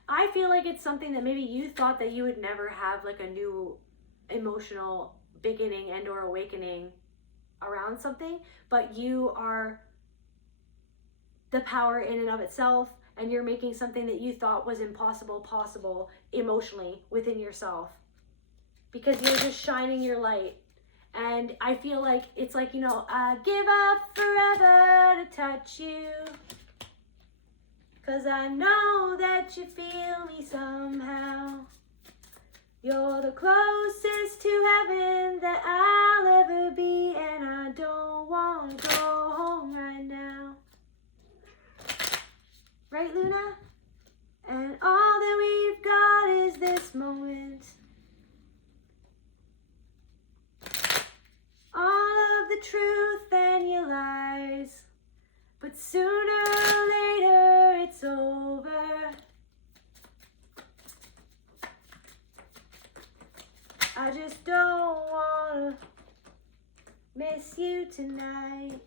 I feel like it's something that maybe you thought that you would never have, like a new emotional beginning and or awakening around something, but you are the power in and of itself, and you're making something that you thought was impossible possible emotionally within yourself, because you're just shining your light. And I feel like it's like, you know, I give up forever to touch you, 'cause I know that you feel me somehow. You're the closest to heaven that I'll ever be, and I don't want to go home right now. Right, Luna? And all that we've got is this moment. All of the truth and your lies, but sooner or later it's over. I just don't wanna miss you tonight.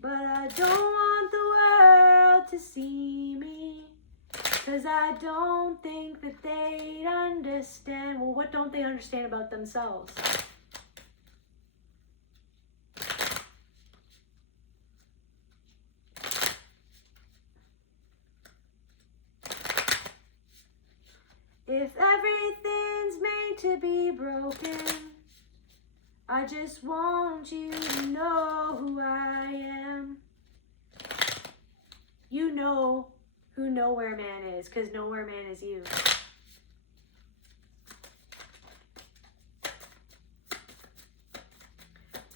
But I don't want the world to see me, 'cause I don't think that they'd understand. Well, what don't they understand about themselves? If everything's made to be broken, I just want you to know who I am. You know who Nowhere Man is, because Nowhere Man is you.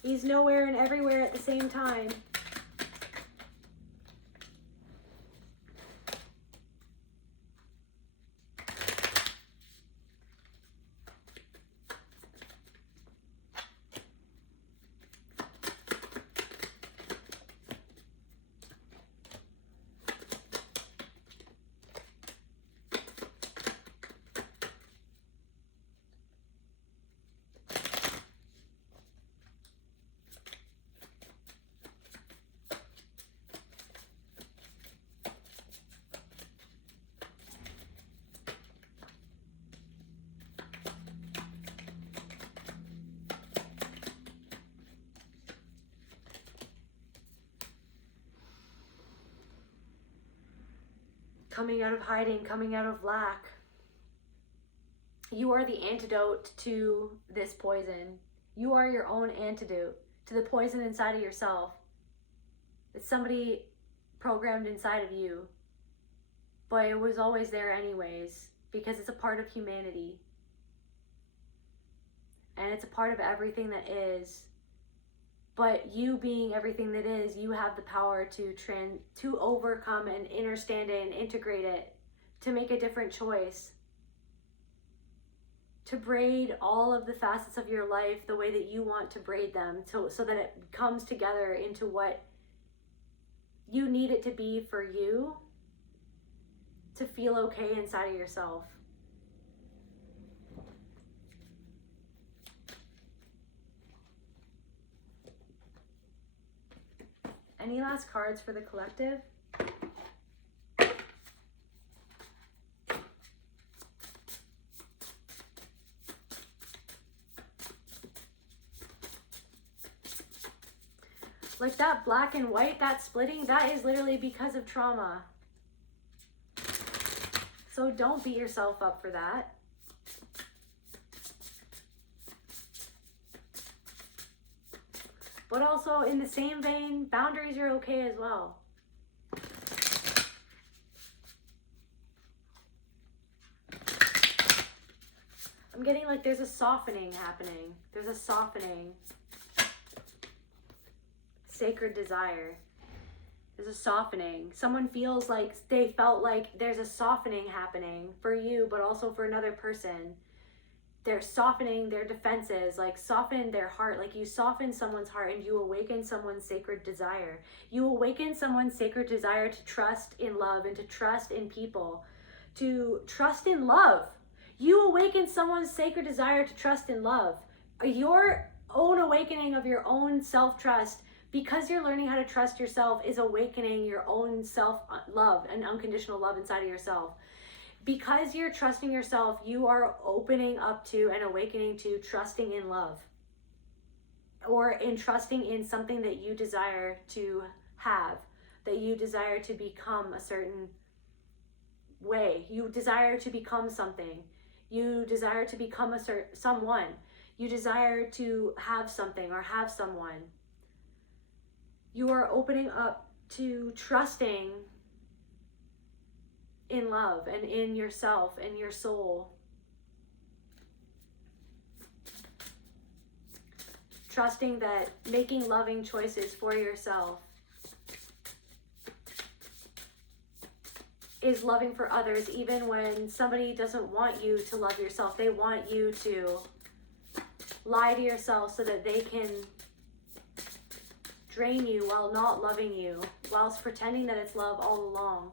He's nowhere and everywhere at the same time. Coming out of hiding, coming out of lack. You are the antidote to this poison. You are your own antidote to the poison inside of yourself. It's somebody programmed inside of you, but it was always there anyways, because it's a part of humanity. And it's a part of everything that is. But you being everything that is, you have the power to overcome and understand it and integrate it, to make a different choice, to braid all of the facets of your life the way that you want to braid them, so that it comes together into what you need it to be for you to feel okay inside of yourself. Any last cards for the collective? Like that black and white, that splitting, that is literally because of trauma. So don't beat yourself up for that. But also, in the same vein, boundaries are okay as well. I'm getting like there's a softening happening. There's a softening. Sacred desire. There's a softening. Someone feels like they felt like there's a softening happening for you, but also for another person. They're softening their defenses, like soften their heart. Like you soften someone's heart and you awaken someone's sacred desire. You awaken someone's sacred desire to trust in love and to trust in people, to trust in love. You awaken someone's sacred desire to trust in love. Your own awakening of your own self-trust, because you're learning how to trust yourself, is awakening your own self-love and unconditional love inside of yourself. because you're trusting yourself, you are opening up to and awakening to trusting in love, or in trusting in something that you desire to have, that you desire to become a certain way. You desire to become something. You desire to become someone. You desire to have something or have someone. You are opening up to trusting in love and in yourself and your soul. Trusting that making loving choices for yourself is loving for others, even when somebody doesn't want you to love yourself. They want you to lie to yourself so that they can drain you while not loving you, whilst pretending that it's love all along.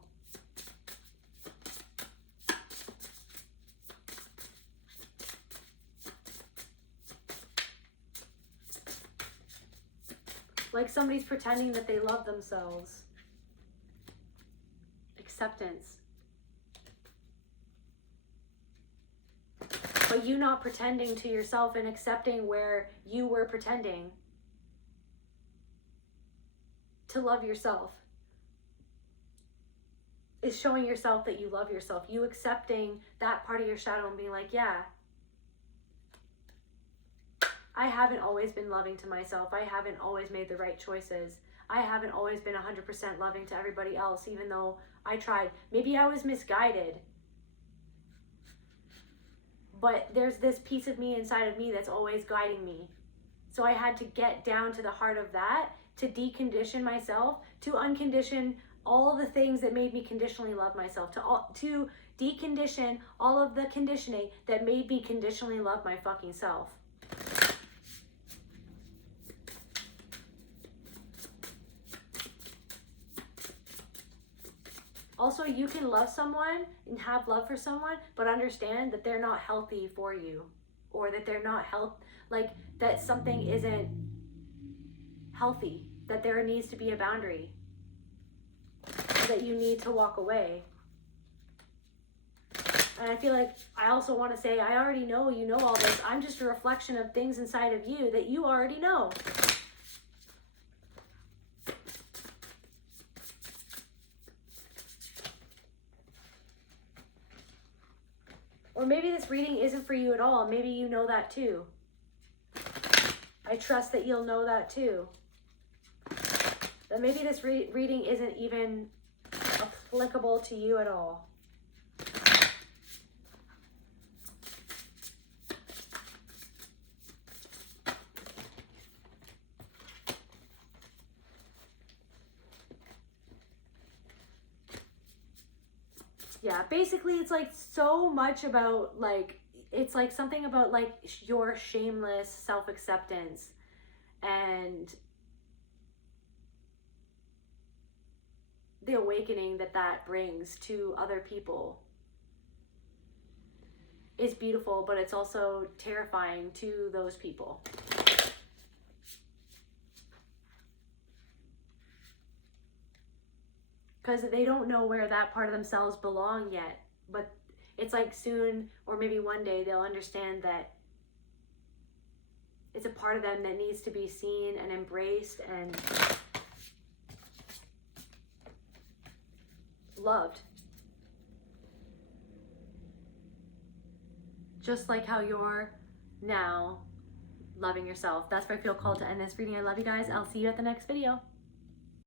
Like somebody's pretending that they love themselves. Acceptance. But you not pretending to yourself and accepting where you were pretending to love yourself is showing yourself that you love yourself. You accepting that part of your shadow and being like, yeah, I haven't always been loving to myself. I haven't always made the right choices. I haven't always been 100% loving to everybody else, even though I tried. Maybe I was misguided. But there's this piece of me inside of me that's always guiding me. So I had to get down to the heart of that, to decondition myself, to uncondition all the things that made me conditionally love myself, to decondition all of the conditioning that made me conditionally love my fucking self. Also, you can love someone and have love for someone, but understand that they're not healthy for you, or that they're not that something isn't healthy, that there needs to be a boundary, that you need to walk away. And I feel like I also want to say, I already know you know all this. I'm just a reflection of things inside of you that you already know. Or maybe this reading isn't for you at all. Maybe you know that too. I trust that you'll know that too. That maybe this reading isn't even applicable to you at all. Yeah, basically it's like so much about it's like something about like your shameless self-acceptance and the awakening that brings to other people is beautiful, but it's also terrifying to those people. Because they don't know where that part of themselves belong yet. But it's like soon, or maybe one day, they'll understand that it's a part of them that needs to be seen and embraced and loved. Just like how you're now loving yourself. That's where I feel called to end this reading. I love you guys. I'll see you at the next video.